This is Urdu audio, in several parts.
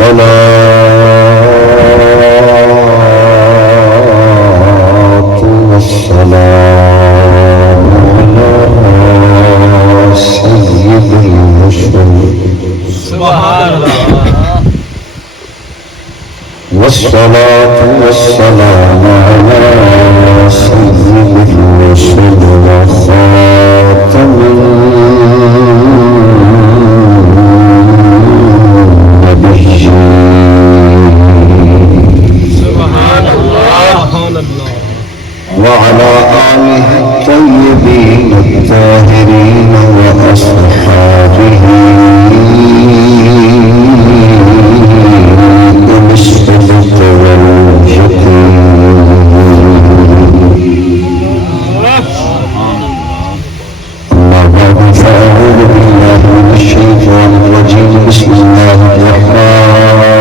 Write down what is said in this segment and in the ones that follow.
والصلاة والسلام على سيد الرسل سبحان اللہ والصلاة والسلام على سيد الرسل وخاتم وعلى آله الطيبين الطاهرين وأصحابه المصطفى أما بعد فأعوذ بالله من الشيطان الرجيم بسم الله الرحمن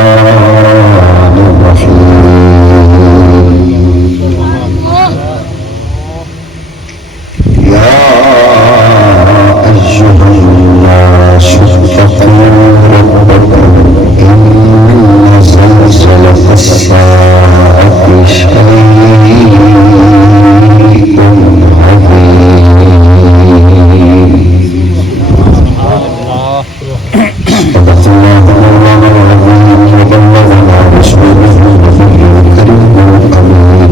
الرحيم يا أيها الناس اتقوا ربكم إن زلزلة الساعة شيء عظيم صدق الله مولانا العظيم وبلغنا رسوله النبي الكريم الأمين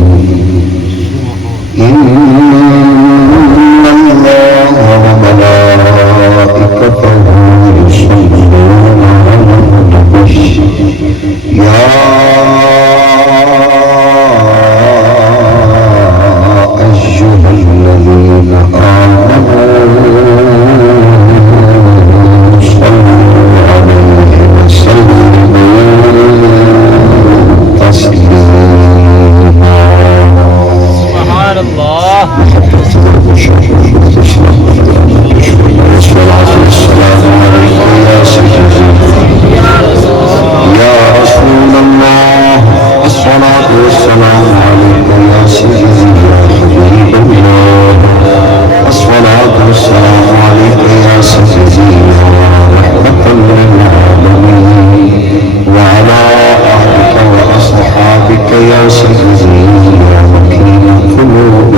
إن الله وملائكته يصلون على النبي يا أيها الذين آمنوا صلوا عليه وسلموا تسليما سبحان اللہ يا رسول الله الصلاة والسلام عليك يا سيدي يا حبيب الله الصلاة والسلام عليك يا سيدي يا رحمة للعالمين وعلى أهلك وأصحابك يا سيدي يا مكين قلوب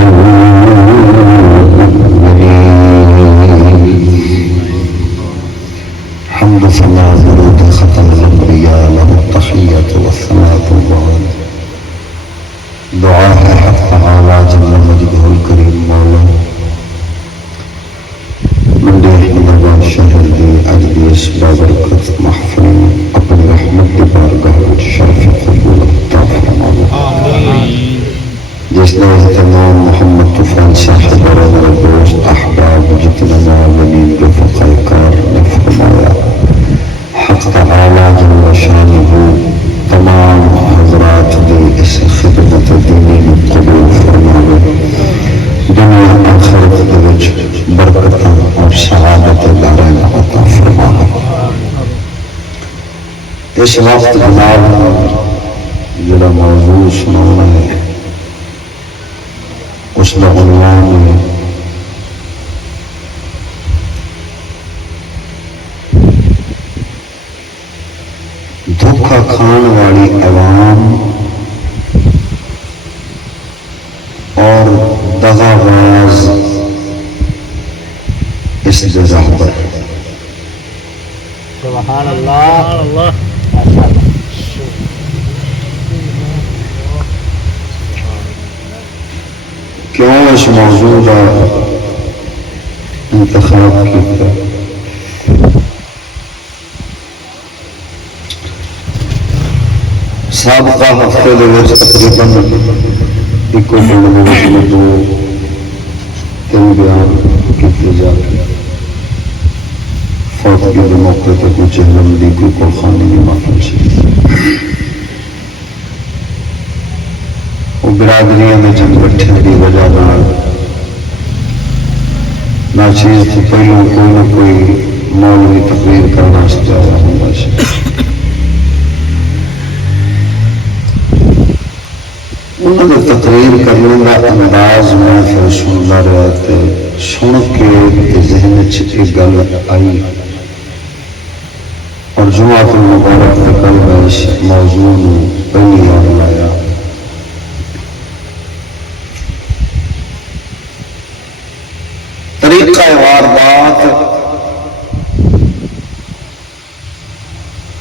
حمد ثناء ورود ختم الانبیاء له التحیت والثناء والبعد دعا ہے حق تعالی جل مجدہ الکریم مولا منڈی احمد آباد شہر دی اج دی اس بابرکت محفل اپنی رحمت دی بارگاہ وچ شرف قبول عطا فرماوے جس نے اہتمام محمد طوفان صاحب اور دوست احباب جتنے معاونین رفقاء کار نے فرمایا حق تعالی جل شانہ تمام حضرات دی اس خدمت دینی قبول فرماوے دنیا آخرت دے وچ برکتاں اور سعادت دارین عطا فرماوے اس وقت جناب جڑا موضوع سنانا ہے اس کا عنوان ہے دھوکہ کھان والی عوام اور دغاباز اس جزا پر سبحان اللہ کیوں اس موضوع کا انتخاب کیا سابقہ ہفتے تقریباً ایک میں دو تین بیان کیے جا فوتگی کے موقع پہ کچھ لمبی کوئی قرخانی کی محفل سے وہ برادریاں میں جن بٹھے کی وجہ نہ چیز تو پہلو کوئی نہ کوئی مولوی تقریر کرنا چاہتا ہوں انہوں نے تقریر کرنے کا انداز میں پھر سنتا رہا تو سن کے ذہن چ گل آئی اور جمعۃ المبارک کے کل میں اس موضوع نے پہلی بار لایا۔ طریقہ واردات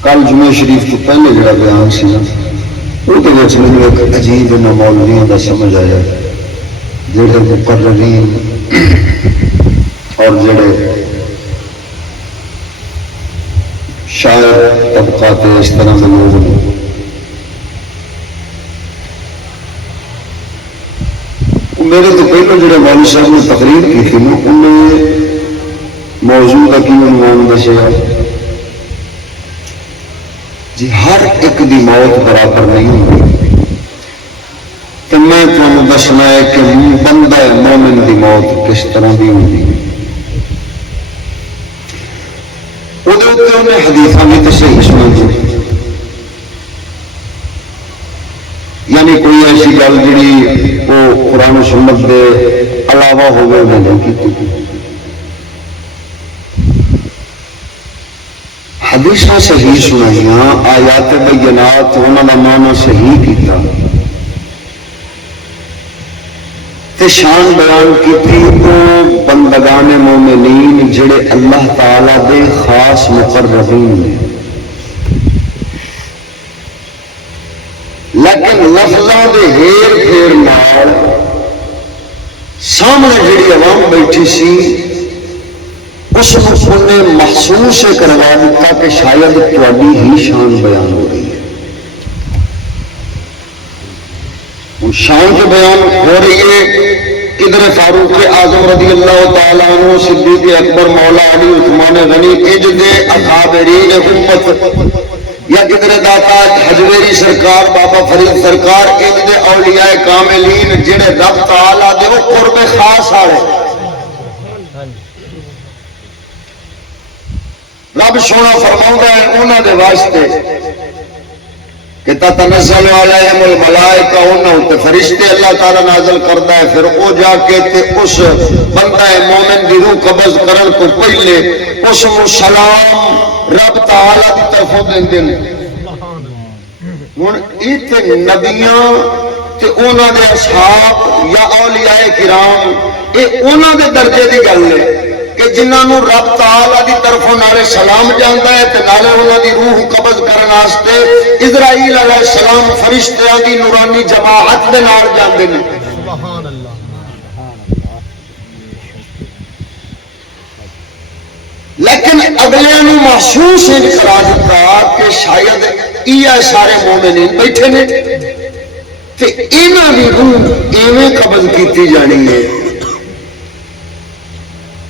کل جمعہ شریف تو پہلے جڑا بیان سی نا وہ مجھے ایک عجیب مولویوں کا سمجھ آیا، جڑے مقررین اور جڑے شاعر طبقات اس طرح کے لوگ میرے تو پہلے جڑے مولوی صاحب نے تقریر کی تھی نا انہیں موضوع کا کی عنوان دسیا جی ہر ایک دی موت برابر نہیں ہوتی، تو میں تمہیں دسنا ہے کہ بندہ مومن دی موت کس طرح دی ہوتی ہے۔ وہ حدیثاں بھی تو صحیح سمجھ، یعنی کوئی ایسی گل جی وہ قرآن و سنت کے علاوہ ہوگی نہیں کی، حدیثاں صحیح سنائیاں، آیات بینات انہوں کا معنی صحیح کیتا تے شان بیان کی تھی وہ بندگان مومنین جڑے اللہ تعالی دے خاص مقربین نے، لیکن لفظوں دے ہیر پھیر نال سامنے جڑی عوام بیٹھی سی اس نے محسوس کروا دیتا کہ شاید تھوڑی ہی شان بیان ہو رہی ہے، شان جو بیان ہو رہی ہے ادھر فاروق اعظم رضی اللہ تعالیٰ عنہ، صدیق اکبر، مولا علی، عثمان غنی، اجد اکابرین امت، یا کدھر داتا حجویری سرکار، بابا فرید سرکار، اجد اولیاء کاملین جڑے رب تعالیٰ دے وہ قرب خاص آئے، رب سونا فرماؤں ہے انہوں دے واسطے کہ تتنزل علیہم الملائکہ، انہوں تے فرشتے اللہ تعالیٰ نازل کرتا ہے، پھر وہ جا کے تے اس بندہ مومن دی روح قبض کرن کو پہلے اس کو سلام رب تعالیٰ دی طرفوں دے دیں۔ ہن ایتھے نبیاں تے انہاں دے اصحاب یا اولیاء کرام اے انہاں دے درجے دی گل ہے کہ جنہوں رب تعالیٰ دی طرفوں نالے سلام جانتا ہے تے نالے انہوں دی روح قبض کرن واسطے اسرائیل علیہ السلام فرشتیاں دی نورانی جماعت دے نال جاندے نے۔ سبحان اللہ۔ لیکن اگلے نو محسوس ہی کرا دیتا کہ شاید یہ سارے مومنین بیٹھے نے تے انہاں دی روح ایویں قبض کیتی جانی ہے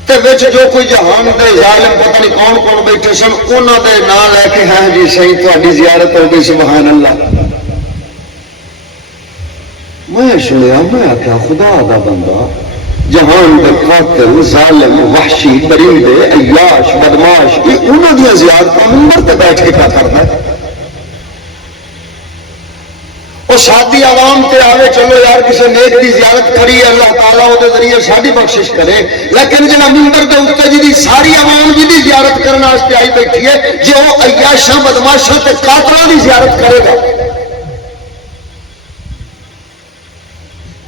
تے وچ جو کوئی جہان دے ظالم پتہ نہیں کون کون بیٹھے سن انہاں دے نام لے کے ہاں جی صحیح تہاڈی زیارت ہو گئی، سبحان اللہ۔ میں سنیا، میں آخیا خدا دا بندہ جہان دے قاتل، ظالم، وحشی، درندے، عیاش، بدماش، یہ انہاں دی زیارت منبر تے بیٹھ کے کیا کرتا ہے؟ وہ ساتھی عوام تے آوے چلو یار کسی نیک دی زیارت کری اللہ تعالیٰ وہ ذریعے ساری بخشش کرے، لیکن جنا منبر دے اوپر جی ساری عوام جی زیارت کرنے واسطے آئی بیٹھی ہے، جی وہ عیاشاں بدماشاں تے قاتلاں دی زیارت کرے گا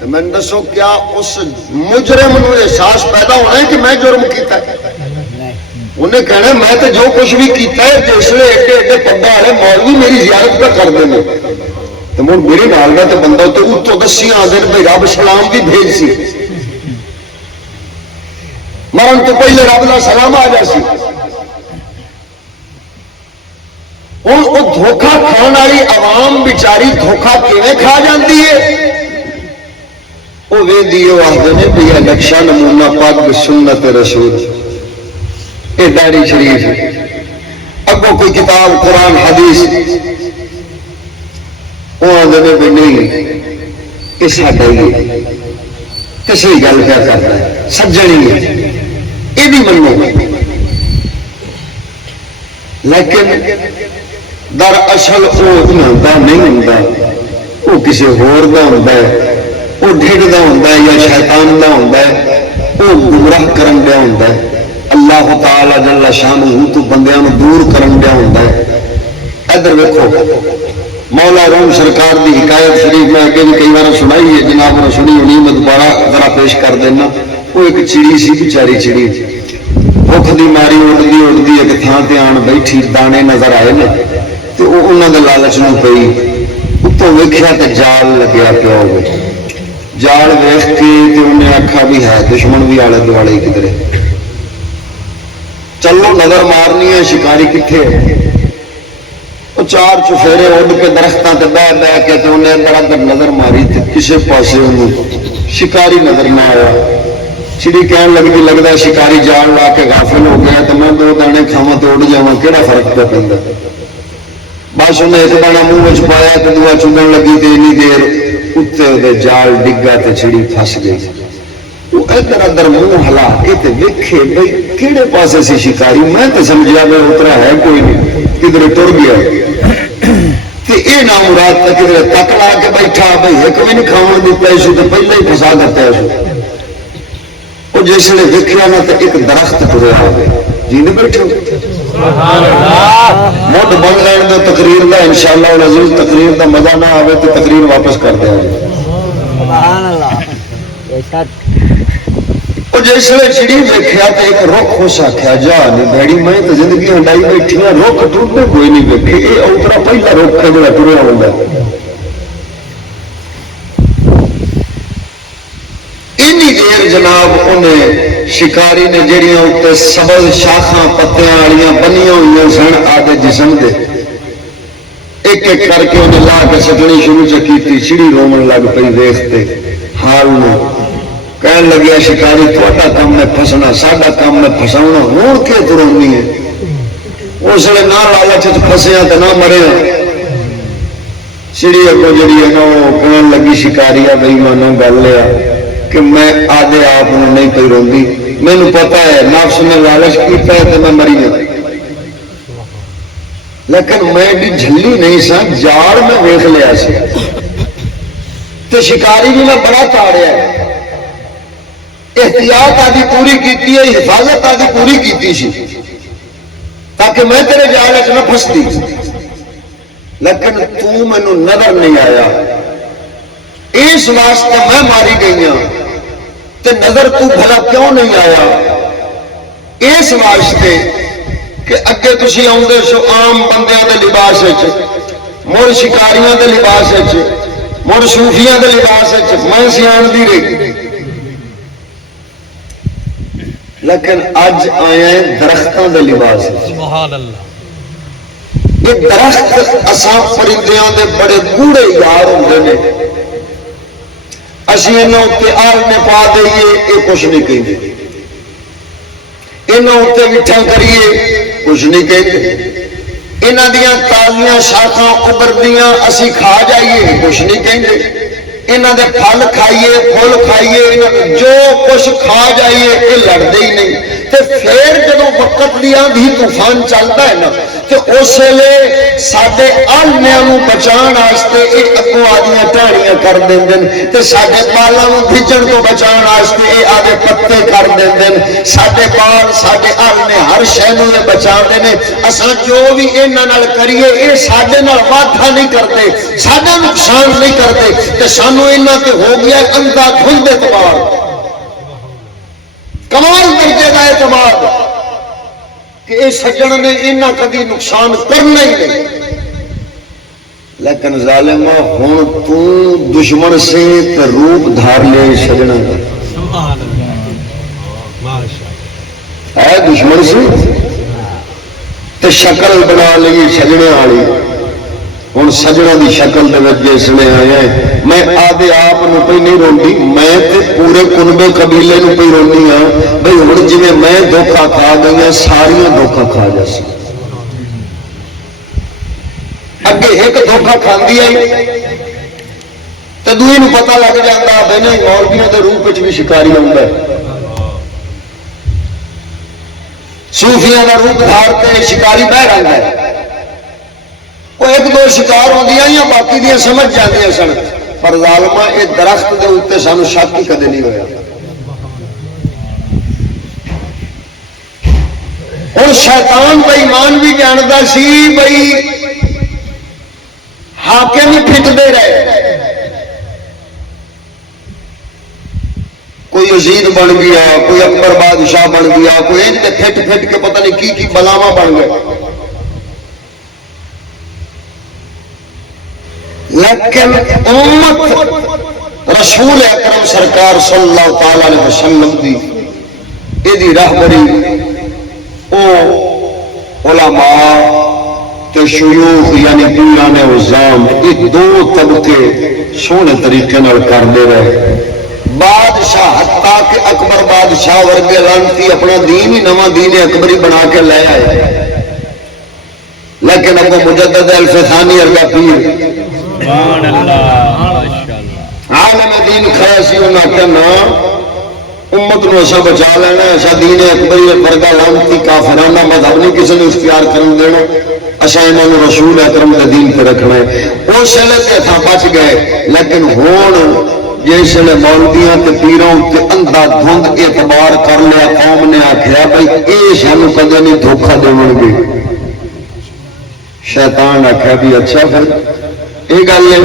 تو میں دسو کیا اس مجرم نو احساس پیدا ہونا ہے کہ میں جرم کیتا ہے؟ انہیں کہنا میں تو جو کچھ بھی کیتا ہے جس نے ایڈے ایڈے پگا والے مولوی میری زیارت پہ کر دیں تو مجھے میرے نال کا تو بندہ تو اتوں دسیاں آدھے بھائی رب سلام بھی بھیج سی، مرن تو پہلے رب کا سلام آ جا سی۔ ہوں وہ دھوکھا کھان والی عوام بیچاری دھوکھا کیویں کھا جاتی ہے؟ وہ ویندی وہ آخر نے بھی نقشہ نمونہ پاک سنت رسول، یہ داڑھی شریف، اگوں کوئی کتاب قرآن حدیث، وہ آدھے بھی نہیں یہ ساڈا ہی ہے، کسی گل کیا کرتا ہے سجنی ہے یہ بھی منو، لیکن دراصل وہ ہوتا نہیں ہوں، وہ کسی ہور دا ہوتا ہے، وہ ڈھڈ دا ہوتا ہے یا شیطان دا ہوتا ہے، وہ گمراہ کرن دیا ہوتا ہے، اللہ تعالی جل شانہ تو بندیاں نوں دور کرن دیا ہوندا ہے۔ ادھر ویکھو مولا روم سرکار دی حکایت شریف میں اگے بھی کئی بار سنائی ہے، جناب نے سنی ہونی، میں دوبارہ ذرا پیش کر دینا۔ وہ ایک چڑی سی، بیچاری چڑی بھوک دی ماری اڑدی ایک تھان تے آن بیٹھی، دانے نظر آئے نا تو وہ انہاں دے لالچ نوں پئی، اتوں ویکھیا تے جال لگیا پیا ہوئے، جال ویخ کے تے انہیں آکھا بھی ہے دشمن بھی آلے دوالے کدھرے، چلو نظر مارنی ہے شکاری کتنے ہے۔ وہ چار چفیرے اڈ کے درختوں سے بہ بہ کے تو انہیں ادھر ادھر نظر ماری تو کسی پاسے انہوں شکاری نظر نہ آیا۔ چڑی کہنے لگتی لگتا شکاری جان لا کے غافل ہو گیا تو میں دو دانے کھاوا تو اڈ جاواں، کہڑا فرق پہ پہنتا۔ بس انہیں ایک دانا منہ پایا تو دوا چگن لگی تو اینی دیر اتنے جال ڈگا تو چڑی پھس گئی۔ وہ ادھر ادھر منہ ہلا کے ویکھے بھائی کہڑے پاسے سے شکاری، میں تو سمجھا میں اترا ہے کوئی نہیں، کدھر ٹر گیا یہ نہ مراد تک کدھر تک لا کے بیٹھا بھائی ایک بھی نہیں کھاوا دیتا اسے تو پہلے ہی پھسا دیتا ہے۔ وہ جس نے دیکھا نا تو ایک درخت ٹریا ہو گیا جی نہیں بیٹھے مڈ بن لین دو تقریر کا، انشاءاللہ العزیز تقریر کا مزہ نہ آئے تو تقریر واپس کر دیا جائے۔ جس نے چڑی ویکیا تو ایک رخ اس آخیا جا نہیں بھڑی میں تو زندگی ہنڈائی بیٹھی ہوں، رخ ٹوٹنے کوئی نہیں ویکے، یہ اوترا پہلا رخ ہے جو ٹریا ہوتا ہے۔ اینی دیر جناب انہیں شکاری نے جہاں اتنے سبز شاخاں پتیاں والی بنیا ہوئی سن آدھے جسم دے ایک ایک کر کے انہیں لا کے سٹنی شروع کی، چڑی رومن لگ پئی ویختے حال میں، کہنے لگیا شکاری تھوڑا کام میں پھسنا، ساڈا کام میں پھساؤنا، ہوں کے ترونی ہے۔ اس نے نہ لالچ پھسیا تو نہ مریا۔ چڑی اگوں جی ہے نا وہ کہنے لگی شکاری آ بھائی مانو گل لیا کہ میں آدھے آپ نہیں پی روی، مینو پتا ہے نفس نے لالچ کیتا ہے تو میں مری ہوں، لیکن میں بھی جھلی نہیں سا، جال میں ویخ لیا سی تو شکاری بھی میں بڑا تاڑیا، احتیاط آدھی پوری کی ہے، حفاظت آدھی پوری کی تاکہ میں تیرے جال نہ پھستی، لیکن تو مینو نظر نہیں آیا، اس واسطے میں ماری گئی ہوں، تے نظر تو بھلا کیوں نہیں آیا؟ اس واسطے کہ اگے تسی آؤندے سو عام بندیاں دے لباس مڑ شکاریاں دے لباس مڑ صوفیاں دے لباس میں سیان دی رہی، لیکن اج آئے درختوں دے لباس۔ سبحان اللہ۔ یہ درخت اساں پرندیاں دے بڑے گوڑے یار ہوندے نے، اسی انہاں تے آلنے پا دئیے یہ کچھ نہیں کہندے، انہاں تے مٹھا کریے کچھ نہیں کہندے، انہاں دیاں تازیاں شاخاں ابردیاں اسی کھا جائیے کچھ نہیں کہندے، انہاں دے پھل کھائیے پھول کھائیے جو کچھ کھا جائیے یہ لڑتے ہی نہیں۔ تے پھر جب وقت دی آندھی طوفان چلتا ہے نا تو اس لیے سارے آلنیاں بچان واسطے یہ اگوں آدیاں ٹہنیاں کر دیں تے سارے بالوں بھجن کو بچان واسطے یہ آدھے پتے کر دیں، سارے بال سارے آلنے ہر شہروں میں بچا ہیں۔ اساں جو بھی یہاں کریے یہ سارے واٹھا نہیں کرتے، سارا نقصان نہیں کرتے، تے سانو یہاں تے ہو گیا اندھا دھند اعتبار، کمال درجے کا اعتبار کہ یہ سجن نے انہاں کبھی نقصان کرنا ہی نہیں۔ لیکن ظالمہ ہوں تو دشمن سے تے روپ دھار لے سجنا ہے، دشمن سے تے شکل بنا لی سجنے والی، ہوں سجنا کی شکل جس نے آیا میں آدھے آپ پہ نہیں روی، میں تے پورے کنبے قبیلے پہ رونی ہاں بھائی ہوں جی میں دھوکھا کھا گئی ہوں ساریاں دھوکھا کھا جاسی، اگے ایک دھوکھا کھاندی آئی تو دوئی نو پتہ لگ جاتا بھائی نہیں مولویوں کے روپ بھی شکاری آتا ہے، صوفیاں کا روپ دھار کے شکاری بہ رہا ہے، وہ ایک دو شکار ہوندیاں یا باقی دیا سمجھ جاندیاں سن، پر ظالمہ یہ درخت دے اوتے سانو شک ہی کدے نہیں ہویا۔ شیطان بے ایمان بھی جانتا سی بئی حاکم ہی پھٹتے رہے، کوئی یزید بن گیا، کوئی اکبر بادشاہ بن گیا، کوئی ان کے پھٹ پھٹ کے پتہ نہیں کی بلاواں بن گئے. لیکن امت رسول اکرم سرکار صلی اللہ تعالی علیہ وسلم دی یہ راہبری او علماء تے شیوخ یعنی پیران عظام یہ دو طبقے سونے طریقے نال کرتے رہے. بادشاہ حتیٰ کہ اکبر بادشاہ ورگے لانتی اپنا دین ہی نواں دین اکبری بنا کے لے آئے، لیکن ابو مجدد الفسانی ارگا پیر عالم دین کھڑا سی، انہاں کہ نا امت نو ایسا بچا لینا، ایسا دین اکبری ورگا لانتی کافرانہ مذہب نہیں کسی نے اختیار کرن دینا، اچھا انہوں رسول اکرم کے دین پہ رکھنا ہے. اس ویلے تے اتنا بچ گئے، لیکن ہوں جس ویلے مولویاں تے پیروں تے اندھا دھند اعتبار کر لیا، قوم نے آخیا بھائی یہ سانو کدے نہیں دھوکھا دون گے. شیطان آخیا بھی اچھا پھر یہ گل ہے،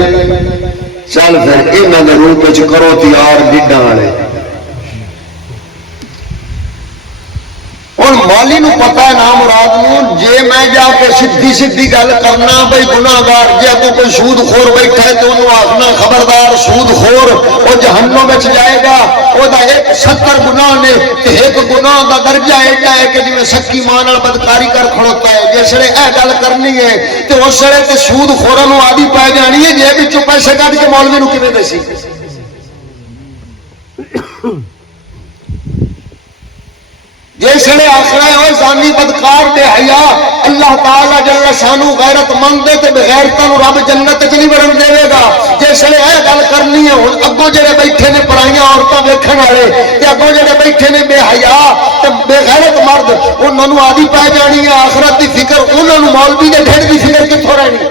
چل پھر یہاں کے روپ کرو تیار ڈڈاں والے. ہوں مالی نو پتا ہے نام مراد نو جے میں جا کے سیدھی سیدھی گل کرنا بھائی گناہگار جے کو کوئی سود خور بیٹھا ہے تو انہوں آخنا خبردار سود خور وہ جہنم میں جائے گا، وہ 70 گناہ نے ایک گناہ دا درجہ ایڈا ہے کہ جی سکی ماں بدکاری کر کھڑوتا ہے. جس ویلے یہ گل کرنی ہے تو اس ویلے تو سود خوروں آدھی پی جانی ہے، جے بچوں پیسے کٹ کے مولوی نو کیویں دسی. جس نے آخر ہے وہ زانی بدکار بے حیا اللہ تعالی جل شانو غیرت مند تے بغیرتاں نو رب جنت وچ نہیں وڑن دے گا. جس نے یہ گل کرنی ہے ہن اگوں جڑے بیٹھے نے پرائیاں عورتاں ویکھن والے تے اگوں جڑے بیٹھے نے بے حیا تے بے غیرت مرد انہاں نو آدھی پے جانی ہے آخرت دی فکر، انہاں نو مولوی دے ڈھڈ دی فکر کتھوں رہنی.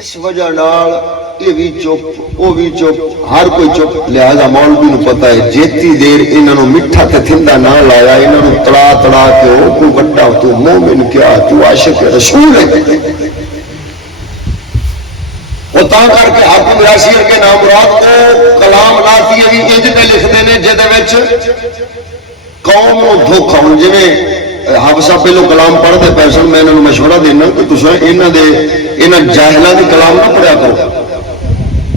اس وجہ نال یہ بھی چپ وہ بھی چپ ہر کوئی چپ. لہذا مولوی نو پتا ہے جیتی دیر انہوں میٹھا تے تھندا نہ لایا انہوں تڑا تڑا کے وہ کوئی بڑا تو مومن کیا تو عاشق رسول ہے. وہ تا کر کے حاکم ریاسی کے نام مراد وہ کلام لاتی ہے بھی انج پہ لکھتے ہیں جہد قوم کو دھوکھا ہوں جی حافظ صاحب پہلو کلام پڑھتے پے سن. میں انہوں مشورہ دینا کہ یہاں جاہلوں کے کلام نہ پڑھیا کرو.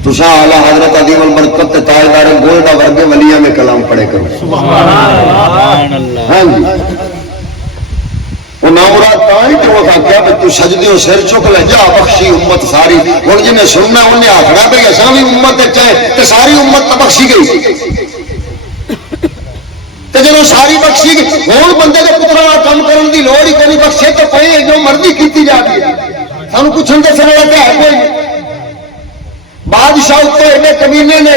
تسا اعلی حضرت عظیم البرکت تاجدار گولڈا ورگے ولیاں میں کلام پڑھے کرو. ہاں جی وہ نامراد تا ہی تو آخیا بھی تو سجدے ہو سر چک لے جا بخشی امت ساری. ہوں جنہیں سننا انہیں آخنا بھائی اصل بھی امت تو ساری امت بخشی گئی. جب ساری بخشی گئی ہوں بندے کے پتروں کا کام کرنے کی لوڑ ہی کوئی بخشے تو پہ جو مرضی کی جا رہی ہے. سانو پوچھنے دسنے والا تو ہے کوئی. بادشاہ اتنے ایڈے کمینے نے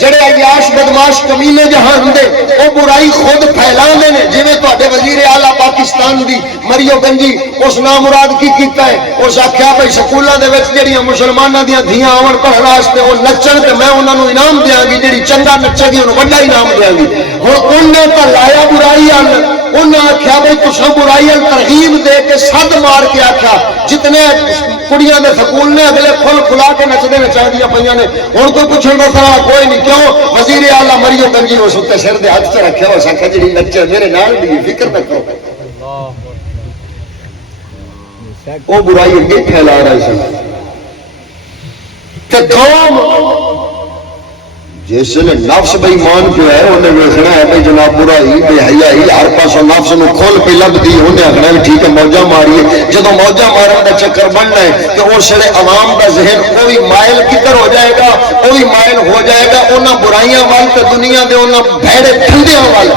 جڑے عیاش بدماش کمینے جہاں ہوں وہ برائی خود پھیلا دے جی تے وزیر اعلیٰ پاکستان دی مریو گنجی اس نام مراد کی کیتا ہے. اس آخیا بھائی سکولوں کے جہاں مسلمانوں دیا دھیاں آن پڑھنے واسطے وہ نچن تو میں انہوں نے انعام دیا گی، جی چنگا نچے گی انہوں بڑا انعام دیا گی. ہوں انہیں تو لایا برائی انہیں آخیا بھائی تصا برائی ترغیب دے کے سد مار کے آخیا جتنے کڑیاں دے سکول نے اگلے کھل کھلا کے نچتے نچا دیا پہ نے. ہوں کوئی پوچھنے کا سوال کوئی نہیں. کیوں وزیر اعلیٰ مریو گنجی اس اتنے سر دے ہاتھ سے رکھا ہوا سکھا جی نچے میرے نال بھی فکر نہ کرو. وہ برائی اگے پھیلا رہے سن. قوم جس نے نفس بےمان پہ ہے انہیں ویسنا ہے بھائی جناب برائی بے حیائی ہر پاسوں نفس نو کھول پہ لبھی انہیں آخنا بھی ٹھیک ہے موجہ ماریے. جب موجہ مارن کا چکر بننا ہے کہ اس ویلے عوام کا ذہن وہ بھی مائل کدھر ہو جائے گا، وہ بھی مائل ہو جائے گا انہاں برائیاں وال تو دنیا کے انہاں بھڑے ٹھنڈیاں وال.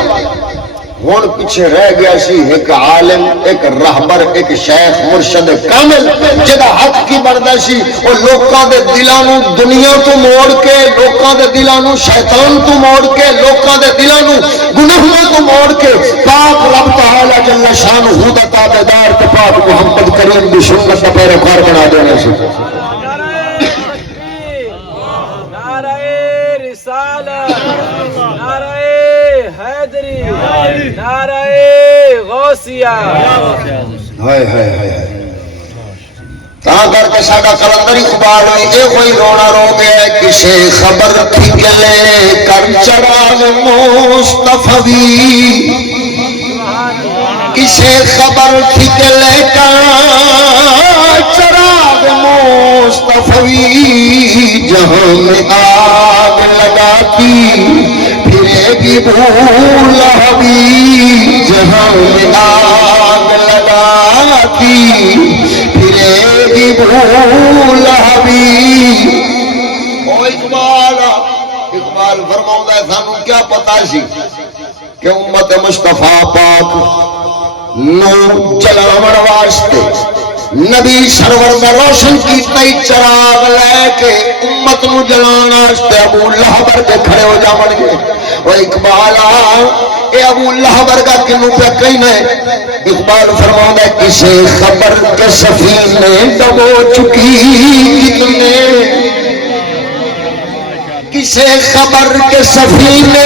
ہوں پیچھے رہ گیا سی ایک عالم ایک راہبر ایک شیخ مرشد کامل جہاں حق کی بنتا سی وہ لوگوں کے دلوں دنیا تو موڑ کے لوگوں کے دلوں شیطان تو موڑ کے لوگوں کے دلوں گناہوں تو موڑ کے پاک رب تعالی جل شانہ دا تابعدار تے پاک محمد کریم دی سنت دا پیروکار بنا دینا سی. نعرہ رسالت، نعرہ نعرہ غوثیہ ہائے ہائے ہائے ہائے تا کر کے ساڈا کلندر اقبال نے یہ کوئی رونا رو گیا کسے خبر تھی کہ لے کر چراغ مصطفی کسے خبر تھی کہ لے کر چراغ مصطفی جہاں میں آگ لگاتی پھرے گی بھول لہبی جہاں میں آگ لگاتی پھرے گی بھول لہبی او اقبال فرماؤں ہے سانو کیا پتا سی کہ امت مصطفیٰ پاک نو چلاون واسطے نبی سرور دا روشن کیتا ہی چراغ لے کے امت نو جلان واسطے ابو لہب ورگے کھڑے ہو جاون گے او اقبال اے ابو لہب ورگا کینوں پہ کہنا ہے اقبال فرماوندا ہے کسے خبر کے سفینے ڈبو چکی کتنے کسے خبر کے سفینے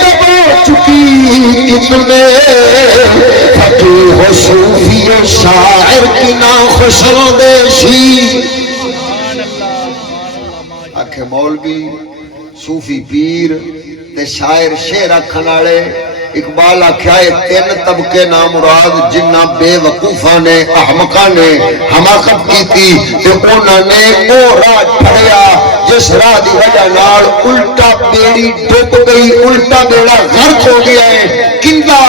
ڈبو چکی کتنے فقیر و صوفی و شاعر کی ناخوش اندیشی آکھے مولوی صوفی پیر تے شاعر شعر آکھن والے اقبال آکھیا ہے تین طبقے نامراد جنہ بے وقوفاں نے احمقاں نے حماقت کیتی تے انہاں نے او راہ پھڑیا جس راہ دی وجہ نال الٹا بیڑی ڈوب گئی الٹا بیڑا غرق ہو گیا ہے کندا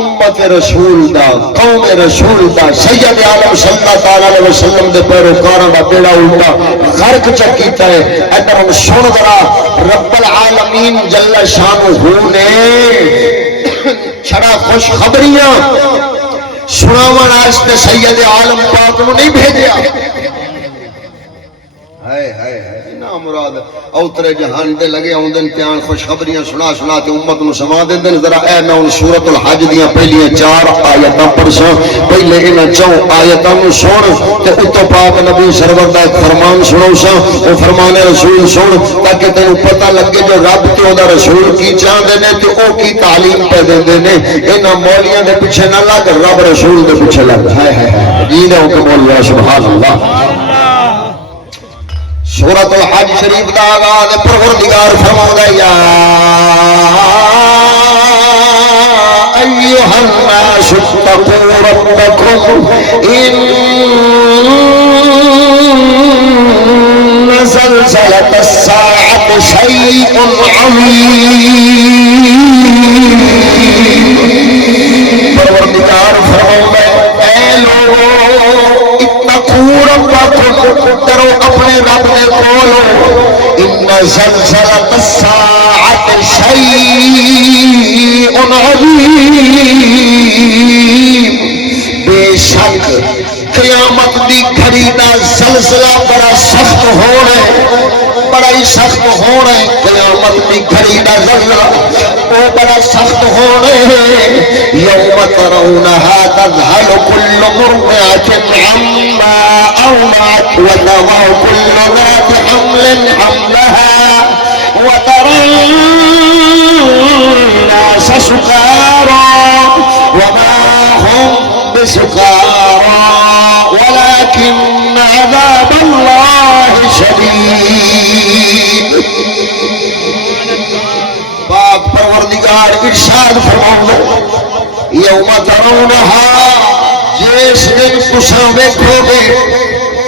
امت رسول دا قوم رسول دا سید عالم صلی اللہ علیہ وسلم دے پیروکاراں دا بیڑا الٹا غرق چکیتا ہے ادھر ہم سن ذرا رب العالمین جل شانہ نے چھڑا خوش خبریاں سناون واسطے سید عالم پاک نو نہیں بھیجیا ہائے ہائے نا مراد اوترے جہان دے لگے اوندن پیان خوشخبریاں سنا سنا تے امت نو سما دیندن ذرا اے میں ان سورۃ الحج دیاں پہلیاں 4 آیتاں پڑھساں پہلے انہاں 4 آیتاں نو سن تے اتوں پاک نبی سرور دا ایک فرمان سناؤساں او فرمان رسول سن تاکہ تینوں پتہ لگے جو رب تے او دا رسول کی چاہندے نے تے او کی تعلیم پہ دیندے نے انہاں مولیاں دے پیچھے نہ لگ رب رسول دے پیچھے لگ ہائے ہائے جی نے او مولا سبحان اللہ سورۃ الحج شریف دا آغاز پروردگار فرماؤندا یا ایھا الناس اتقوا ربکم ان زلزلۃ الساعۃ شیء عظیم پروردگار فرماؤندا اے لوگو اتقوا ربکم ڈرو اپنے رب دے کولو ان زلزلۃ الساعۃ شیء عظیم بے شک قیامت دی گھڑی دا زلزلہ بڑا سخت ہونا ہے بڑا ہی سخت ہونا ہے قیامت دی گھڑی دا زلزلہ او بڑا سخت ہونا ہے یوم ترونہا تذہل کل مرضعۃ عما أرضعت وتضع كل ذات حمل حملها وترى الناس سكارى وما هم بسكارى ولكن عذاب الله شديد پاک پروردگار ارشاد فرماؤں یوم ترونہا جس دن تساں ویکھو گے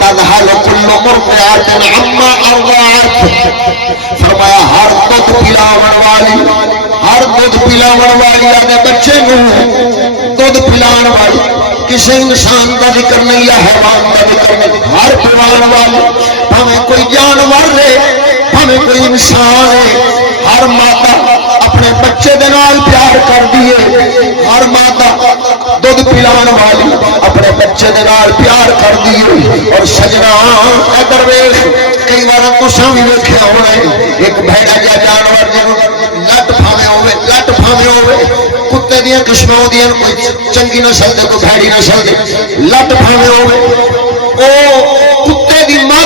تذہل کل مرضعۃ عما ارضعت فرمایا ہر دودھ پلاون والی اپنے بچے نو دودھ پلان والی کسی انسان کا ذکر نہیں یا حیوان کا ذکر نہیں ہر پلان والی بھاویں کوئی جانور ہے بھاویں کوئی انسان ہے ہر ماتا اپنے بچے دے نال پیار کر دیے ہر ماتا دودھ پلان والی اپنے بچے دے نال پیار کر دیے اور سجنا ادھر ویکھ کئی بار تساں بھی ویکھیا ہونا ایک بھیڑا جا جانور جنوں لٹ پھاویں ہوے کتے دیاں قسماں ہوندیاں کوئی چنگی نسل دے کوئی بھیڑی نسل دے لٹ پھاویں ہوے او کتے دی ماں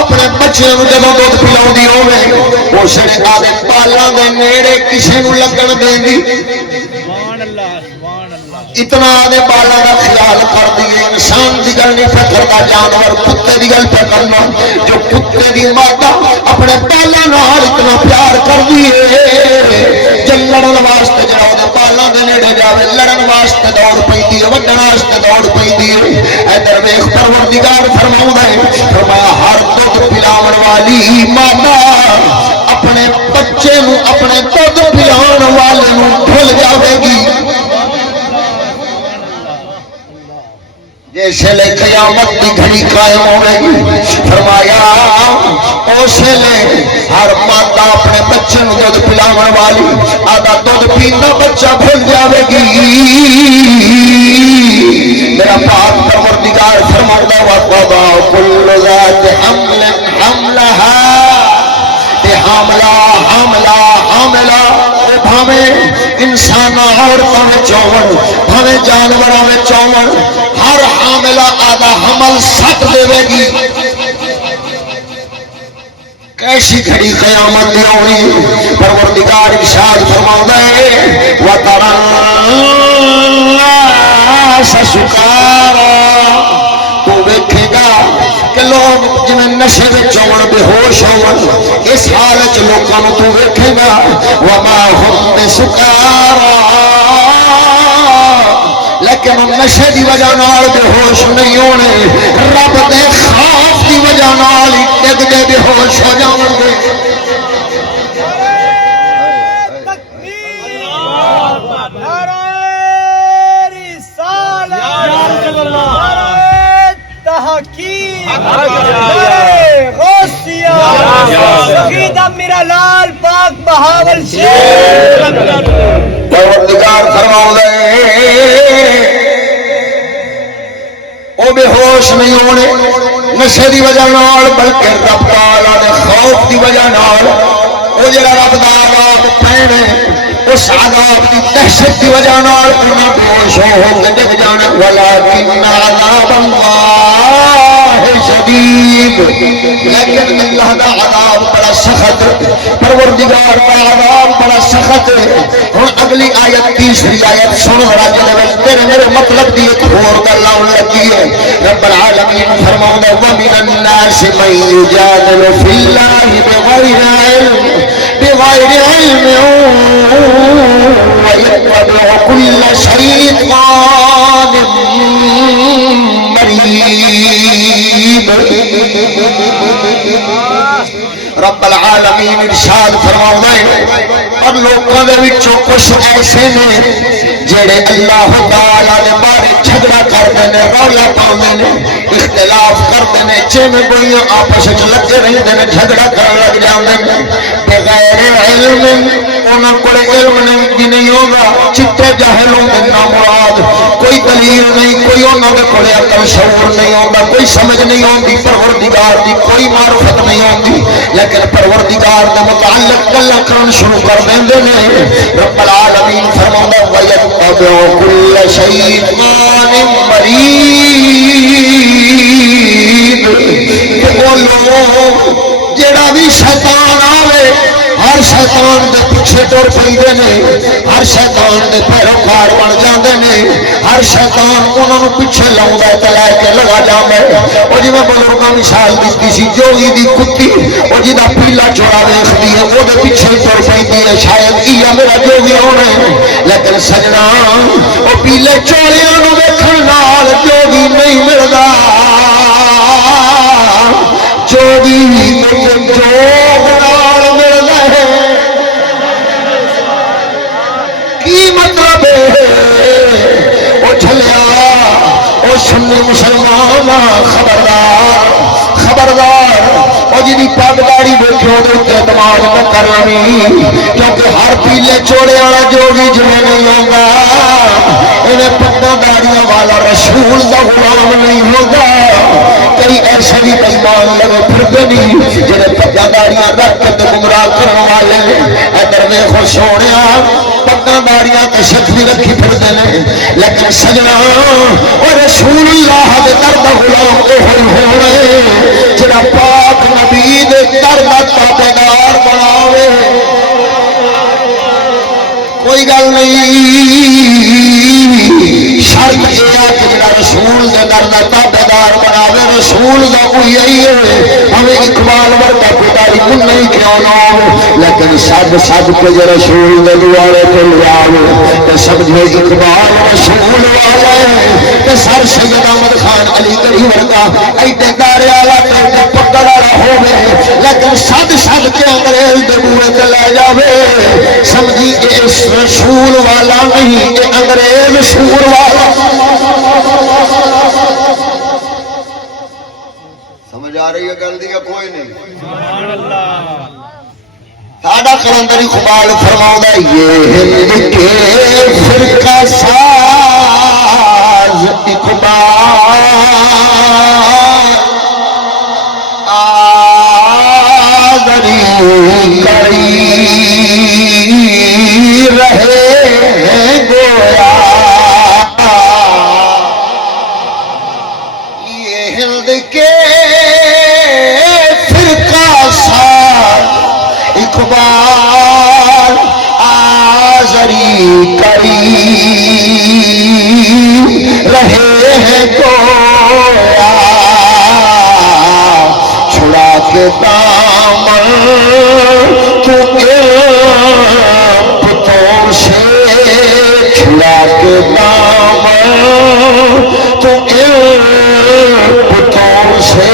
اپنے بچوں کو جب دودھ پلاؤں ہوے اس نے آدھے پالاں دے نیڑے کسی نو لگن دینی اتنا آدھے بالاں کا خیال کر دیے انسان کی گل نہیں پہ کرتا جانور کتے کی گل پہ کرنا جو کتے کی ماتا اپنے بالاں نال اتنا پیار کر دیے جب لڑن واسطے جا بالاں دے نیڑے جاوے لڑن واسطے دوڑ پیندی ہے وڈن واسطے دوڑ پیندی ہے ادھر ویکھ پروردگار فرماوندا ہے فرمایا ہر دودھ پلاون والی ماتا اپنے بچے نو اپنے دودھ پلاون والے نو بھول جاوے گی جیسے لے قیامت کی گھڑی قائم ہو گئی فرمایا اسے لے ہر ماتا اپنے بچے نو دودھ پلاون والی آدھا دودھ پیندا بچہ بھول جاوے گی میرا پاک پروردگار فرماتا وقضا کل ذات حمل حملها حاملہ بھاویں انسان عورتوں میں چون بھاویں جانوروں میں چون ہر حاملہ آدھا حمل سٹ دے گی کیسی گھڑی قیامت دی ہونی پروردگار ارشاد فرماؤں ہے وَتَرَى النَّاسَ سُكَارَى تو دیکھے گا کہ لوگ جنہیں نشے میں چون بے ہوش ہون اس حالت لوگوں تو دیکھے گا وَمَا هُمْ بِسُكَارَى لیکن نشے دی وجہ نال بے ہوش نہیں ہونے رب دے خوف دی وجہ نال ڈگ دے بے ہوش ہو جاون گے میرا لال پاک بہاول شیر پروردگار فرماؤں دے او بے ہوش نہیں ہونے نشے دی وجہ نال بلکہ رب تعالیٰ دے خوف دی وجہ نال او جڑا رب دا عذاب پینے اس عذاب دی دہشت دی وجہ نال انہیں بے ہوش ہو کے ڈگ جانا ولیکن عذاب اللہ شدید لیکن اللہ دا عذاب بڑا سخت پروردگار دا عذاب بڑا سخت ہن اگلی آیت تیسری آیت سن راجے دے وچ تیرے میرے مطلب دی ایک اور گل آن لگی ہے رب العالمین فرماوندا ومن الناس من یجادل فی اللہ بغیر علم ويتبع كل شيطان مريد رب العالمین ارشاد فرماؤں ہے اور لوگوں دے وچوں کچھ ایسے نے جڑے اللہ تعالیٰ دے بارے جھگڑا کرتے ہیں رولا پاؤندے نے اختلاف کرتے ہیں چیمیں گوئیاں آپس وچ لگے رہندے نے جھگڑا کرن لگ جاندے نے بغیر علم انہاں کول علم نہیں ہوگا چٹے جاہل ہوندے نامراد کوئی دلیل نہیں کوئی انہاں دے کول عقل شعور نہیں ہوندا کوئی سمجھ نہیں ہوندی پروردگار دی کوئی معرفت نہیں ہوندی لیکن پروردگار دے متعلق گلاں کرن شروع کر دیندے نے رب العالمین فرماوندا وَيَتَّبِعُ كُلَّ شَيْطَانٍ مَرِيدٍ وہ لوگ جڑا بھی شیطان آوے ہر شیطان دے پیچھے ٹر پیندے نے ہر شیطان دے پیروکار بن جاندے نے ہر شیطان انہاں نوں پیچھے لاوندا ہے تے لے کے لگا جاندا ہے او جویں بزرگاں مثال دتی سی جوئی دی کتی او جدا پیلا چوڑا ویکھدی ہے او دے پیچھے ٹر پیندی ہے شاید کیا میرا جوگی ہونا ہے لیکن سجنا او پیلے چوڑیاں نوں ویکھن نال جوگی نہیں ملدا جوگی جوگ نال ملدا ہے کی مطلب ہے او جھلیا او سنی مسلمان خبردار خبردار او جی پگ داڑی ویکھو دے اعتماد نہ کرنی کیونکہ ہر پیلے چوڑے والا جوگی جویں نہیں ہوندا انہیں پگاں داڑیاں والا رسول دا غلام نہیں ہوندا کئی ایسے بھی بےمان لگے پھرتے نہیں جنہیں پگاں داڑیاں رکھ کے گمراہ کرنے والے ادھر ویکھو سونیا پگاں داڑیاں تے شک بھی رکھی پھرتے ہیں لیکن سجنا او رسول اللہ دے در دا غلام او ہوئی ہونے جڑا پاک نبی دے در دا تابعدار بناوے کوئی گل نہیں شرط یہ ہے کہ جڑا رسول دے در دا تابعدار بناوے رسول دا کوئی ہے ہمیں اقبال ورگا پتاری کن نہیں کیوں نہ ہو لیکن سب کے جو رسول دے دوارے کو لیاوے تو سمجھے اقبال رسول والا ہے کہ سر سید احمد خان علی گڑھی ورگا ایڈے دارے والا تے پکڑ والا ہوے لیکن سب کے انگریز دے بوئے تے لے جاوے سمجھی اس رسول والا نہیں کہ انگریز سور والا سمجھ آ رہی ہے گل دی کوئی نہیں سبحان اللہ ساڈا کلندر اقبال فرماؤندا یہ ہند کے فرقہ ساز اقبال آزری کری رہے گویا یہ ہند کے فرقہ ساز اقبال آزری کری رہے ہیں گویا چھڑا کے دامن تو پتوں سے چھڑا کے دامن تو پتوں سے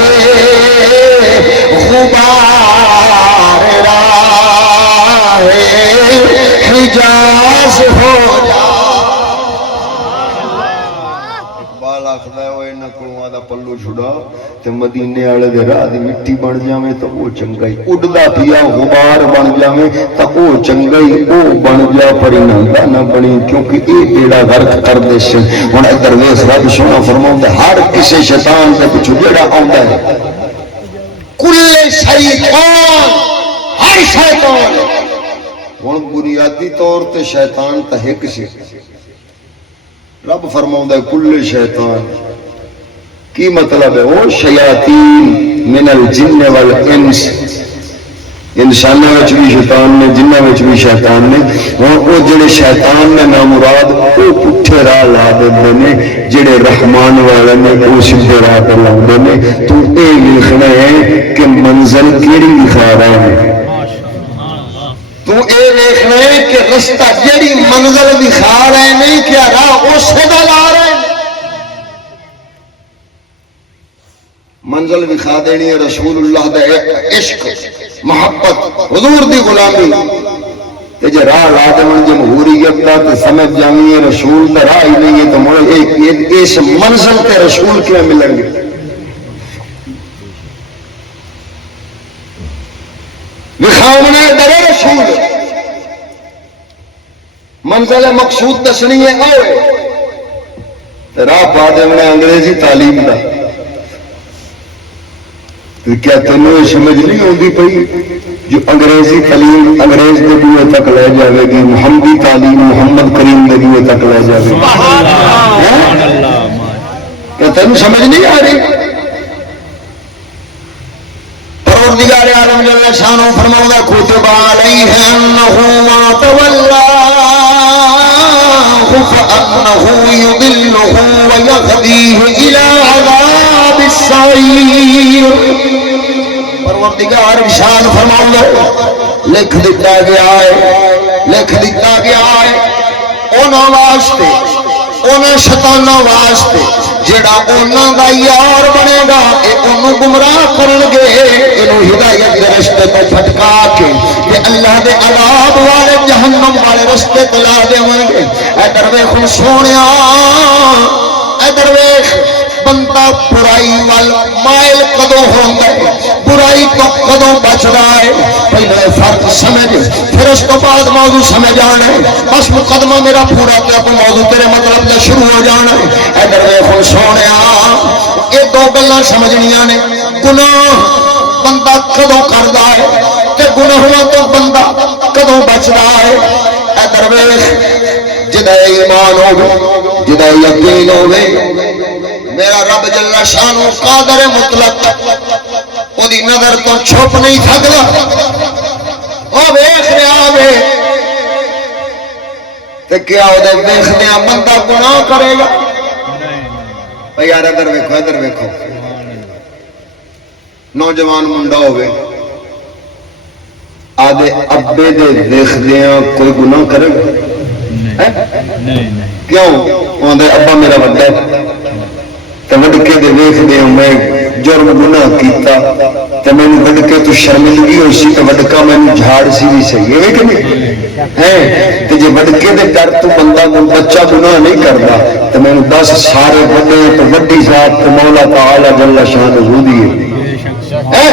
غبار حجاز ہو جا اقبال آخدا ہے وہ انہاں کولوں دا پلو چھڑا تے مدینے والے دے راہ دی مٹی بن جاویں تے او چنگا ہی اڈدا پیا غبار بن جاویں تے او چنگا ہی او بن جا پر انہاں دا نہ بنی کیونکہ اے بیڑا غرق کر دے سے ہن ادھر ویس رب سونا فرماوندا ہر کسے شیطان دے پچھو جڑا آوندا ہے کل شیطان ہر شیطان ہوں بنیادی طور تے شیطان تا ایک سی رب فرماؤندا ہے کل شیطان کی مطلب ہے وہ شیاطین من الجن والانس انسانوں وچ بھی شیطان نے جنہاں وچ بھی شیطان نے ہوں وہ جڑے شیطان نے نامراد وہ پٹھے راہ لا دیندے نے جڑے رحمان والے نے وہ سیدھے راہ تے لاندے نے تو اے لکھنا ہے کہ منزل کیڑی دکھا رہے ہیں تو اے دیکھنا ہے کہ رستہ جیڑی منزل دکھا رہے نہیں کیا راہ اسے دا لا رہے منزل دکھا دینی ہے رسول اللہ دا عشق محبت حضور دی غلامی تے جے راہ لا دین جمہوریت دا تے سمجھ جانی ہے رسول دا راہ ہی نہیں ہے تو مڑ اس منزل تے رسول کیا ملیں گے دکھاونا در رسول منزل مقصود دسنی ہے راہ پا دے انگریزی تعلیم دا کیا تینوں یہ سمجھ نہیں آتی پئی جو انگریزی تعلیم انگریز کے بوئے تک لے جائے گی محمدی تعلیم محمد کریم کے بوئے تک لے جائے گی کیا تینوں سمجھ نہیں آ رہی پروردگار عالم جل شانہ فرماؤندا کتب علیہ انہ ما تولاہ فانہ یضلہ ویہدیہ الی عذاب السعیر پروردگار شان فرماؤندا لکھ دیتا گیا ہے انہاں واسطے انہاں شیطاناں واسطے جڑا انہاں دا یار بنے گا اے انہوں گمراہ کرن گے انہوں ہدایت دے رستے تے پھٹکا کے کہ اللہ دے عذاب والے جہنم والے رستے تے لا دیون گے ادھر ویکھ سونیا ادھر ویکھ بندہ برائی وال مائل کدوں ہوندا ہے برائی تو کدوں بچدا ہے پہلے فرق سمجھ پھر اس تو بعد موضوع سمجھ آنا ہے بس مقدمہ میرا پورا تے اب موضوع تیرے مطلب دا شروع ہو جانا ہے ادھر ویکھ سونیا یہ دو گلاں سمجھنیاں نے گناہ بندہ کدوں کردا ہے تے گناہاں تو بندہ کدوں بچدا ہے ادھر ویکھ جدا ایمان ہوے جدا یقین ہوے میرا رب جل شانہ قادر مطلق وہی نظر تو چھپ نہیں سکتا، وہ ویخ رہا وے تو کیا وہ ویخدیا بندہ گناہ کرے گا؟ یار ادھر ویکھو ادھر ویکھو، نوجوان منڈا ہوئے آدھے ابے دے ویخدیا کوئی گناہ کرے گا؟ کیوں؟ آدھے ابا میرا وڈا ہے تو وڈکے دے ویخدیا میں جرم گناہ کیتا تو میں نے وڈکے تو شرمندگی ہو سی تو وڈکا میں نے جھاڑ سی بھی صحیح ہے کہ نہیں ہے؟ تو جی وڈکے دے ڈر تو بندہ بچہ گناہ نہیں کرتا تو میں نے 10 سارے وڈے تو وڈی ذات تو مولا تعالی جل شانہ ہے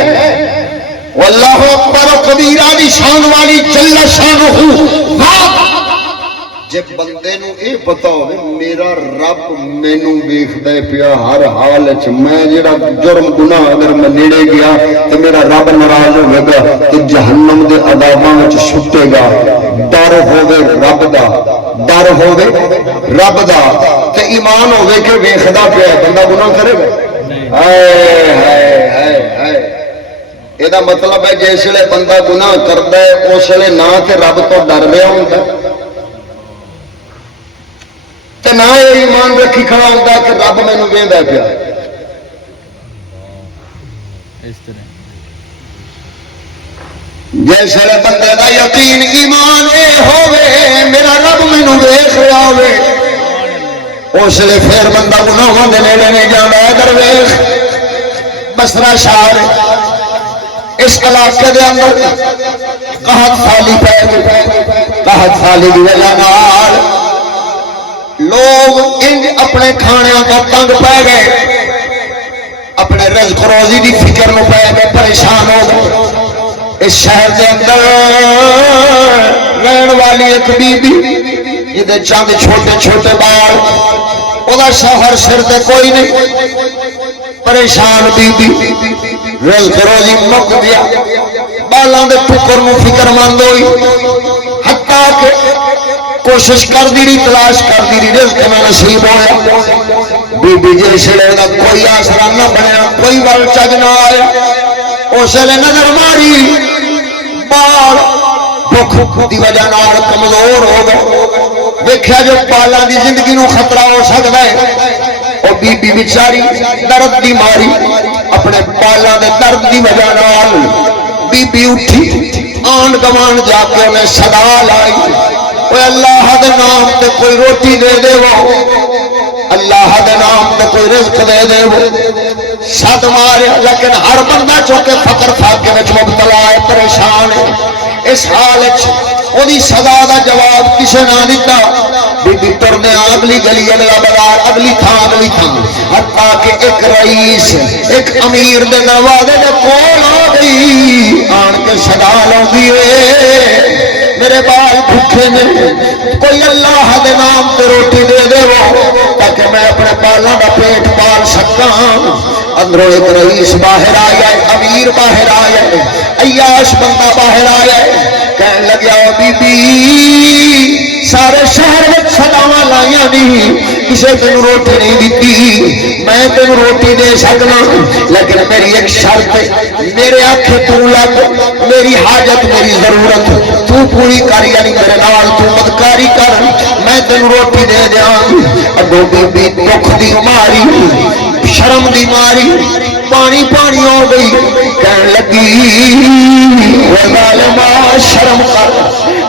واللہ اکبر و کبیرہ دی شان والی جل شانہ جب بندے نو اے پتا ہوئے میرا رب مینوں ویکھدا پیا ہر حال وچ، میں جڑا جرم گناہ اگر میں نیڑے گیا تو میرا رب ناراض ہوے گا تے جہنم دے عذاباں وچ سٹے گا، ڈر ہوے رب دا، ڈر ہوے رب دا تے ایمان ہوے کہ ویکھدا پیا بندہ گناہ کرے گا؟ ہائے ہائے ہائے ہائے، یہ مطلب ہے جس ویلے بندہ گناہ کرتا ہے اس ویلے نہ تے رب تو ڈر رہا ہوندا تے نہ یہ ایمان رکھی کھڑا ہوتا کہ رب مینوں ویندا پیا۔ جس ویلے بندے دا یقین ایمان اے ہوے میرا رب مینوں ویکھ رہا ہوے اس لیے پھر بندہ گناہاں دے نیڑے نہیں جاندا۔ ادھر ویکھ بصرہ شہر اس علاقے دے اندر قحط سالی پہ قحط سالی دی وجہ نال لوگ انج اپنے کھانے کا تنگ پہ گئے، اپنے رزق روزی دی فکر میں پہ گئے، پریشان ہو گئے۔ اس شہر دے اندر رہن والی ایک بی بی یہ چند چھوٹے چھوٹے بال، وہ شوہر سر تے کوئی نہیں، پریشان بی بی رزق روزی مک گیا، بالاں دے ٹکر نو فکر مند ہوئی، حتیٰ کہ کوشش کر دی رہی، تلاش کر دی رہی، رزق میں نصیب ہویا۔ بی بی جس ویلے دا کوئی آسرا نہ بنیا، کوئی ول چج نہ آیا، اس ویلے نظر ماری بال بھوک دی وجہ نال کمزور ہو گئے، دیکھا جو بالاں دی زندگی نو خطرہ ہو سکتا ہے، اور بی بی بیچاری درد دی ماری اپنے بالاں دے درد دی وجہ نال بی بی اٹھی، آنڈ گوان جا کے انہیں صدا لائی، اے اللہ دے نام تے کوئی روٹی دے دے وہ، اللہ دے نام تے کوئی رزق دے دے وہ، سد ماریا، لیکن ہر بندہ چونکہ فقر فاقے وچ مبتلا ہے، پریشان ہے، اس حال وچ اودی سزا دا جواب کسے نہ دیتا۔ بی بی ٹرنے اگلی گلی اگلا بازار اگلی تھان حتیٰ کہ ایک رئیس ایک امیر دے دروازے دے کول آ گئی، آن کے صدا لاندی ہے میرے بال بھوکے نے، کوئی اللہ دے نام تے روٹی دے دے وہ تاکہ میں اپنے بالاں دا پیٹ پال سکاں۔ اندروں ایک رئیس باہر آیا ہے، امیر باہر آیا ہے، عیاش بندہ باہر آیا ہے، کہنے لگیا بی بی سارے شہر میں سداواں لائیاں نہیں، کسے تین روٹی نہیں دیتی، میں تین روٹی دے سکنا لیکن میری ایک شرط ہے، میرے آنکھیں تو لگ، میری حاجت میری ضرورت تو پوری کر، یعنی میرے نال تو مدکاری کر، میں تین روٹی دے دیاں۔ اگوں بی بی دکھ دی ماری شرم دی ماری پانی پانی ہو گئی، کہنے لگی وہ ظالما شرم کر،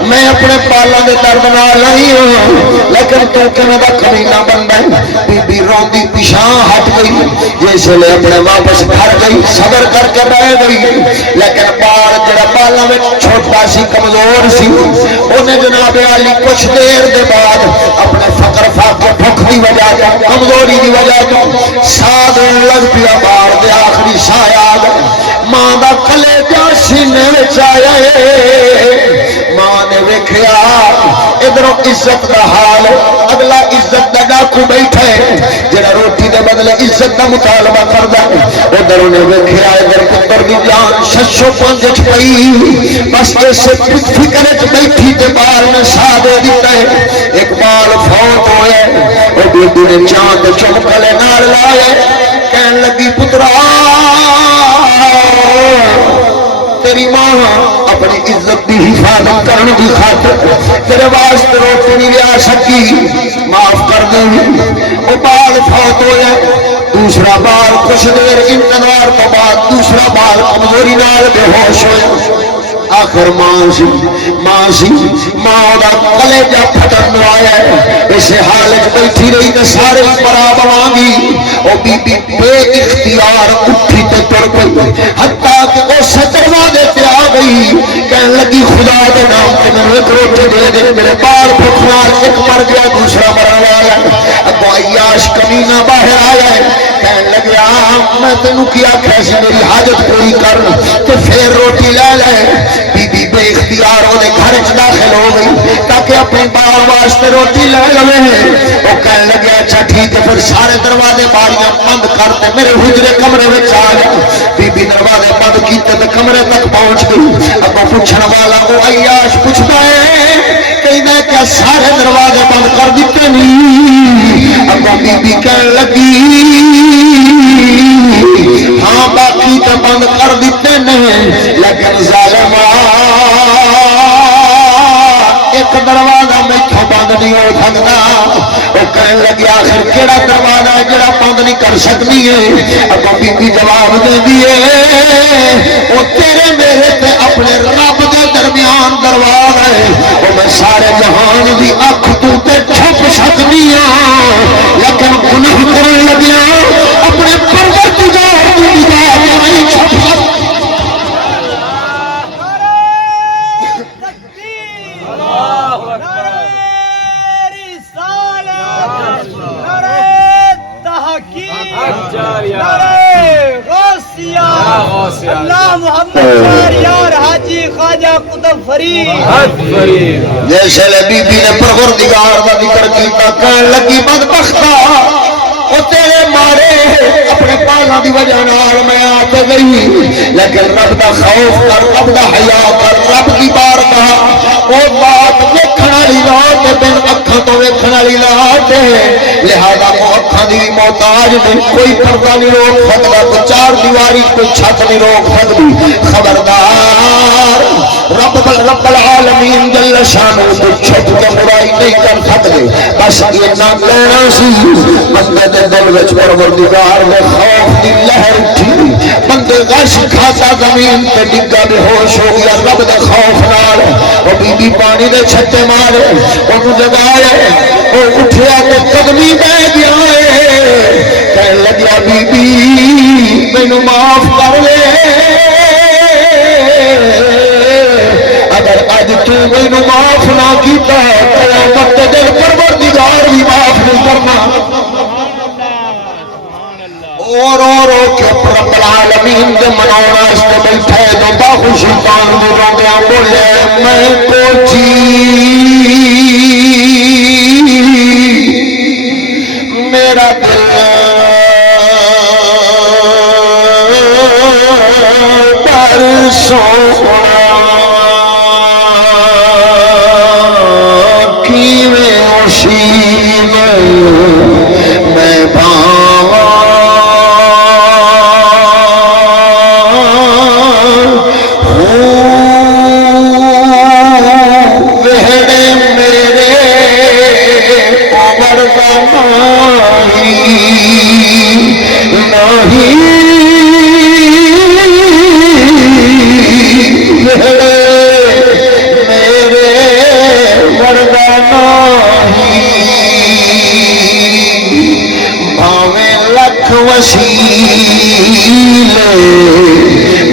میں اپنے پالا دے درد نال نہیں ہوں لیکن تو کیویں دا کمینہ بندہ ہے۔ بی بی روندی پیچھے ہٹ گئی، جس لے اپنے واپس گھر گئی، صبر کر کے بیٹھ گئی، لیکن بال جڑا بالاں وچ چھوٹا سی کمزور سی، انہیں جناب علی کچھ دیر دے بعد اپنے فقر فاقے بھوک دی وجہ تو کمزوری دی وجہ تو ساہ دین لگ پیا، بار دے آخری سایہ آ گئے، ماں دا کلیجہ سینے وچ آیا ہے، ماں نے ویکھیا ادھروں عزت دا حال، اگلا عزت دا ڈاکو بیٹھا ہے جڑا روٹی دے بدلے عزت دا مطالبہ کردا ہے، ادھر نے ویکھیا ادھر پتر دی جان ششو پنج وچ پئی، بس اس فکر وچ بیٹھی تے بال نے سا دے دتا ہے، ایک بال فوت ہوئے، او بی بی نے چاند چمکلے نال لائے، کہن لگی پترا تیری ماں اپنی عزت کی حفاظت کرنے کی خاطر تیرے واسطے روٹی نہیں لیا سکی، معاف کر دیں۔ وہ بال فوت ہویا، دوسرا بال کچھ دیر انتظار تو بعد دوسرا بال کمزوری نال بے ہوش ہویا۔ آخر ماں سی دا کلیجہ پھٹن آیا ہے، اسے حالت بیٹھی رہی تو سارے پرا بوانگی۔ وہ بی بی بے اختیار اٹھی تے تر پئی، حتیٰ کہ وہ دروازے پہ آ گئی، کہنے لگی خدا دے نام تے میں ایک روٹی دے دے، میرے بال بھوک نال ایک مر گیا دوسرا مرا والا۔ اب عیاش کمینہ باہر آیا ہے، کہنے لگا میں تینوں کیا کیسے میری حاجت پوری کر تے پھر روٹی لے لے۔ بی بی بے اختیار وہ گھر چ داخل ہو گئی تاکہ اپنے بال واسطے روٹی لے لے۔ وہ کہنے لگے اچھا ٹھیک ہے، پھر سارے دروازے باریاں بند کرتے میرے حجرے کمرے میں آ گیا۔ بی بی دروازے بند کیتے تو کمرے تک پہنچ گئی۔ اگوں پوچھنے والا وہ عیاش پوچھتا ہے کہ کیا سارے دروازے بند کر دیتے نہیں؟ اگوں بی بی کہنے لگی ہاں باقی تو بند کر دیتے نہیں، لیکن ظالما ایک دروازہ میتھوں بند نہیں ہو سکتا۔ وہ کہنے لگی آخر کہڑا دروازہ ہے جڑا بند نہیں کر سکتی ہے؟ اگوں بی بی جواب دے دیے وہ تیرے میرے تے اپنے رب دے درمیان دروازہ ہے، وہ میں سارے جہان دی اکھ تو تے چھپ سکتی ہوں، لیکن گناہ کرنے لگیا اپنے پروردگار دی نگاہ نہیں چھپ سکتی۔ اللہ محمد شہریار حاجی خواجہ قطب فرید۔ جیسے بی بی نے پروردگار کا ذکر کیتا، کہنے لگی بدبختا وہ تیرے مارے اپنے پالا دی وجہ نال میں آتے گئی، لیکن رب دا خوف کر، رب دا حیا کر، رب کی بارگاہ وہ بات ویکھن والی رات بن اکھاں تو ویکھن والی رات ہے، لہذا وہ اکھاں دی محتاج نہیں، کوئی پردہ نہیں روک سکتا، کوئی چار دیواری کوئی چھت نہیں روک سکتی۔ خبردار رب العالمین جل شانہ کو چھپ کے برائی نہیں کر سکتے۔ بس اتنا کہنا سی بندے دے دل وچ پروردگار دے خوف دی لہر اٹھی، بندے غش کھاتا زمین تے ڈگا بے ہوش ہو گیا رب دے خوف نال۔ وہ بی بی پانی دے چھٹے مارے انہوں جگایا، وہ اٹھیا تے قدمی بہ گیا ہے، کہنے لگیا بی بی مینوں معاف کر لے، اگر اج تو مینوں معاف نہ کیتا قیامت دے دن پروردگار بھی معاف نہیں کرنا۔ رو کے رب العالمین دے مناؤ واسطے بیٹھے تو باہو شیطان دی روندیاں بولے میں کو میرا دل پر سونا کیویں اوشی میں پاواں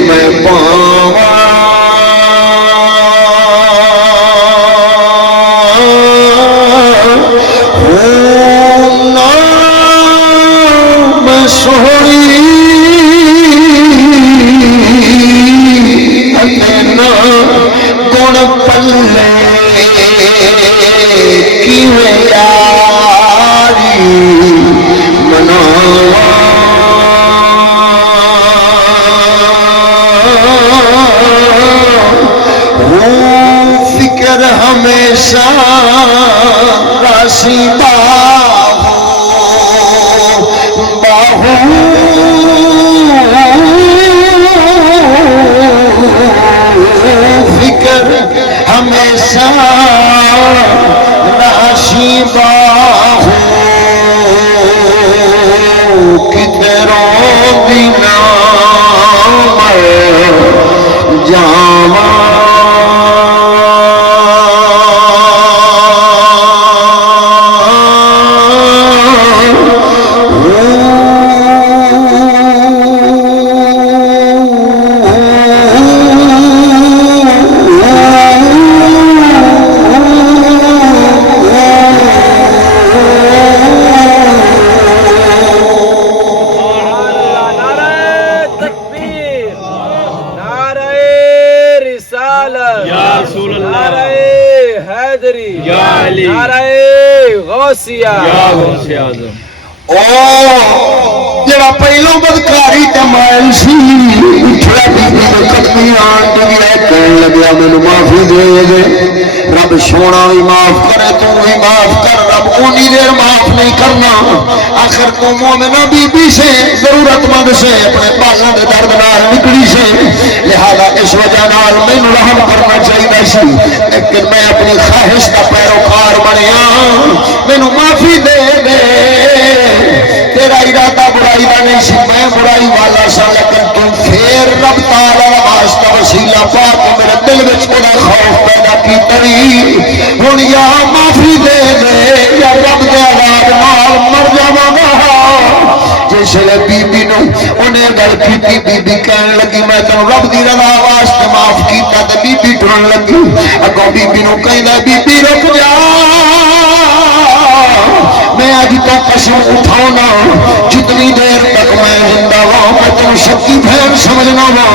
میں پاواں میں سوڑی نہ گن پلے کیویں یاری مناواں فکر ہمیشہ راسی باہو باہو جڑا پہلو بدکاری کمائل سی اٹھڑا بیبی کے قدمی آن دنیا کہنے لگیا مینو معافی دے دے رب سونا بھی معاف کرے تو بھی معاف کر رب اونی دیر معاف نہیں کرنا آخر تو مومنہ بیبی سے ضرورت مند سے اپنے بالوں کے درد نال نکلی سے لہذا اس وجہ نال مینو رحم کرنا چاہیے سی لیکن میں اپنی خواہش کا پیروکار بنیا مینو معافی دے دے تیرا ارادہ برائی کا نہیں سی میں برائی والا سا لیکن تم پھر رب تعالی واسطہ وسیلہ پا کے میرے دل میں تھوڑا خوف پیدا کی تری ہوں یا معافی دے دے یا رب دے عذاب نال مر جاواں گا جس لے بی بی نو انہیں گل کی بی بی کہنے لگی میں تینوں رب دی رضا واسطے معاف کیتا تے بی بی ٹرن لگی اگوں بی بی نو کہندا بی بی رک جا میں اج تو قسم اٹھاؤنا جتنی دیر تک میں زندہ ہوں میں تم شکی بہن سمجھنا وا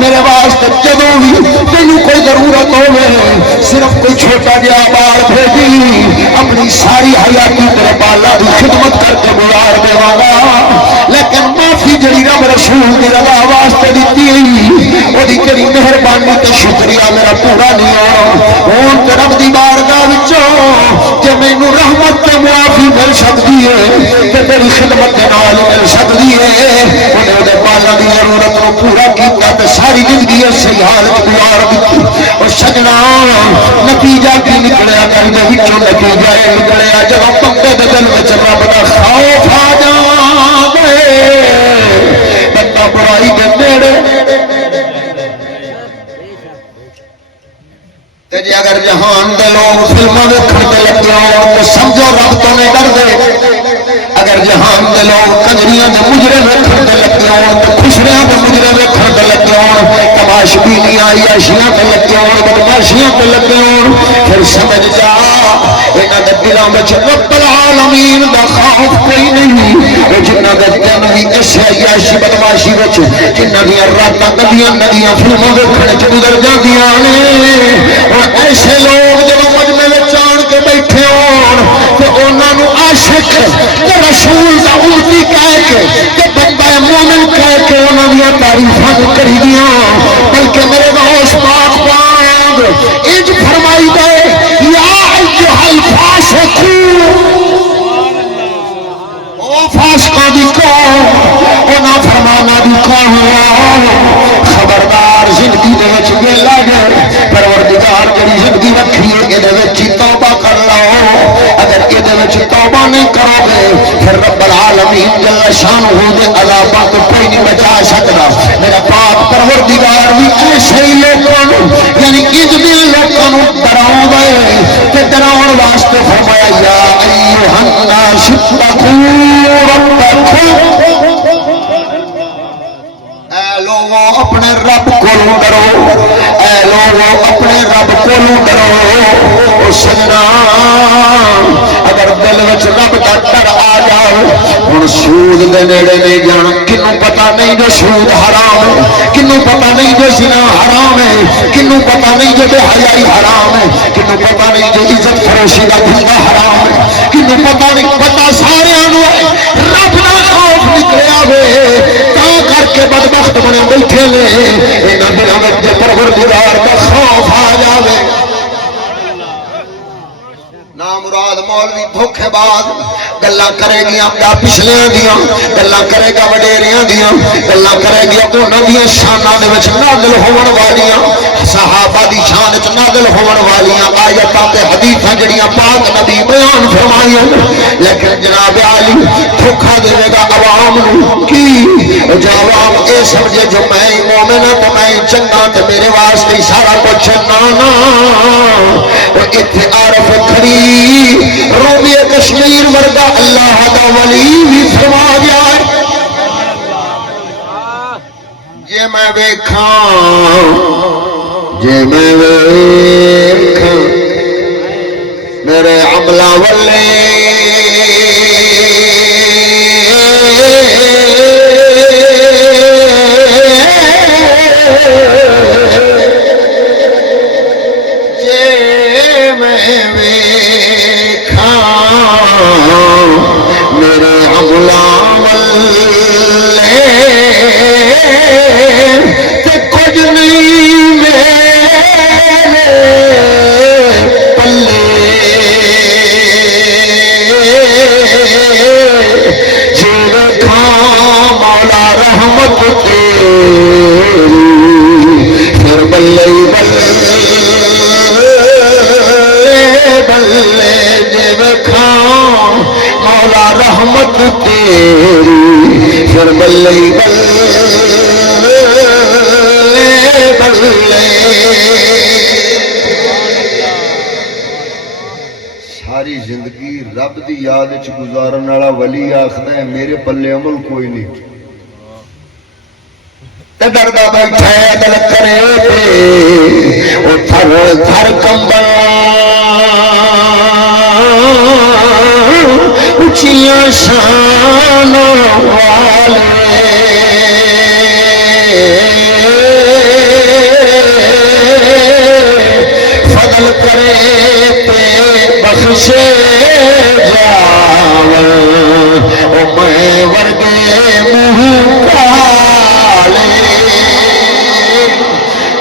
میرے واسطے جدوں بھی تینوں کوئی ضرورت ہوے صرف کوئی چھوٹا جہا بال بھیجی اپنی ساری حیاتی تیرے بالا کی خدمت کر کے گزار دیواں گا لیکن معافی جڑی رب رسول دی رضا واسطے دتی وہ تیری مہربانی تے شکریہ میرا پورا نہیں ہونا ہوں تے رب دی بارگاہ وچوں کہ مینوں رحمت تے معافی مل سکتی ہے تے تیری خدمت دے نال مل سکتی ہے انہیں دے بالا دی ضرورت نو پورا کیتا تے ساری زندگی اسی حالت گزار دتی اور سجنا نتیجہ کی نکلیا گھر دے وچوں نتیجہ اے نکلیا جدوں بندے دے دل وچ رب دا خوف آ جاوے بندہ برائی دے نیڑے تے جے اگر جہان دے لوگ فلماں ویکھن تے لگے ہون تے سمجھو رب تو نہیں ڈردے اگر جہان دے لوگ کنجریاں دے مجرے ویکھن تے لگے ہون تے خسریاں دے مجرے ویکھن تے لگے ہون تماشبینیاں عیاشیاں تے لگے ہون بدماشیاں تے لگے ہون پھر سمجھ جا انہاں دے دلاں وچ رب العالمین دا خوف کوئی نہیں او جنہاں دے دل وی اس عیاشی بدماشی وچ جنہاں دی راتاں ندیاں ندیاں فلماں ویکھن وچ گزر جاندیاں نے ایسے لوگ جب مجمع میں آن کے بیٹھے ہون تو انہوں نے عاشق رسول دا امتی کہہ کے کہ بندہ مومن کہہ کے انہوں نے تعریفاں کری دیاں بلکہ میرے غوث پاک پاک انج فرمائی دے یا ایھا الفاسقون او فاسقاں دی قوم او نافرماناں دی قوم خبردار زندگی دے وچ ویلا گئے پروردگار جڑی زندگی رکھی ہے یہ توبہ کر لو اگر یہ توبہ نہیں کرو گے پھر رب العالمین جل شانہ دے عذاباں تو کوئی نہیں بچا سکتا میرا پاک پروردگار بھی ایسے ہی لوگوں یعنی انج دے لوگوں ڈراؤں گے کہ ڈراؤن واسطے فرمایا یا ایھا الناس اتقوا ربکم اے لوگوں اپنے رب کو ڈرو اے لوگوں اپنے رب کو ڈرو سجنا اگر دل وچ رب دا ڈر آ جائے ہن سود دے نیڑے نہیں جانا کنوں پتہ نہیں جو سود حرام ہے کنوں پتہ نہیں جو زنا حرام ہے کنوں پتہ نہیں جو بے حیائی حرام ہے کنوں پتہ نہیں جو عزت فروشی دا دھندا حرام ہے کنوں پتہ نہیں پتہ سارے نوں رب دا خوف نکلیا وے تا کر کے بدبخت بنے بیٹھے نے انہاں دلاں وچ پروردگار دا خوف آ جاوے نام مراد مولوی دھوکھے باز گلاں کرے گیاں پچھلیاں دیاں گلاں کرے گا وڈیریاں دیاں گلاں کرے گیا انہاں دیاں شاناں دے وچ نازل ہون والیاں صحابہ دی شان وچ نازل ہون والیاں آیاتاں تے حدیثاں جڑیاں پاک نبی بیان فرمائیاں لیکن جناب علی دھوکھا دے گا عوام نوں کی جواب اے سمجھے جو میں مومن ہوں تو میں چنگا تو میرے واسطے سارا کچھ نانا اتنے عارف کھڑی رومی کشمیر ورگا اللہ دا ولی بھی فرما گیا ہے جے میں ویکھاں میرے عملہ والے میرے عملہ والے تے کچھ نہیں میرے پلے جی کھاں مولا رحمت تیری پھر بلے بلے جی کھاں مولا رحمت تیری پھر بلے بلے ساری زندگی رب دی یاد وچ گزارن والا ولی آخدا ہے میرے پلے عمل کوئی نہیں تے ڈردا بیٹھا ہے دل کرے او تھر تھر کمبا اچھیاں شان والے فضل کرے تے بخشے جاون او میں ورگے منہ کالے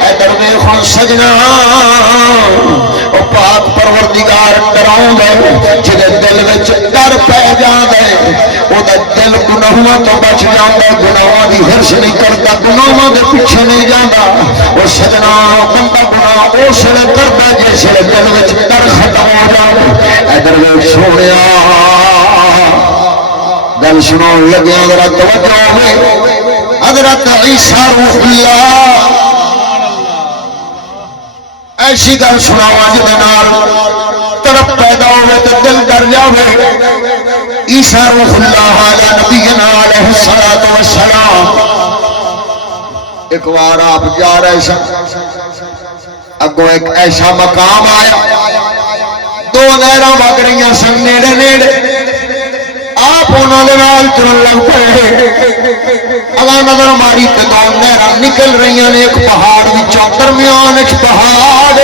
ادھر ویکھو سجنا او پاک پروردگار ڈراؤں دے جدے دل وچ ڈر پہ جاندا ہے او دا دل گناہاں تو بچ جاندا گناہاں دی ہرش نہیں کردا گناہاں دے پیچھے نہیں جاندا او سجنا بندہ گناہ اس نے کردا جس دل وچ ڈر ختم ہو جاندا ادھر ویکھ سونیا گل سناؤ لگیا ذرا توجہ ہوئے حضرت عیسیٰ روح اللہ ایسی گل سناواں جے نال طرف پیدا ہوئے تو دل ڈر جاوے عیسیٰ روح اللہ علیہ نبینا علیہ الصلوۃ والسلام ایک بار آپ جا رہے سن اگوں ایک ایسا مقام آیا دو نہراں وگ رہیاں سن نیڑے نیڑے آپ انہوں نے چلن لگ پے اگاں نظر ماری تے دو نہراں نکل رہی ہیں ایک پہاڑ وچوں درمیان ایک پہاڑ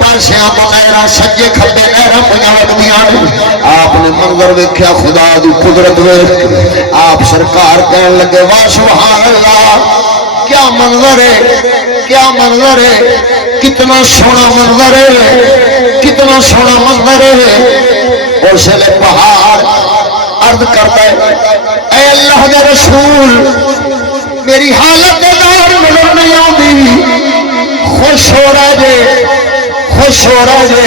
پاسیاں تو نہراں سجے کھبے نہراں پہ وگدیاں آپ نے منظر ویکھیا خدا دی قدرت ویکھ آپ سرکار کہن لگے واہ سبحان اللہ کیا منظر ہے کیا منظر ہے کتنا سونا منظر ہے کتنا سونا منظر ہے اس لیے پہاڑ عرض کرتا ہے اے اللہ کے رسول میری حالت دار نظر نہیں آتی خوش ہو رہا جے خوش ہو رہا جے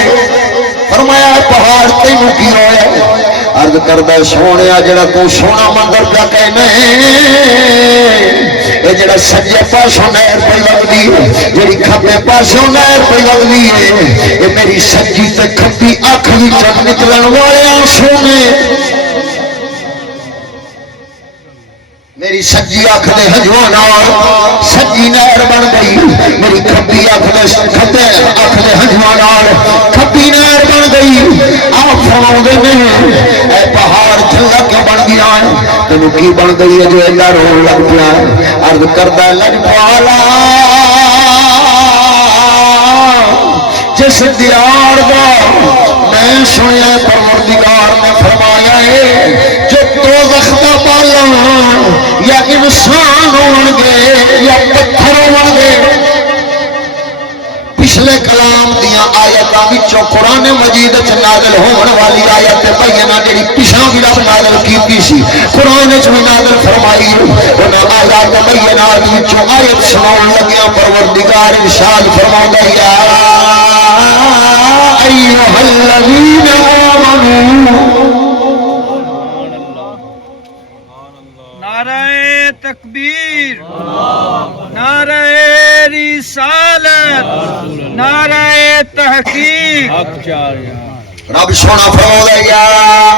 فرمایا پہاڑ تینوں کی ہویا عرض کرتا ہے سونے جڑا تو سونا منظر پہ کہنا یہ جڑا سجے پاسوں نہر پہ لگتی ہے جڑی کھبے پاسوں نہر پہ لگتی ہے یہ میری سجی تے کھبی اکھ وچوں نکلن والے آنسو نے میری سجی اکھ دے ہجواں نال سجی نہر بن گئی میری کھبی اکھ دے کھبے اکھ دے ہجواں نال کھبی نہر بن گئی آپ فرماؤندے نے اے پہاڑ جھلا کیوں بن گیا ہے تینوں کی بن گئی ہے جو ایڈا رون لگ پیا عرض کردا ہے لجپالا جس دیار دا میں سنیا پروردگار نے فرمایا ہے جو دوزخ دا بالا یا انسان ہون گے یا پتھر ہون گے پچھلے کلام دیاں آیتاں وچوں قرآن مجید وچ نازل ہون والی آیت بینہ جڑی پیشاں بھی رب نازل کیتی سی قرآن وچ بھی نازل فرمائی انہاں آیات بینات وچوں آیت سناون لگیاں پروردگار ارشاد فرماوندا یا ایھا الذین آمنوا نعرہ تکبیر نعرہ رسالت نعرہ تحقیق رب سونا فرماتا ہے یا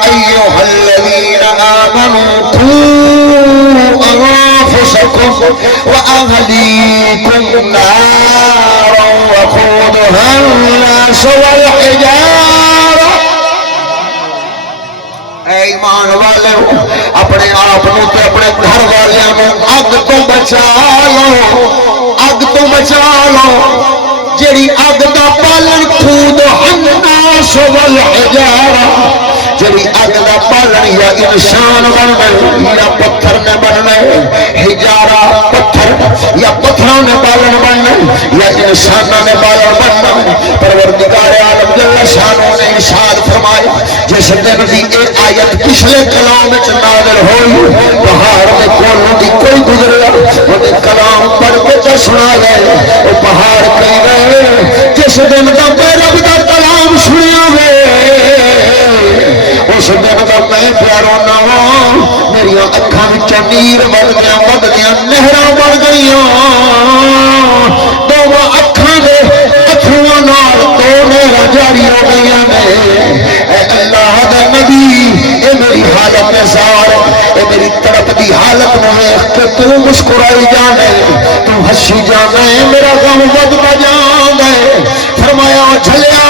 ایھا الذین آمنوا قوا انفسکم واہلیکم نارا وقودها الناس والحجارہ اے ایمان والو اپنے آپ تے اپنے گھر والوں اگ تو بچا لو اگ تو بچا لو جیڑی اگ دا پالن خود الناس والحجارہ جیڑی اگ دا پالن یا انسان بننا یا پتھر نے بننا حجارہ پتھر یا پتھروں نے پالن بننا یا انسانوں نے پالن بننا پروردگار عالم جل شانہ نے ارشاد فرمایا جس دن دی اے آیت پچھلے کلام وچ نازل ہوئی پہاڑ دے کولوں دی کوئی گزریا او کلام پڑھ کے تے سنا گئے او پہاڑ کہہ گئے جس دن دا رب دا کلام سنیا گئے اس دن کا میں پیارو نوا میری اکھاں وچوں نیر بگدیاں نہراں بن گئیاں دونوں اکھاں دے اتھرواں نال دو نہراں جاری ہو گئیاں نے اے اللہ دا نبی اے میری حالت نثار اے میری تڑپ دی حالت نو ویکھ کے تو مسکرائی جانے تو ہنسی جانے میرا غم ود بجاندے فرمایا جھلیا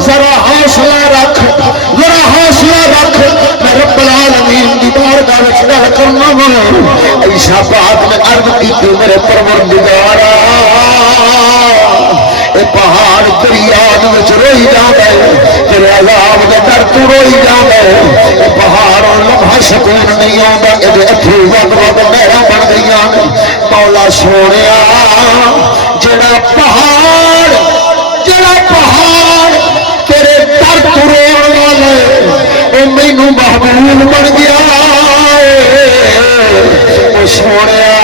ذرا حوصلہ رکھ میں رب العالمین دی بارگاہ وچ گل کرنا وا عیسیٰ پاک نے عرض کیتی میرے پروردگارا اے پہاڑ تیری یاد وچ روئی جاندا ہے تیرے عذاب دے ڈر تو روئی جاندا ہے اے پہاڑ لمحہ سکون نہیں آندا اے اتھرو وگ وگ نہراں بن گئیاں مولا سونیا جڑا پہاڑ تیرے در تو روڑ والے او مینوں محبوب بن گیا او سونیا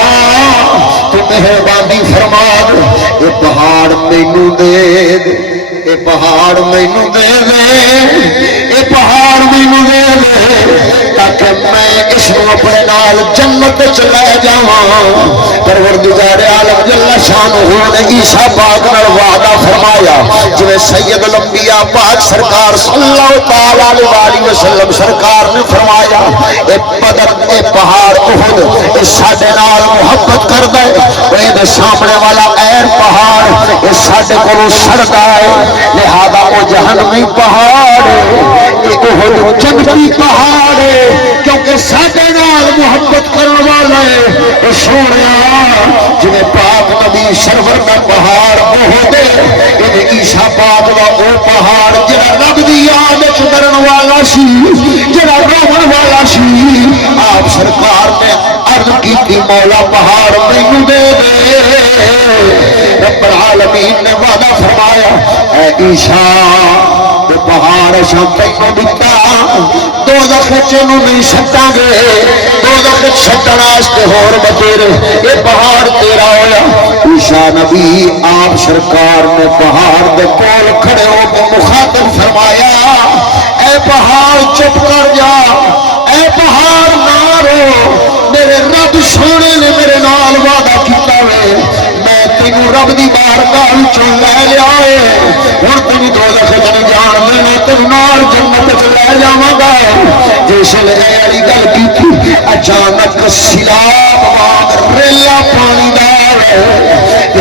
تو مہربانی فرما اے پہاڑ مینوں دے اے پہاڑ مینوں دے اے پہاڑ مینوں دے تاکہ میں اس نو اپنے نال جنت چ لے جاواں پروردگار عالم جل شانہ نے عیسیٰ پاک نال وعدہ فرمایا جویں سید الانبیاء پاک سرکار صلی اللہ تعالی علیہ وسلم سرکار نے فرمایا اے بدر اے پہاڑ احد اے ساڈے نال محبت کردا ہے اے دے سامنے والا ایر پہاڑ اے ساڈے کولوں سڑدا ہے لہذا او جہنمی پہاڑ اے احد جنتی پہاڑ ہے کیونکہ ساڈے نال محبت کرن والا ہے او سونیا جویں پاک نبی سرور دا پہاڑ احد اے عیسیٰ پاک دا او پہاڑ جڑا رب دی یاد وچ ڈرن والا سی جڑا روون والا سی آپ سرکار نے عرض کیتی مولا پہاڑ مینوں دے رب العالمین نے وعدہ فرمایا اے عیسیٰ تے پہاڑ شام تینوں دتا دوزخ وچ نوں نہیں سٹاں گے دوزخ سٹن واسطے ہور بتیرے اے پہاڑ تیرا ہویا عیسیٰ نبی آپ سرکار نے پہاڑ دے کول کھڑے ہو کے مخاطب فرمایا اے پہاڑ چپ کر جا اے پہاڑ نہ رو میرے رب سونے نے میرے نال وعدہ کیتا وے میں تینوں رب دی بارگاہ وچوں لے لیا ہے ہن تینوں دوزخ وچ نہیں جان دینا تینوں نال جنت وچ لے جاواں گا جس نے اے والی گل کیتی اچانک سیلاب واگ ریلا پانی دا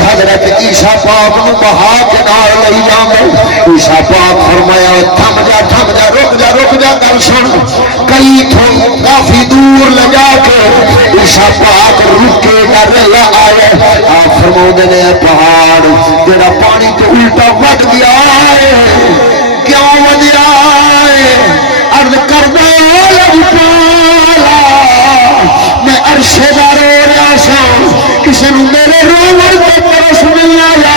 حضرت عیسیٰ پاک نو بہا کے نال لئی جاندے عیسیٰ پاک فرمایا تھم جا رک جا گل سن کئی تھوں کافی دور لے جا کے عیسیٰ پاک رکے ریلا آئے آپ فرماؤندے نے پہاڑ جڑا پانی تے الٹا وٹ گیا ہے کیوں ودیا ہے عرض کر دے پالا میں عرشے دا رو رہا سا کسی نو میرے روڑ تے ترس نہیں آیا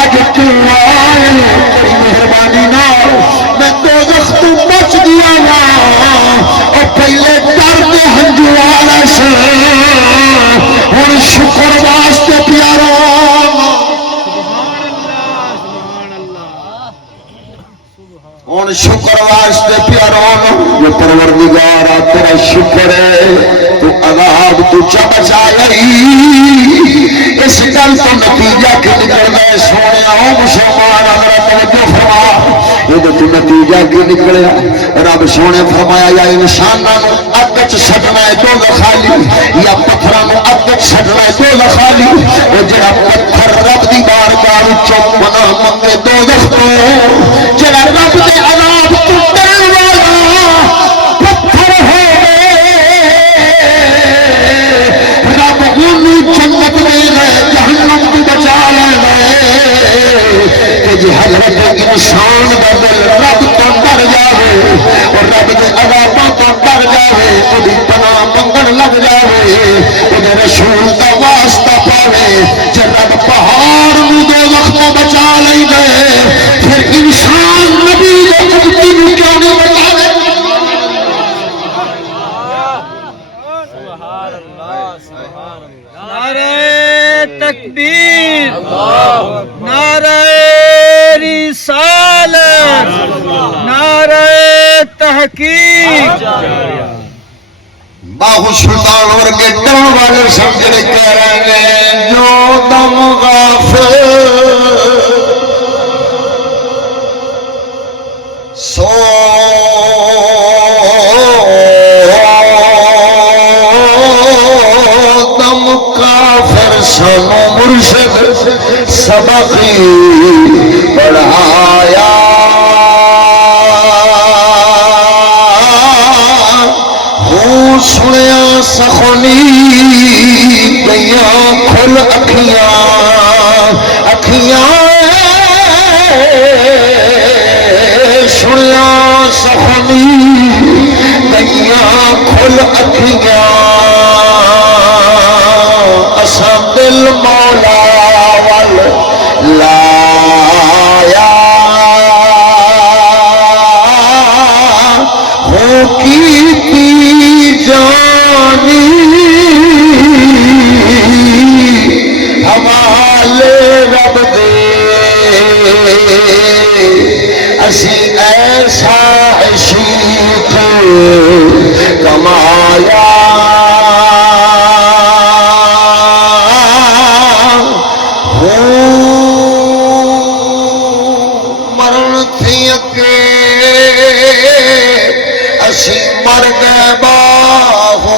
اج کیوں آئے تیری مہربانی نال میں دوزخ تو بچ گیا وا او پہلے درد ہنجو والا سا ہن شکر واسطے پیارا ہوں شکر واسطے پیاروں یہ پروردگار تیرا شکر ہے تو عذاب تو بچا لئی اس گل تو نتیجہ کہ نکلنا ہے سونے مسلمان اگر توجہ فرما یہ تو نتیجہ کی نکلیا رب سونے فرمایا یا انسانوں اگ چڈنا ہے تو خالی یا پتھروں اگ چڈنا ہے تو خالی وہ جڑا پتھر رب کی بارگاہ پناہ منگے دو تو جڑا رب کے عذاب تو ڈرن والا پتھر ہو رب انہوں جنت دے گئے جہنم تو بچا لے کہ جی حضرت انسان کا دل رب تو ڈر جائے اور رب کے عذابوں تو ڈر جائے وہی پناہ منگن لگ جائے وہ رسول کا واسطہ پاوے جب رب پہاڑ نو دو وقت بچا لیں گے پھر انسان نبی امتی نو کیوں نہیں بچاوے نعرہ تکبیر نعرہ رسالت نعرہ تحقیق باہو سلطان ورگے ڈرن والے سمجھنے کہہ رہے ہیں جو دم غافل سو دم کافر سنو مرشد سبقی پڑھایا سنیا سخنی گیا کھل اکھیاں سنیا سخنی گیا کھل اکھیاں اساں دل مولا وال لایا ہو کی جانی حوالے رب دے اسی ایسا عشق کمایا مرن تھی اکے اسی مر گئے باہو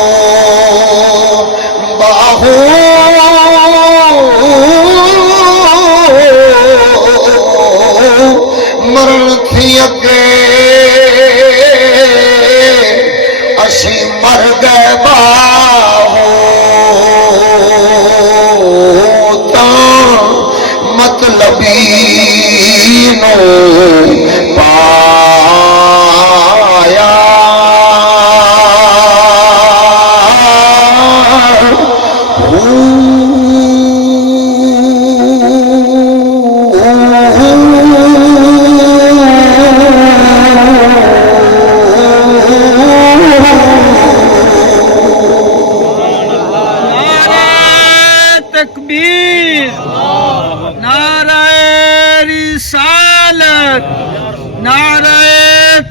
مرن تھی اگے اسی مر گئے باہو تاں مطلبی نو پایا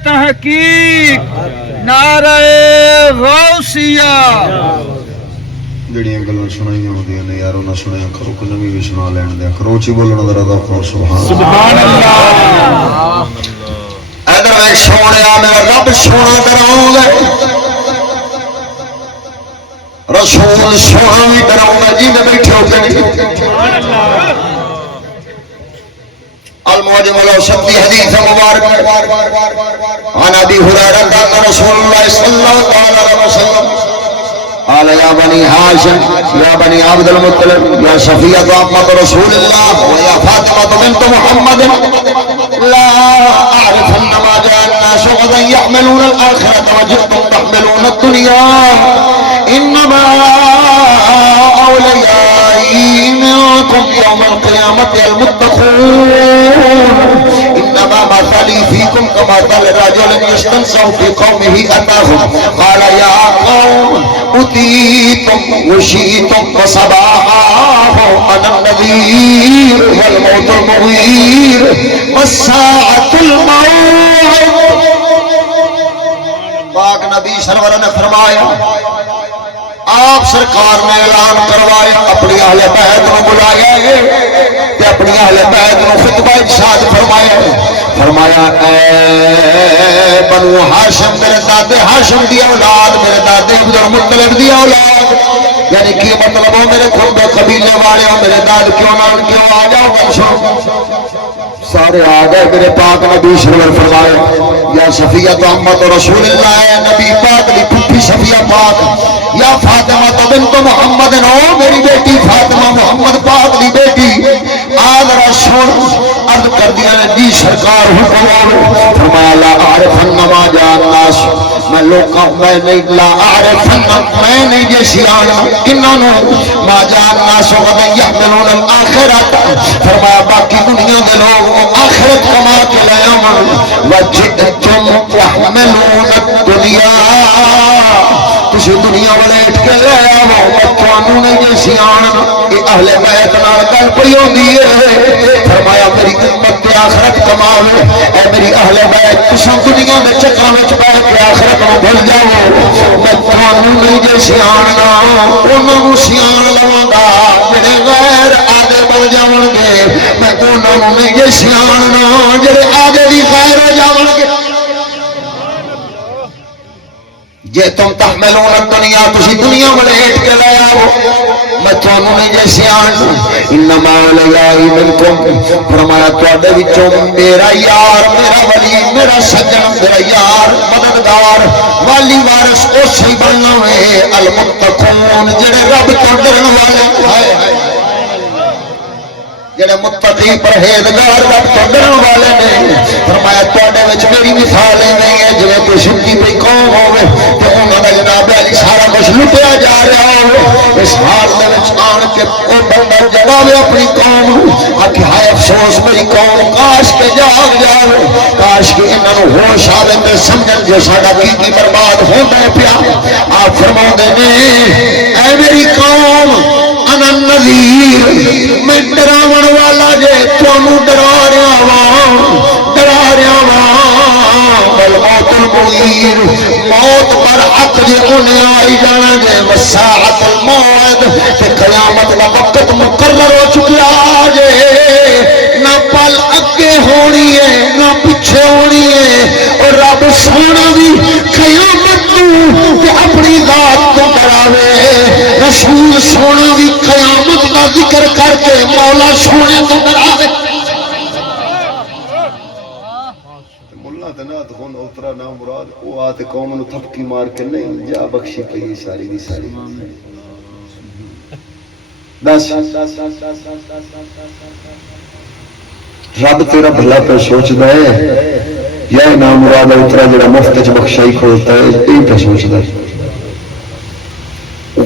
تحقیق نعرہ غوثیہ جڑیاں گلاں سنائیاں ہوندیاں نے یار انہاں سنایا کرو کہ نویں بھی سنا لین دیا کرو اچھی بولنا ذرا دا کرو سبحان اللہ ادھر ویکھ سونیا میرا رب سونا ڈراؤں گا رسول سونا بھی ڈراؤں گا جی میں بیٹھے ہو کے المعجم الاوسط کی حدیث مبارک عن ابی ہریرہ قال رسول اللہ صلی اللہ علیہ وسلم قال یا بنی ہاشم یا بنی عبد المطلب یا صفیہ عمۃ رسول اللہ و یا فاطمہ بنت محمد لا اعرف انما جاء الناس غدا يحملون الاخره وجئتم تحملون الدنيا انما اوليائي منكم يوم القيامه المتقون انما مثلي فيكم كمثل رجل يستنصح في قومه اتاهم قال يا قوم أتيتم وشيتم وصباحا أنا النذير والموت المغير والساعة الموعد نے فرمایا آپ سرکار نے اعلان کروایا اپنی اہل بیت کو بلایا تے اپنی اہل بیت کو خطبہ ارشاد فرمایا فرمایا اے بنو ہاشم میرے دادے ہاشم دی اولاد میرے دادے عبد المطلب دی اولاد یعنی کی مطلب ہو میرے خود قبیلے والے ہو میرے داد کیوں آ جاؤ گل سنو سارے آ گئے میرے پاک نبی سرور فرمایا یا صفیہ محمد رسول اللہ ہے نبی پاک دی پھپھی صفیہ پاک یا فاطمہ بنت محمد نو میری بیٹی فاطمہ محمد پاک دی بیٹی آدھرا سن عرض کر دیا نے جی سرکار حکم فرمایا لا عارفن ما جان ناس میں لوکاں میں نہیں لا عارفن میں نہیں یہ سیانا انہوں ما جان ناس غد یحملون الاخرت فرمایا باقی دنیا دے لوگ آخرت کما کے لے آمن وجدتم تحملون الدنیا تسی دنیا ولیٹ کے لے آو تانوں نے یہ سیانا یہ اہل بیت نال گل پئی ہوندی ہے فرمایا میری امت تے آخرت کماوے اے میری اہل بیت تساں دنیا دے چکراں وچ بیٹھ کے آخرت نوں بھول جاؤ میں تانوں نے یہ سیانا انہاں نوں سیان لواں گا جڑے غیر آگے بڑھ جاون گے میں انہاں نوں یہ سیانا جڑے آگے بھی غیر ہو جاون گے جے تم تحملون الدنیا تسی دنیا ولیٹ کے لے آؤ میں تانوں نے جے سیان انما اولیاء منکم فرمایا تواڈے وچوں میرا یار میرا ولی میرا سجن میرا یار مددگار والی وارث اسی بننا ہے المتقون جڑے رب تو ڈرن والے ہائے جڑے متقی پرہیزگار رب تو ڈرن والے نے فرمایا تواڈے وچ میری مثال نہیں ہے جویں کوئی سکی پئی قوم ہوے تے انہاں دا جناب علی سارا کچھ لٹیا جا رہا ہو اس حال دے وچ آن کے او بندہ جگاوے اپنی قوم کہ ہائے افسوس میری قوم کاش کے جاگ جاوے کاش کہ انہاں نوں ہوش آوے تے سمجھن جو ساڈا کی برباد ہوندا پیا آپ فرماؤندے نے اے میری قوم انا النذیر میں ڈراون والا جے تانوں ڈرا رہا وا بل موت المغیر موت پر حق جے انہیں آئی جانا جے وساعت الموعد تے قیامت کا وقت مقرر ہو چکا جے نہ پل اگے ہونی ہے نہ پیچھے ہونی ہے اور رب سونا بھی قیامت تو اپنی ذات کو ڈراوے رسول سونا بھی قیامت کا ذکر کر کے مولا سونے کو ڈراوے اترا نام مراد وہ آتے قوم نو تھپکی مار کے نہیں جا بخشی پئی ساری دی ساری دس رب تیرا بھلا پہ سوچدا ہے یا نام مراد اترا جڑا مفت چ بخشائی کھولتا ہے یہی پہ سوچدا ہے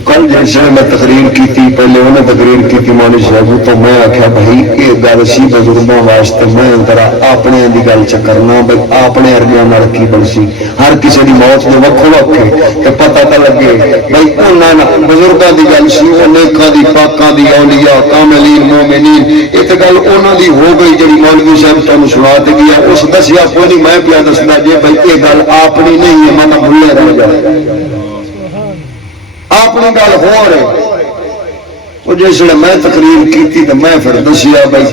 کل جیسے میں تقریر کی تھی پہلے انہیں تقریر کی تھی مولوی صاحب تو میں آخیا بھائی یہ گل سی بزرگوں واسطے میں ذرا اپنے دی گل چکرنا بھائی اپنے ارگیاں نال کی بنسی ہر کسی دی موت دے وکھو وکھے تے پتہ تے لگے بھائی انہاں بزرگاں دی گل سی او نیکاں دی پاکاں دی اولیاء کاملین مومنین یہ تے گل انہاں دی ہو گئی جڑی مولوی صاحب تانوں سنا تے گیا اس دسیا کوئی نہیں میں پیا دسدا جے بھائی یہ گل اپنی نہیں ہے میں بھولے رہ جائے اپنی گل ہو رہے وہ جس ویلے میں تقریر کی تو میں پھر دسیا بھائی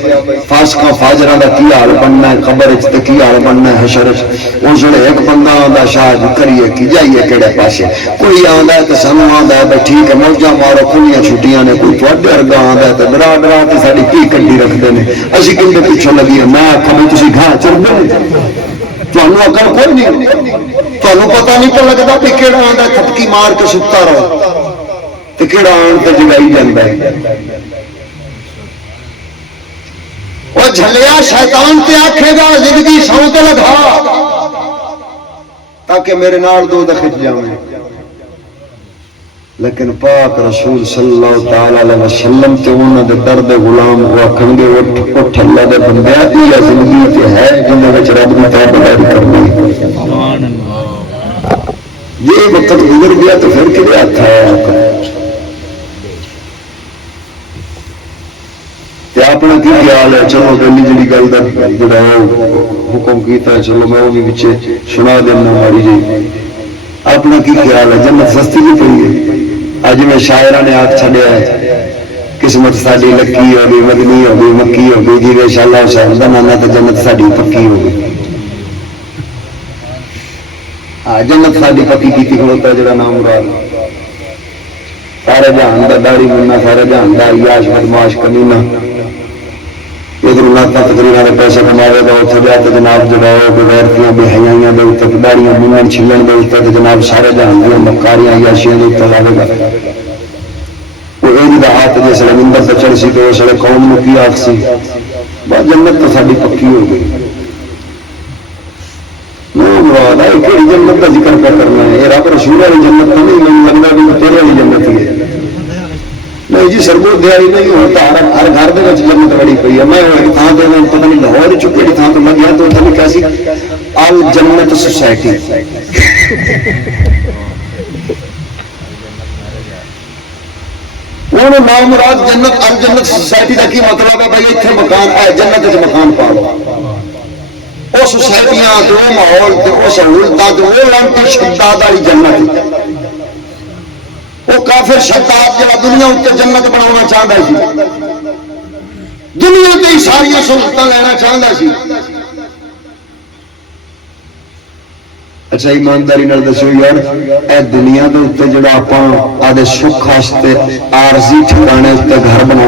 فاسقاں فاجراں دا کی حال بننا ہے قبر وچ تے کی حال بننا ہے حشر وچ اس ویلے ایک بندہ آندا شاہ جی کریے کی جائیے کہڑے پاسے کوئی آندا ہے تے سانوں آندا ہے بھائی ٹھیک ہے موجاں مارو کھلیاں چھٹیاں نے کوئی تواڈے ارگا آندا ہے تے ڈرا ڈرا تے ساڈی کی کڈی رکھدے نے اسی کیندے پیچھے لگی میں آکھاں بھی تسی گھاں چڑھدے تانوں عقل کوئی نہیں تانوں پتہ نہیں پہ لگدا کہ کیڑا آندا تھپکی مار کے ستا رہو تے کیڑا آن تے جگائی جاندا ہے او جھلیا شیطان تے آکھے گا زندگی سو تے لگا تاکہ میرے نال دو دکھ جاویں لیکن پاک رسول صلی اللہ تعالی علیہ وسلم تے انہاں دے درد غلام کو آکھن گے اٹھ اللہ دے بندے یہ زندگی تے ہے جن وچ رب دی تابعداری کرنی سبحان اللہ یہ وقت گزر گیا تو پھر کدے ہاتھ آیا تے اپنا کی خیال ہے چلو پہلی جڑی گل دا جڑا حکم کیتا ہے چلو میں وہ بھی وچ سنا دینا ماری جی اپنا کی خیال ہے؟ جنت سستی بھی پی ہے؟ اج میں شاعرہ نے آخ چڑیا ہے قسمت ساری لکی ہو گئی، مدنی ہو گئی، مکی ہو گئی، جی ویشا اللہ حسین کا نانا تو جنت ساری پکی ہو گئی۔ جنت ساری پکی کی کھڑوتا جڑا نام مراد سارے جہان کا داڑی منا، سارے جہان کا عیاش بدماش کمینہ، ادھر لاتا تقریرا کے پیسے کماوے گا، اتنے جا تو جناب جڑاؤ بغیرتیاں بے حیائیاں دے اتنے داڑیاں منن چھلن دے اتنے تو جناب سارے جہان دیا مکاریاں عیاشیاں دے اتنے لاوے گا۔ وہ یہ ہاتھ جس ویلے ممبر سے چڑھ سی تو اس ویلے قوم کی آخ سی بس جنت تو ساری پکی ہو گئی۔ مراد ہے کہ جنت کا ذکر کیا کرنا ہے؟ یہ رب رسول والی جنت تو نہیں، مجھے لگتا بھی تیرے والی جنت ہی ہے۔ نہیں جی سرگو دیاری نہیں ہوتا، ہر گھر کے جنت بڑی پی ہے۔ میں ایک تھان سے پتہ نہیں لاہور چکی تھان تو لگیا تو اتنے لکھا سی ال جنت سوسائٹی۔ وہ نام مراد جنت ال جنت سوسائٹی کا کی مطلب ہے؟ بھائی اتنے مکان ہے، جنت سے مکان پاؤ، وہ سوسائٹیاں وہ ماحول وہ سہولت وہ لانتی شداد والی جنت۔ وہ کافر شداد جہاں دنیا اتنے جنت بنا چاہتا سی، دنیا تے ساری سہولت لینا چاہتا سی۔ اچھا ایمانداری دسو یار، اے دنیا کے اتنے جڑا آپ آدھے سکھ واسطے عارضی ٹھکانے اتنے گھر بنا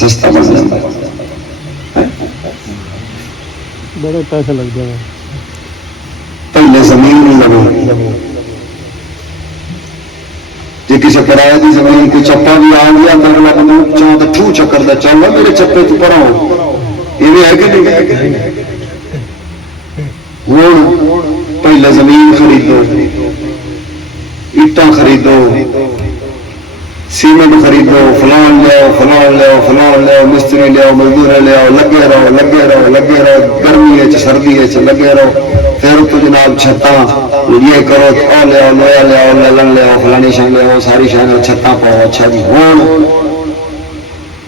سستا بن جاتا، بڑے پیسے لگ جائے، پہلے زمین نہیں لگو۔ جی کسی کرایہ کی زمین کو چپا بھی آ گیا تو اگلا بندہ چاہو تو ٹھو چکر دا چل میرے چپے تو پڑا ہو، یہ بھی ہے کہ نہیں؟ ہوں پہلے زمین خریدو، اٹاں خریدو، سیمنٹ خریدو، فلان لیاؤ فلان لیاؤ فلان لیاؤ، مستری لیاؤ مزدور لیاؤ، لگے رہو لگے رہو لگے رہو، گرمی سردی لگے رہو، پھر تو جناب چھتاں یہ کرو او لیاؤ لویا لیاؤ للن لیاؤ فلانی شان لیاؤ ساری شان چھتاں پاؤ۔ اچھا جی ہوں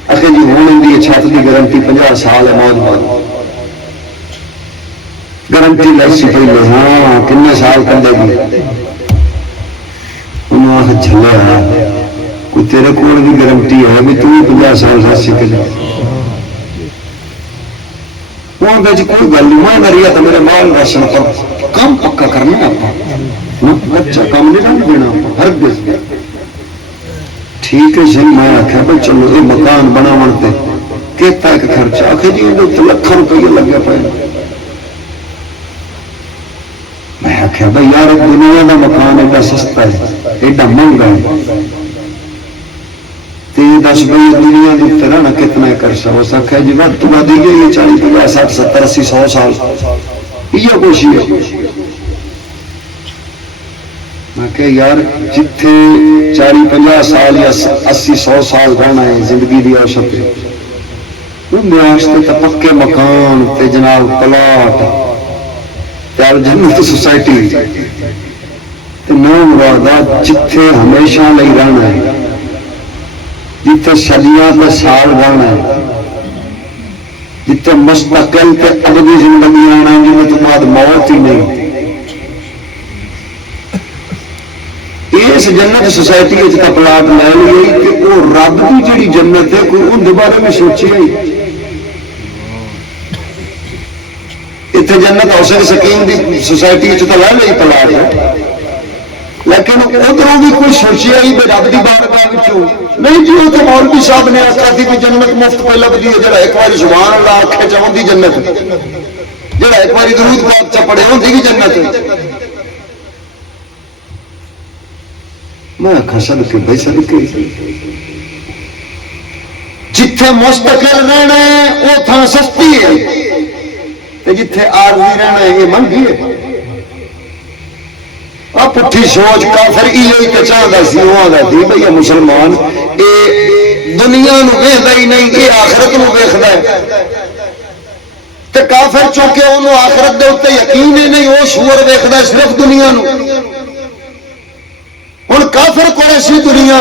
اکھے جی ہوں ان کی چھت کی گارنٹی 50 سال ہے، موج موج گارنٹی لسی پہلے، ہاں کنے سال کر دے گی انہوں آخ جھلیا کوئی تیرے کول بھی گارنٹی ہے بھی تم 50 سال ہاسی کے لے وہ کوئی گل نہیں، میں رہی تو میرے مال راشن پر کام پکا کرنا آپ بچہ کام نہیں رہنے دینا ہر گز ٹھیک ہے جی۔ میں آخیا بھائی چلو یہ مکان بناو کہتا ایک خرچہ آخر جی اندر لاکھوں روپیے لگے پے۔ میں آخیا بھائی یار دنیا کا مکان ایڈا سستا ہے ایڈا مہنگا ہے، دس بھائی دنیا کی طرح نہ کتنا کر سو سکا جی وقت تو بعد یہ 40 50 60 70 80 100 سال یہ کچھ ہے۔ میں کہ یار جتھے 40 50 سال یا 80 100 سال رہنا ہے زندگی کی اوسط اندر پکے مکان تے جناب پلاٹ پیار جنت سوسائٹی نو مراد جتھے ہمیشہ نہیں رہنا ہے، جتھے صدیاں تے سال رہنا ہے، جتھے مستقل تے ابدی زندگی آنا جن تو بعد موت ہی نہیں۔ اس جنت سوسائٹی پلاٹ لے لی کہ وہ رب کی جڑی جنت ہے کوئی ان بارے میں سوچی گئی۔ اتنے جنت حسین سکیم کی سوسائٹی تو لے لی پلاٹ لیکن ادھر بھی کوئی سوچیا ہی بھی رب کی بارگاہ نہیں جی۔ وہ تو مولوی صاحب نے آخیا تھی کہ جنت مفت پہ لگتی ہے، جہاں ایک بار سبحان اللہ آخے چاہتی جنت، جہاں ایک بار درود پاک چ پڑے ہوتی بھی جنت۔ میں آخا صدقے بھائی صدقے جتھے مستقل رہنا ہے وہ تھان سستی ہے، جتھے عارضی رہنا ہے یہ مہنگی ہے۔ پٹھی سوچ کافر یہ چاہتا سی سی بھائی مسلمان یہ دنیا ویختا ہی نہیں، یہ آخرت ویختا ہے۔ کافر چونکہ انہوں آخرت دے اتنے یقین ہی نہیں، وہ سور ویختا صرف دنیا نو۔ ہوں کافر کو سی دنیا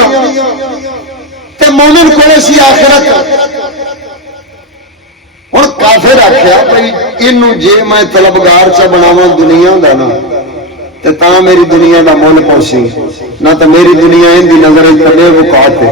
تے مومن کو سی آخرت۔ ہوں کافر آخیا بھائی یہ جی میں طلبگار چ بناوا دنیا کا نا تے تاں میری دنیا دا مول پوسی نہ تو میری دنیا ان دی نظر بے وقعت ہے،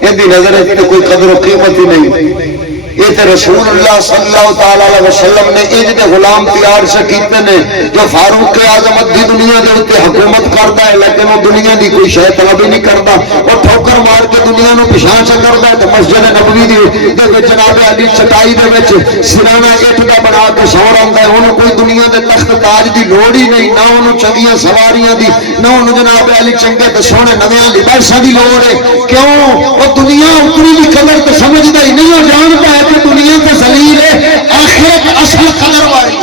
ان دی نظر کوئی قدر و قیمت ہی نہیں۔ یہ تے رسول اللہ صلی اللہ تعالی علیہ وسلم نے ان دے غلام تیار سے کیتے نے جو فاروق اعظم دی دنیا دے اوتے حکومت کردا ہے، لیکن وہ دنیا دی کوئی شے طلب ہی نہیں کردا، وہ ٹھوکر مار کے دنیا نو پچھاں چ کردا ہے۔ تے مسجد نبوی دے وچ جناب علی چٹائی دے وچ سرانہ اٹھ دا بنا کے سو رہندا ہے، اونوں کوئی دنیا دے تخت تاج دی لوڑ ہی نہیں، نہ اونوں چنگیاں سواریاں دی، نہ اونوں جناب علی چنگے تے سونے نویں لباساں دی لوڑ ہے۔ کیوں؟ وہ دنیا اتری دی قدر تے سمجھدا ہی نہیں، وہ جاندا ہے کہ دنیا تے ذلیل ہے، آخرت اصل قدر والی۔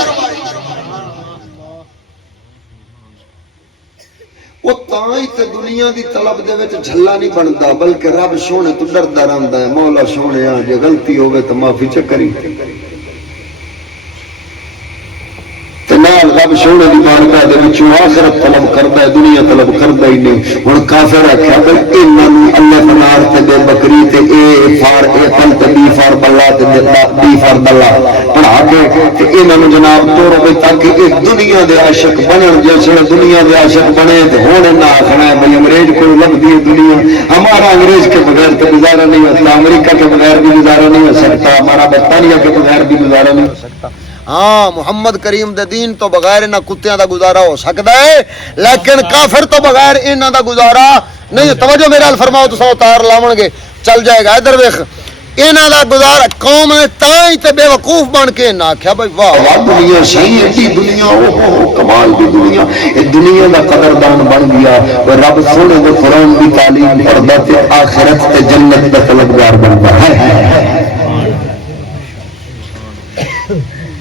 وہ تاں ہی تے دنیا دی طلب دے وچ جھلا نہیں بندا، بلکہ رب سونے تو ڈردا رہندا ہے، مولا سونے جے غلطی ہوے تے معافی چکری رب سونے کی بارگاہ دے وچوں آخرت طلب کرتا ہے، دنیا طلب کرتا ہی نہیں۔ ہوں کافر آخیا بھائی انہوں اللہ بنار تے بے بکری تے اے فار اے پل تے بی فار بلا تے بی فار بلا پڑھا کے انہوں جناب توڑو بھائی تاکہ یہ دنیا دے عاشق بنن، جیسے دنیا دے عاشق بنے تو ہوں نہ آخنا ہے بھائی انگریز کو لگتی ہے دنیا، ہمارا انگریز کے بغیر تو گزارا نہیں ہوتا، امریکہ کے بغیر بھی گزارا نہیں ہو سکتا، ہمارا برطانیہ کے بغیر بھی گزارا نہیں ہو سکتا۔ ہاں محمد کریم دے دین تو بغیر انہاں کتیاں دا گزارا ہو سکتا ہے، لیکن کافر تو بغیر انہاں دا گزارا نہیں۔ توجہ میرے ال فرماؤ تو سو تار لاون گے چل جائے گا۔ ادھر ویکھ انہاں دا گزارا قوم ہے تاں ہی تے بے وقوف بن کے نہ آکھیا بھائی واہ واہ دنیا صحیح ہے، دنیا او کمال دی دنیا، اے دنیا دا قدردان بن گیا، رب سونے دے قرآن دی تعلیم پڑھدا تے آخرت تے جنت دا طلبگار بندا ہے۔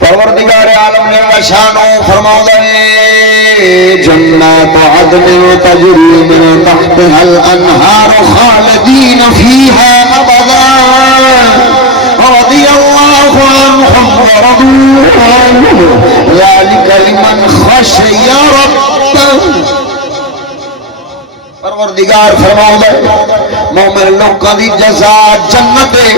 پروردگار عالم نے شانو فرماؤں ہے جنات عدن تجری من تحتها الانہار خالدین فیہا ابدا رضی اللہ عنہم ورضوا عنہ ذالک لمن خشی ربہ۔ پروردگار فرماؤں ہے مومن لوکاں دی جزا جنت ہے،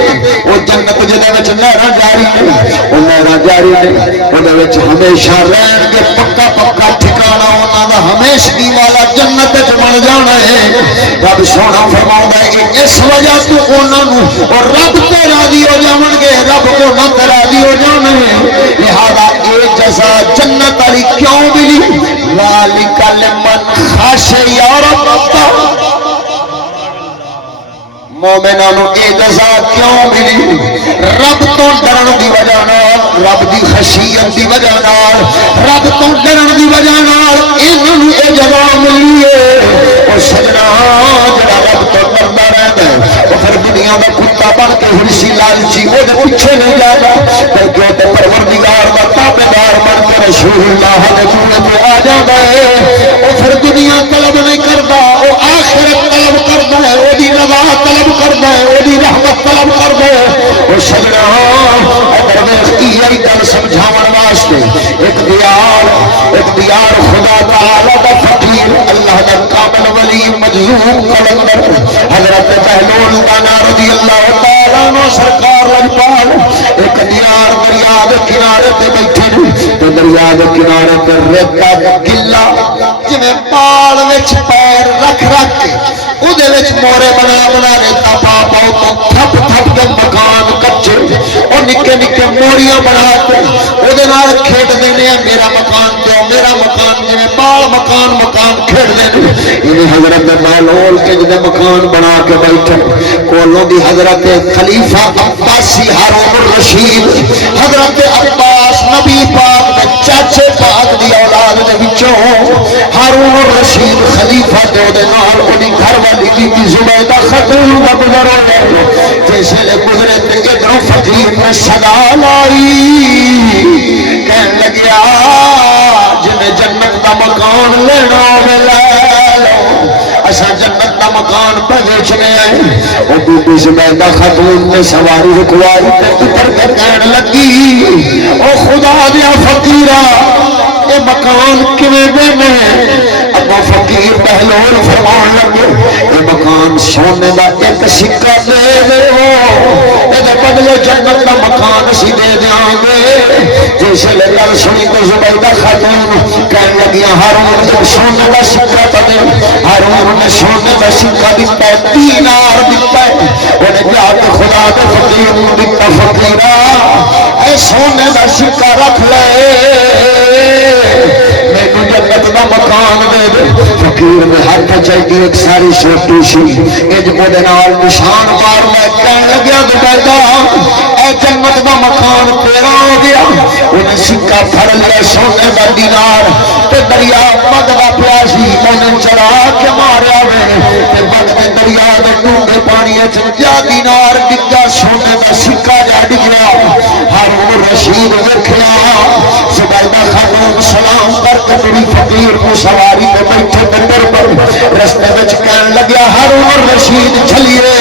وہ جنت جدے وچ نہراں جاری نے، وہ نہراں جاری نے، اودے وچ ہمیشہ رہن گے، پکا پکا ٹھکانہ انہاں دا ہمیشگی والا جنت وچ بن جانا ہے۔ رب سونا فرماؤں ہے کہ اس وجہ تو انہاں نو اور رب تے راضی ہو جاون گے، رب کو نہ راضی ہو جانا ہے، لہذا اے جزا جنت والی کیوں ملی؟ ذالک لمن خشی ربہ، مومنانو اے جزا کیوں ملی؟ رب تو ڈرن دی وجہ نال، رب دی خشیت دی وجہ نال، رب تو ڈرن دی وجہ نال انہوں اے جزا ملی ہے۔ اور سجنا جڑا رب تو ڈردا رہندا ہے وہ پھر دنیا دا کتا بن کے ہرسی لالچی وہ دے پیچھے نہیں جاتا، بلکہ تے پروردگار دا تابعدار بن کے رسول اللہ دے سنت تے آ جاندا ہے۔ وہ پھر دنیا طلب نہیں کردا، وہ آخرت طلب کردا ہے، وہ دی رضا طلب کردا ہے، وہ دی رحمت طلب کردا ہے۔ وہ سجنا اگر میں یہی گل سمجھاون واسطے ایک دیار خدا تعالی دا فقیر اللہ دا کامل ولی مجذوب قلندر حضرت بہلول دانا رضی اللہ تعالی عنہ سرکار لجپال ایک دیار دریا دے کنارے تے بیٹھے نے، تے دریا دے کنارے تے ریتا گلا جویں پال وچ پیر رکھ رکھ کے اودے وچ مورے بنا بنا ریتا پا پاؤ تو تھپ تھپ کے مکان کچے اور نکے نکے موریاں بنا کے اودے نال کھیڈ دینے میرا مکان دیو میرا مکان، جویں بال مکان مکان کھیڈ دینے۔ انہیں حضرت بہلول کے جدے مکان بنا کے بیٹھے کولوں دی حضرت خلیفہ عباسی ہارون الرشید، حضرت عباس نبی پاک دے چاچے پاک دی اولاد دے وچوں ہارون الرشید خلیفہ دے دے نال اونی گھر والی بی زبیدہ خاتون دا گزر ہو گیا۔ جیسے لے گزرے تے ادھروں فقیر نے صدا لائی، کہن لگیا جنہیں جنت دا مکان لینا ہوے لے لو، اساں جنت دا مکان پہ بیچنے آئے۔ وہ بی بی زبیدہ خاتون نے سواری رکوائی تے اتر کے کہن لگی او خدا دیا فقیرہ اے مکان کیویں دینے؟ ابو فقیر بہلول فرمان لگے اے مکان سونے دا ایک سکہ دے دے ہو، اے بدلے جنت دا مکان اسی دے دیاں گے۔ جیسے لے گل سنی تو زبیدہ خاتون کہنے لگیاں ہارون جب سونے کا سکہ پتے ہارون نے سونے کا سکہ دیتا ہے دینار دیتا ہے انہیں جا کے خدا کے فقیر کو دیتا فقیرہ اے سونے کا سکہ رکھ لے میرے جنت کا مکان دے دے فقیر میں ہاتھ چاہیے ایک ساری چھوٹی سی اج مجھے نال نشان مار میں کہنے لگیا دوبارہ اے جنت کا مکان تیرا ہو گیا انہیں سکہ پھڑ لیا سونے کا دینار تے دریا بگدا پیا سی انہیں چڑھا کے ماریا میں بگدے دریا دے ڈونگے پانی چا دینار ڈگا سونے کا سکہ جا ڈگیا ہارون رشید ویکھیا زبیدہ خاتون سلام کر کے بڑی فقیر کو سواری میں بیٹھے بندر پر رستے میں کہنے لگیا ہارون رشید چلیے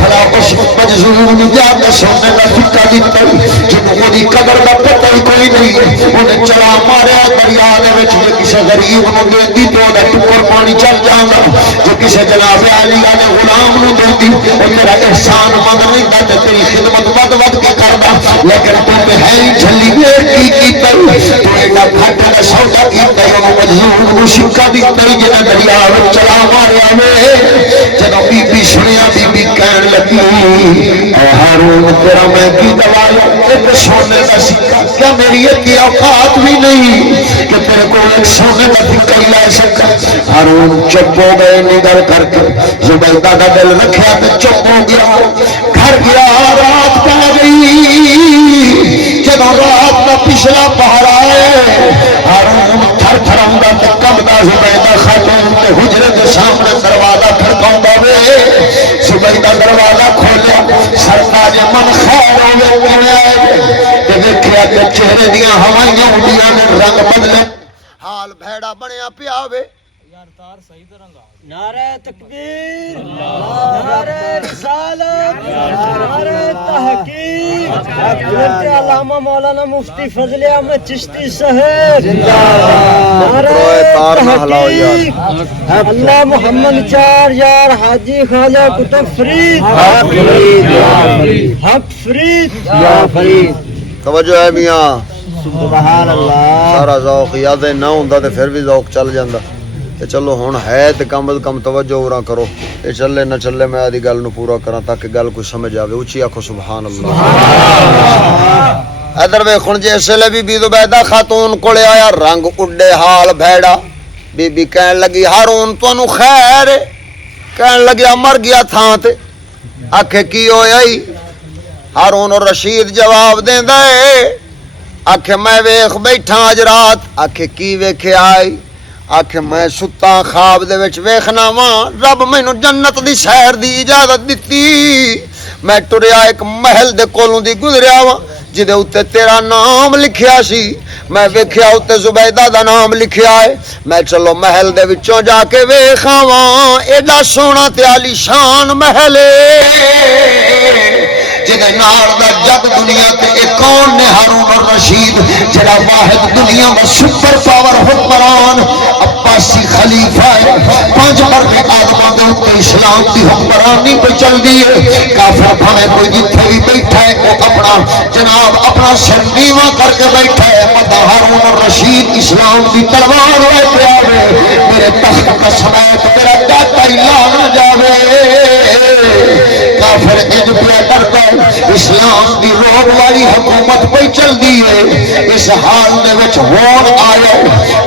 بھلا اس مجذوب جا کے سونے کا سکہ دیتا جنہوں کی قدر کا پتہ ہی کوئی نہیں انہیں چلا ماریا دریا دے وچ جے کسے غریب نو دیندی تو دا ٹکر پانی چل جاندا جے کسے جناب علی دے غلام نو دیندی او تیرا احسان مند نہیں تے تیری خدمت ود ود کے کردا لیکن تو تے ہے ہی جھلی کی کیتا تو ایڈا گھٹ دا سودا کیتا او مجذوب نو سکہ دیتا جے دریا وچ چلا ماریا وے جدوں بی بی سنیا بی بی کہن لگی اے ہارون تیرا میں کی دوایا ایک سونے کا سکہ کیا میری اتنی اوقات بھی نہیں کہ تیرے کو ایک سونے کا سکہ لے سکا ہارون چپ ہو گئے نگل کر کے زبیدہ کا دل رکھا تو چپ ہو گیا گھر گیا رات پہ گئی جب رات کا پچھلا پہاڑا ہے ہارون تھر تھراؤں تو کمدا زبیدہ خاتون کے حجرے کے سامنے دروازہ کھڑکاؤں وے زبیدہ دروازہ کھولیا سرتاج من خیر ہوئے دیکھا کہ چہرے دیا ہوائیاں اڈیاں نے رنگ بدلے حال بھیڑا بنیا پیا ہوئے نعرہ تکبیر نعرہ رسالت نعرہ تحقیق حضرت علامہ مولانا مفتی فضل احمد چشتی صاحب نعرہ تحقیق اللہ محمد چار یار حاجی خواجہ قطب فرید حق فرید یا فرید توجہ ہے میاں سبحان اللہ سارا ذوق یاد نہ ہوندا تے پھر بھی ذوق چل جاندا تے چلو ہن ہے تے کم از کم توجہ اورا کرو اے چلے نہ چلے میں آدھی گل نو پورا کراں تاکہ گل کوئی سمجھ آوے اونچی آکھو سبحان اللہ ادھر ویکھن جیسے بی بی زبیدہ خاتون کولے آیا رنگ اڈے حال بھیڑا بی بی کہن لگی ہارون تانوں خیر کہن لگیا مر گیا تھاں تے آکھے کی ہویا ای ہارون رشید جواب دیندا اے آکھے میں ویکھ بیٹھا اج رات آکھے کی ویکھیا آئی آکھے میں ستا خواب دے وچ ویکھنا واں رب مینوں جنت دی سیر دی اجازت دتی میں ٹریا ایک محل دے کولوں دی گزریا واں جدے اوتے تیرا نام لکھیا سی میں ویکھیا اوتے زبیدہ دا نام لکھیا ہے میں چلو محل دے وچوں جا کے ویکھاں واں ایڈا سونا تے عالی شان محل جدے نال دا جگ دنیا تے اے کون نے ہارون الرشید جڑا واحد دنیا دا سپر پاور حکمران عباسی خلیفہ ہے 5 مرد آدماں دے اوپر اسلام دی حکمرانی پہ چل دی ہے کافر بھاویں کوئی جتھے بھی بیٹھا ہے وہ اپنا جناب اپنا سر نیواں کر کے بیٹھا ہے مدا ہارون الرشید اسلام دی تلوار لے کے آوے میرے تخت کا سمیت تیرا داتا ہی لا نہ جاوے کافر اج پیا کرتا اسلام دی روب والی حکومت پہ چل دی ہے اس حال دے وچ ہون آیا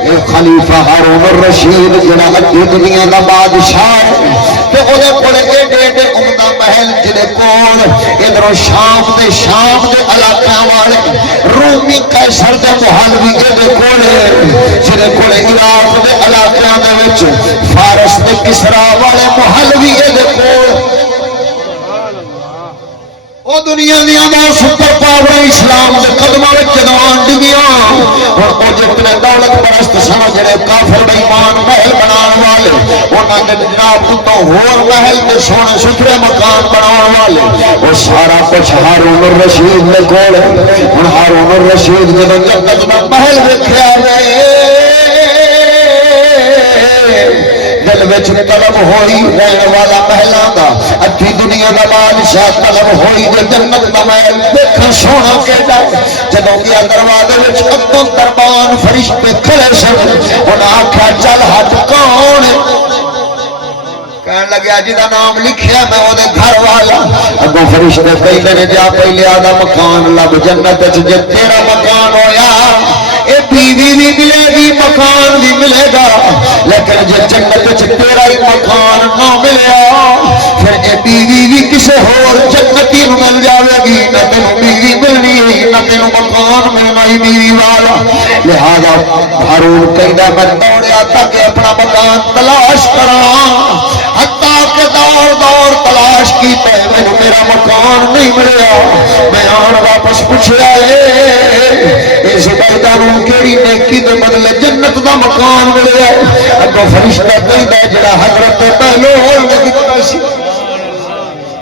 اے خلیفہ ہارون الرشید جڑا ادھی دنیا دا بادشاہ ہے تے اودے کول ایڈے ایڈے عمدہ محل جڑے کول ادھر شام دے علاقیاں والے رومی قیصر دے محل بھی ایڈے کول جڑے کول عراق دے علاقیاں دے وچ فارس دے کسرا والے محل بھی ایڈے کول او دنیا دیا بہت سپر پاور اسلام کے قدموں میں جدوان ڈگیاں اور وہ جتنے دولت پرست سمجھ رہے کافر بےمان محل بنان والے انہوں نے جناب تو ہور محل کے سونے ستھرے مکان بنان والے وہ سارا کچھ ہارون الرشید نے کول ہن ہارون الرشید جب جنت میں محل ویکھیا گئے دل وچ طلب ہوئی رہن والا محلاں دا ادھی دنیا دا بادشاہ طلب ہوئی جو جنت دا محل دیکھن سونا کیڑا جدوں گیا دروازے وچ اگوں دربان فرشتے کھڑے سن انہاں آکھیا چل ہٹ کون کہن لگیا جدا نام لکھیا میں وہ گھر والا اگوں فرشتے کئی نے جا پہلے آدھا مکان لب جنت وچ جے تیرا مکان ہویا اے بیوی بھی ملے گی مکان بھی ملے گا لیکن جے جنت وچ تیرا ہی مکان نہ ملیا پھر اے بیوی بھی کسے ہور جنتی نو مل جاوے گی نہ تینوں بیوی ملنی نہ تینوں مکان ملنا ہی بیوی والا لہذا ہارون کہندا میں دوڑیا تاکہ اپنا مکان تلاش کراں حتیٰ کہ دور دور تلاش کی تے مینوں میرا مکان نہیں ملیا میں آن واپس پوچھیا اس بیٹا نوں کیڑی نیکی دے بدلے جنت دا مکان ملیا اگوں فرشتہ کہندا جڑا حضرت بہلول نے دتا سی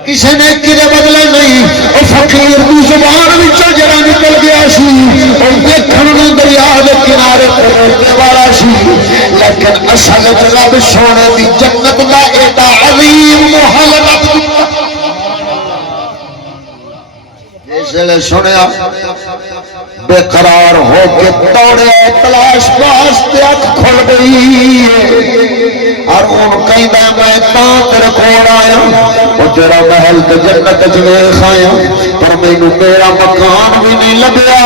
کسی نیکی دے بدلے نہیں او فقیر دی زبان وچوں جڑا نکل گیا سی او دیکھن نوں دریا دے کنارے تے رہنے والا سی لیکن اصل وچ رب سونے دی جنت دا ایڈا عظیم محل رب دتا جس نے سنیا بے قرار ہو کے دوڑے تلاش واسطے اکھ کھل گئی اور ان کہندا میں تاں تیرے کول آیا او تیرا محل تے جنت وچ ویکھ آیا پر مینوں میرا مکان بھی نہیں لبیا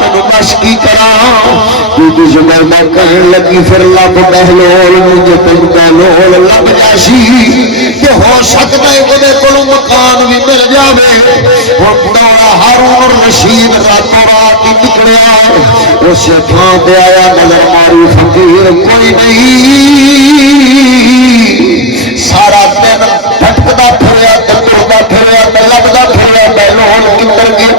تینوں بس کی کراں تو زبیدہ کہن لگی پھر لب بہلول مجھے تین بہلول لب جاسی کہ ہو سکتا ہے کہ کولوں مکان بھی مل جاوے ہن دوڑا ہارون رشید راتوں رات ہی نکلیا اس تھاں تے آیا نظر ماری فقیر کوئی نہیں سارا دن بھٹکدا پھریا تے ٹردا پھریا تے لبدا پھریا بہلول کدھر گیا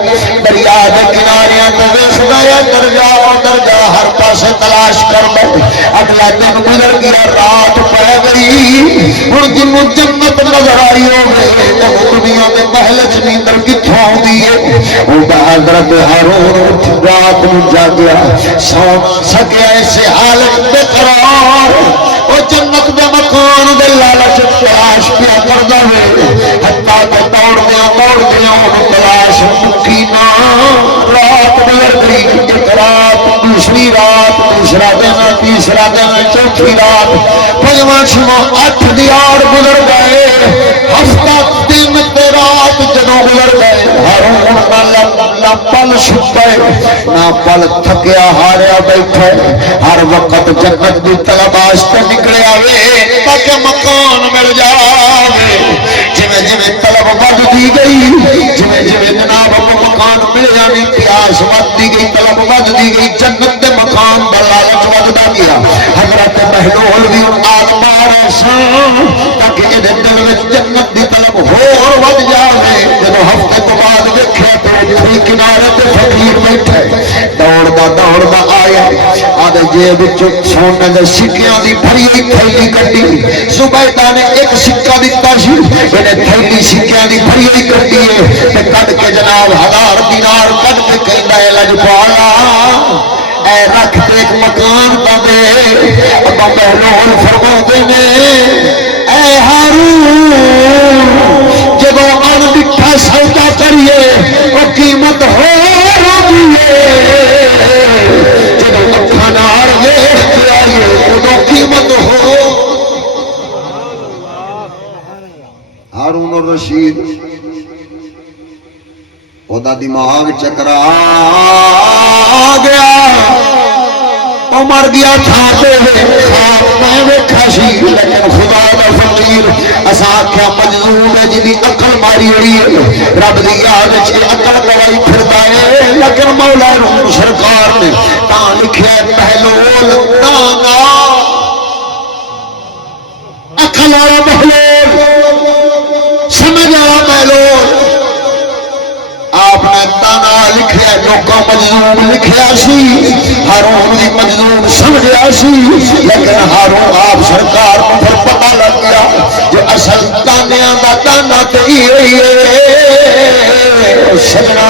دریا دے کنارے تے ویکھدا ہے درجہ درجہ ہر پاسے تلاش کردا اگلا دن گزر گیا رات پے گئی ہن جنوں جنت نظر آئی ہوے تے دنیا دے محل وچ نیندر کتھوں آوندی ہے او حضرت ہارون رات نوں جاگیا سو سکیا اس حالت بے قرار او جنت دے مکان دے لالچ تلاش کیا کردا ہے حتیٰ کہ دوڑدیاں تلاش مکی نہ رات گزر گئی ایک رات دوسری رات دوسرا دن تیسرا دن چوتھی رات پنجواں چھواں 8 دیار گزر گئے ہفتہ دن تے رات جدوں گزر گئے ہارون نہ پل ستا نہ پل تھکیا ہاریا بیٹھا ہر وقت جنت دی طلب واسطے نکلے آوے تاکہ مکان مل جاوے جویں جویں طلب ودی گئی جویں جویں جناب مکان مل جانی پیاس ودی گئی طلب ودی گئی جنت دے مکان دا لالچ وددا گیا حضرت بہلول بھی آگ مارے سن تاکہ یہ دل وچ جنت دی طلب ہور ود جاوے جدوں ہفتے تو بعد ویکھیا تے کنارے تے فقیر بیٹھے دوڑدا آیا آدھے جیب وچوں سونے دے سکیاں دی بھری ہوئی تھیلی کڈی زبیدہ نے ایک سکہ دتا سی انہیں تھیلی سکیاں دی بھری ہوئی کڈی ہے تے کڈ کے جناب 1000 دینار کڈ کے کہندا ہے لجپالا اے رکھ تے ایک مکان تا دے ابا بہلول فرماندے نے اے ہارون جدوں ان مٹھا سودا کریے او قیمت ہو رہی ہے جدوں اکھاں نال ویکھ کے آئیے اودوں قیمت ہو ہارون الرشید اودا دماغ چکرا گیا او مر گیا تھاتے خواب میں ویکھا سی لیکن خدا دا فقیر اساں آکھیا مجنون ہے جدی عقل ماری ہوئی ہے رب دی یاد وچ عقل گوائی پھردا ہے لیکن مولا روم سرکار نے تاں لکھیا بہلول تانا عقل والا بہلول سمجھ والا بہلول آپ نے تانا لکھیا لوکاں مجنون لکھیا سی ہارون بھی مجنون سمجھیا سی لیکن ہارون آپ سرکار کو پھر پتہ لگ گیا جو اصل تانیاں دا تانا تے ہی ہے سجنا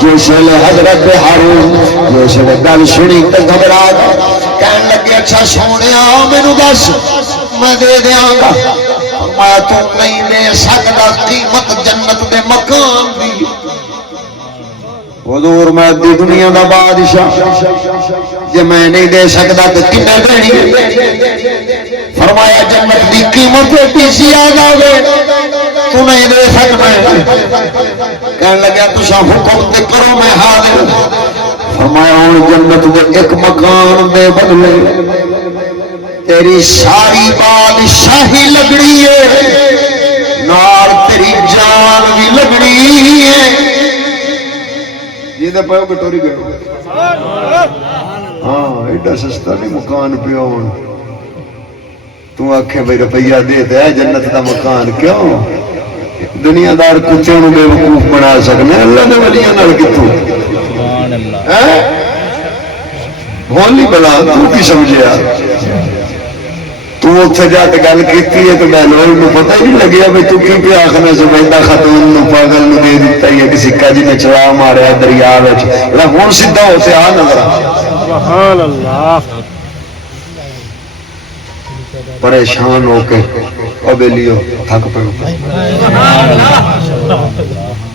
جو شل حضرت ہارون جو شل گل سنی تے گھبرا گیا کہنے لگے اچھا سونے مینوں دس میں دے دیاں گا فرمایا تو نہیں دے سکدا قیمت جنت دے مکان دی حضور میں دی دنیا دا بادشاہ جے میں نہیں دے سکدا تے کنے دینی فرمایا جنت دی قیمت اتنی زیادہ ہوے تو نہیں دے سکدا کہنے لگا تساں حکم تے کرو میں حاضر فرمایا ہن جنت دے ایک مکان دے بدلے تیری ساری بادشاہی لگنی ہے نال تیری جان بھی لگنی ہے یہ پاؤ کٹوری کرو ہاں ایڈا سستا نہیں مکان پیو تو آکھے بھائی روپیہ دے تے جنت دا مکان کیوں دنیا دار کتے نو بے وقوف بنا سکنے اللہ دے ولیاں نال کتوں ہولی بلا تو کی سمجھیا تو اتنے جا کے گل کی تو بہلول کو پتہ ہی نہیں لگیا بھی تو کی پہ آخنا زبیدہ خاتون نو پاگل نو دے دیتا ہی کہ سکہ جی نے چلا ماریا دریا وچ ہن سیدھا ہوتے آ نظر سبحان اللہ پریشان ہو کے ابیلیو تھک پڑو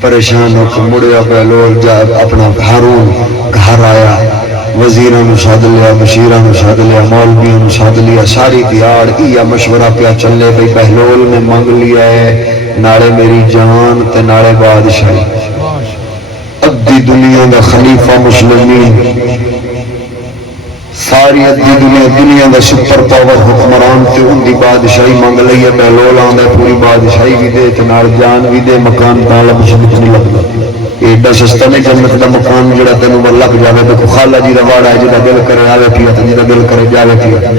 پریشان ہو کے مڑیا بہلول جا اپنا ہارون گھر آیا وزیروں سد لیا بشیروں سد لیا مولویوں سد لیا ساری دیاڑ یہ مشورہ پیا چلے بھائی بہلول نے منگ لیا ہے نالے میری جان تے نالے بادشاہی ادھی دنیا دا خلیفہ مسلمین ساری ادھی دنیا دا سپر پاور حکمران تے ان دی بادشاہی منگ لئی ہے بہلول آندا پوری بادشاہی بھی دے تے نال جان بھی دے مکان تالا بشمت نہیں لگدا ایڈا سستا نہیں جنت دا مکان جڑا تینوں لگ جاوے دیکھو خالہ جی دا واڑا ہے جہاں دل کرے آوے پیا تے جہاں دل کرے جاوے پیا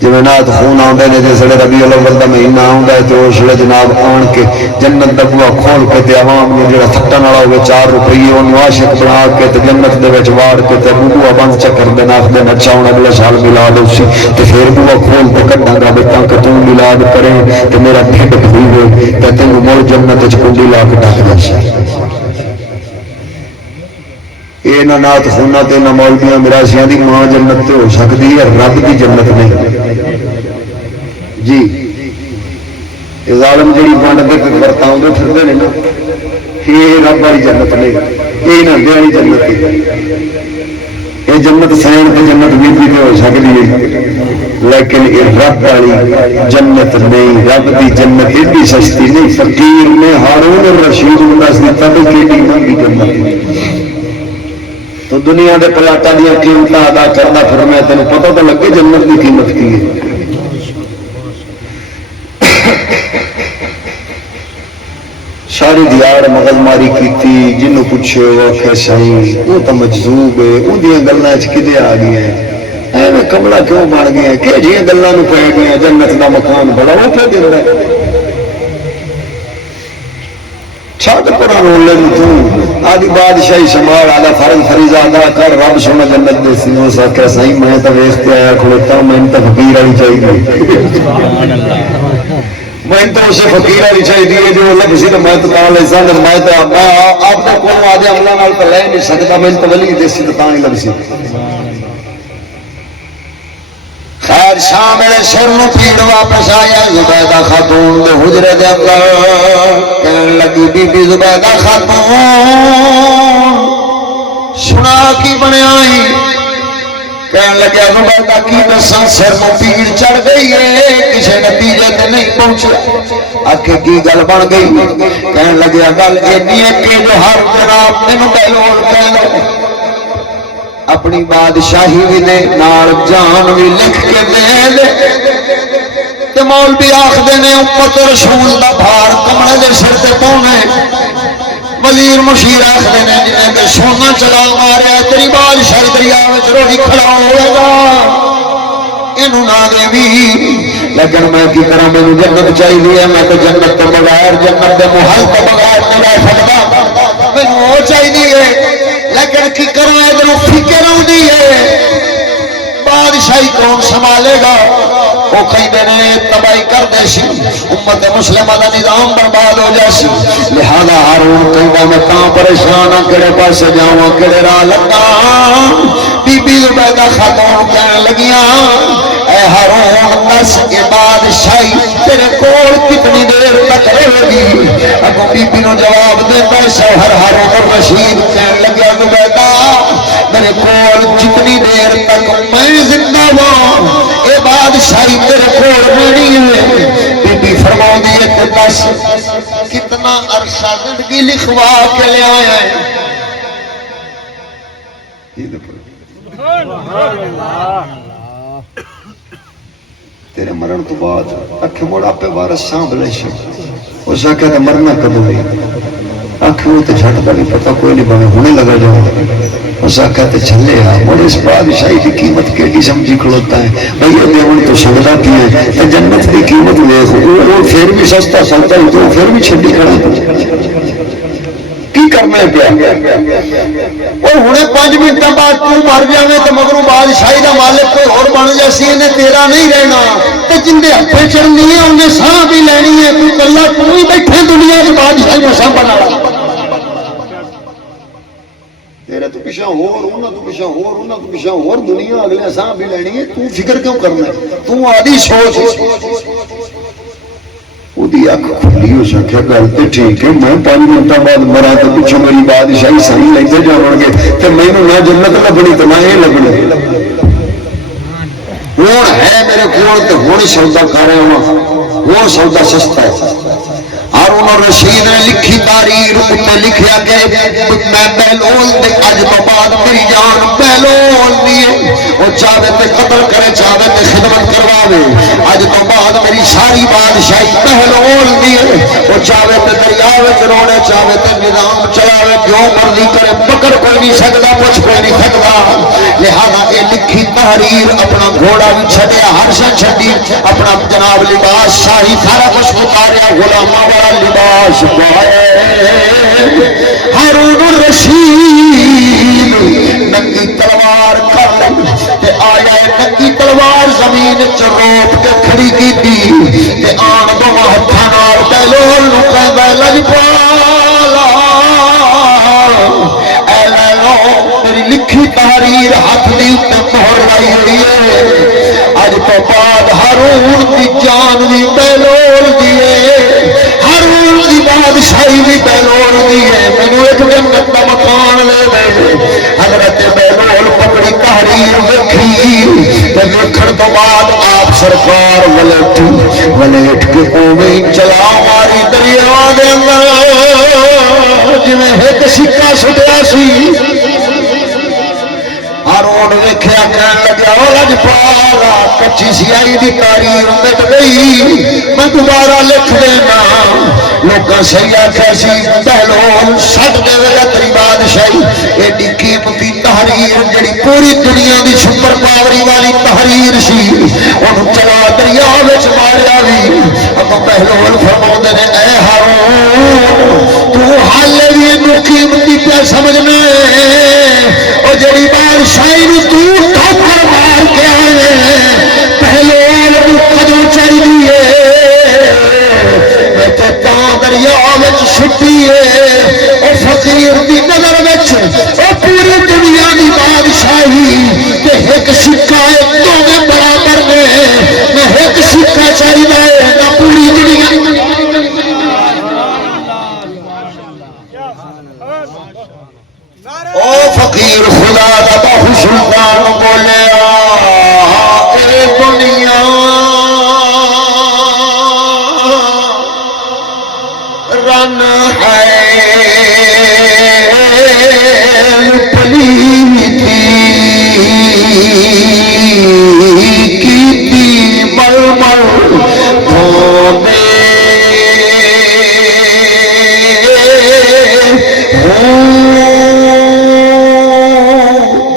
جی نات خون آتے ہیں جس ویلے ربیع الاول دا مہینہ آتا ہے تو اس ویلے جناب آن کے جنت دا بوا کھول کے تے عوام نے جڑا تھٹن والا ہوئے 4 روپیے انہوں عاشق بنا کے تے جنت دے وچ واڑ کے تے بوا بند چکر دے ناخ دے اچھا ہوں اگلے سال ملاد اسی تے پھر بوا کھول کے کڈاں گا بے تاں کہ تو ملاد کرے تے میرا ڈھڈ کھل ہوئے تے تینوں مڑ جنت وچ کنڈی لا کے ڈک دے یہ نہ نات خونا تے نہ مولویاں مراسیاں دی ماں جنت تے ہو سکتی ہے رب دی جنت نہیں جی یہ ظالم جڑی بنڈ دے برتاؤں دے پھردے نے نا یہ رب والی جنت نہیں یہ نہ دے والی جنت ہے یہ جنت سین تے جنت بی بی تے ہو سکتی ہے لیکن یہ رب والی جنت نہیں رب دی جنت ایڈی سستی نہیں فقیر نے ہارون الرشید کو دس دیتا تو کیڑی مہنگی جنت ہے تو دنیا دے پلاٹا دیا قیمت ادا کرنا پھر میں تینوں پتہ تو لگے جنت کی قیمت کی ہے ساری دیار مغز ماری کی جنوں پوچھے وہ آخر سائی وہ تو مجذوب ہے اندیاں گلاں چ کدے آ گئی ہیں ایویں کملا کیوں بن گیا کہ جہاں گلاں نو پی گیا جنت دا مکان بڑا وہ پہ دیندا ہے چھٹ پر رولے تو آدھی بادشاہی سنبھال آدھا فرض فریضہ ادا کر رب سونا جنت دے سی ہو سکیا صحیح میں تو ویختے آیا کھڑوتا میں تو فقیر والی چاہیے میں تو اسے فقیر والی چاہیے جو لفظ تو میں تو لے سکتا میں تو آپ کو آدھے عملہ نال تو لے نہیں سکتا میں تو ولی دیسی تو ہی لفظ خیر شام میرے سر نو پیڑ واپس آیا زبیدہ خاتون دے حجرے دے اندر کہنے لگی بی بی زبیدہ خاتون سنا کی بنیا ہی کہنے لگا زبیدہ کی دساں سر نو پیڑ چڑھ گئی ہے کسی نتیجے تے نہیں پہنچا آکھے کی گل بن گئی کہنے لگا گل اینی ہے کہ جو ہر جناب تینوں بہلول کہہ اپنی بادشاہی بھی دے نال جان بھی لکھ کے دے تے مولوی آخدے نے امت رسول دا بھار کمرے دے سر تے پاونے وزیر مشیر آخدے نے جنہیں تے سونا چلا ماریا تیری بادشاہی دریا وچ روڑی کھڑا ہوئے گا اینوں نہ دے بھی لیکن میں کی کرا مینوں جنت چاہیے میں تو جنت تو بغیر جنت دے محل تو بغیر نہیں رہ سکتا مینوں وہ چاہیے لیکن کی کروں ادھر فکر آتی ہے بادشاہی کون سنبھالے گا وہ کہیں نے تباہی کر دے سی امت مسلمہ دا نظام برباد ہو جائے لہذا ہارون کہیں میں تاں پریشان ہاں کہڑے پاسے جاواں کہڑے راہ لگا بی بی عبیدہ خاتون کہنے لگیاں اے ہارون دس اے بادشاہی تیرے کول کتنی دیر تک رہے گی؟ اگوں بی بی نو جواب دیندا شوہر ہارون الرشید کہنے لگیا عبیدہ میرے کول جتنی دیر تک میں زندہ ہوں اے بادشاہی تیرے کول رہنی ہے۔ بی بی فرماؤندی ہے کہ دس کتنا عرصہ زندگی لکھوا کے لے آیا ہے؟ تیرے مرن تو بعد اکھ موڑا پہ وارث سانبھ لے شو اس آکھا تو مرنا کدو ہے اکھ وہ تو جھٹ کا نہیں پتا کوئی نہیں بنے ہونے لگا جاؤ اس آکھا تو چلے آ موڑے اس بادشاہی کی قیمت کیڑی سمجھی کھڑوتا ہے بھئی یہ دیون تو سجدہ کی ہے تو جنت کی قیمت لے وہ پھر بھی سستا سستا ہی تو پھر بھی چھڈی کھڑا کی کرنا ہے پیا اور ہنے 5 منٹ بعد تو مر جاوے تو مگروں بادشاہی دا مالک کوئی اور بن جاسی نے تیرا نہیں رہنا تے جندے ہتھے چڑھنی ہے انہیں ساہ بھی لینی ہے کوئی کلا تو ہی بیٹھے دنیا دی بادشاہی میں ساہ بنا تیرے تو پیچھے ہور انہاں تو پیچھے ہور انہاں تو پیچھے ہور دنیا اگلے ساہ بھی لینی ہے تو فکر کیوں کرنا ہے تو آدھی سوچ وہی اکھ کھلی ہو سکے گل تو ٹھیک ہے میں 5 منٹ بعد مرا تو پچھو میری بادشاہی صحیح لیندے جاؤ گے تو مینوں نہ جنت لبنی تو نہ یہ لبنی ہوں ہے میرے کول تو ہوں سودا کر رہا ہوں ہوں سودا سستا ہے ہارون الرشید نے لکھی تحریر اتنے لکھیا کہ میں بہلول دے اج تو بعد میری جان بہلول دیے وہ چاہے تے قتل کرے چاہے تے خدمت کرواوے اج تو بعد میری ساری بادشاہی بہلول دیے وہ چاہے تے دریا وچ روڑے چاہے تے نظام چلاوے جو مرضی کرے پکڑ کوئی نہیں سکدا کچھ کوئی نہیں سکدا لہذا یہ لکھی تحریر اپنا گھوڑا بھی چھڈیا ہر شے چھڈی اپنا جناب لباس شاہی سارا کچھ اتاریا غلاماں والا لباس پائے ہارون الرشید ننگی تلوار کر تے آیا ننگی تلوار زمین چ روپ کے کھڑی کیتی تے آن دو ہتھاں نال بہلول نو کہندا لجپالا اے لے لو میری لکھی تحریر ہاتھ دی تے مہر لائی ہوئی ہے اج تو بعد ہارون دی جان بھی بہلول دی بادشاہی بھی بہلول دی ہے مینوں ایک جنت دا مکان لے دے حضرت بہلول پکڑی تحریر ویکھی تے ویکھن تو بعد آپ سرکار ولیٹ کے اوویں چلا ماری دریا دے اندر جویں ایک سکہ سٹیا سی ہارون ویکھیا کہن لگا او لجپالا کچی سیاہی دی تحریر مٹ گئی میں دوبارہ لکھ دینا لوکاں صحیح آکھیا سی بہلول چھڈ دے گا تیری بادشاہی ایڈی قیمتی تحریر جڑی پوری دنیا دی سپر پاوری والی تحریر سی اونوں چلا دریا وچ ماریا وی اگوں بہلول فرماوندے نے اے ہارون تو حالے وی اینوں قیمتی پیا سمجھنا او جڑی بادشاہی نوں تو ٹھوکر مار کے آئے بہلول نوں کدوں چاہیے دریا چھٹی ہے اور فقیر دی نظر وچ اور پوری دنیا دی بادشاہی تے ایک سکہ دونوں برابر نے نہ ایک سکہ چاہیے نہ پوری دنیا او فقیر خدا دا بہو سلطان بولیا اے دنیا رن ہے پلیتی کی ململ دھونے